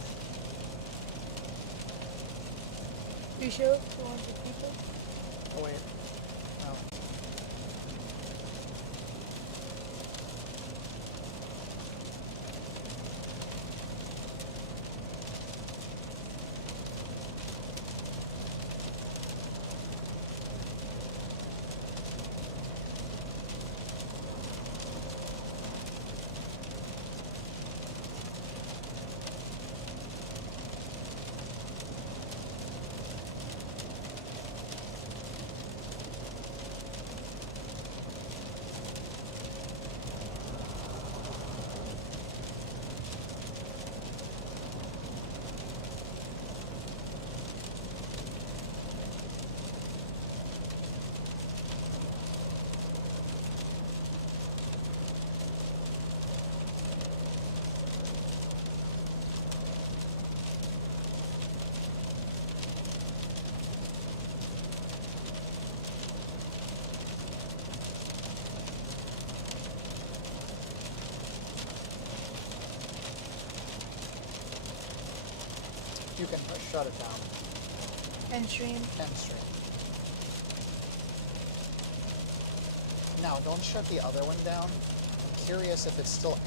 You sure? 200 people? Oh wait. No. You can shut it down. End stream. End stream. Now, don't shut the other one down. I'm curious if it's still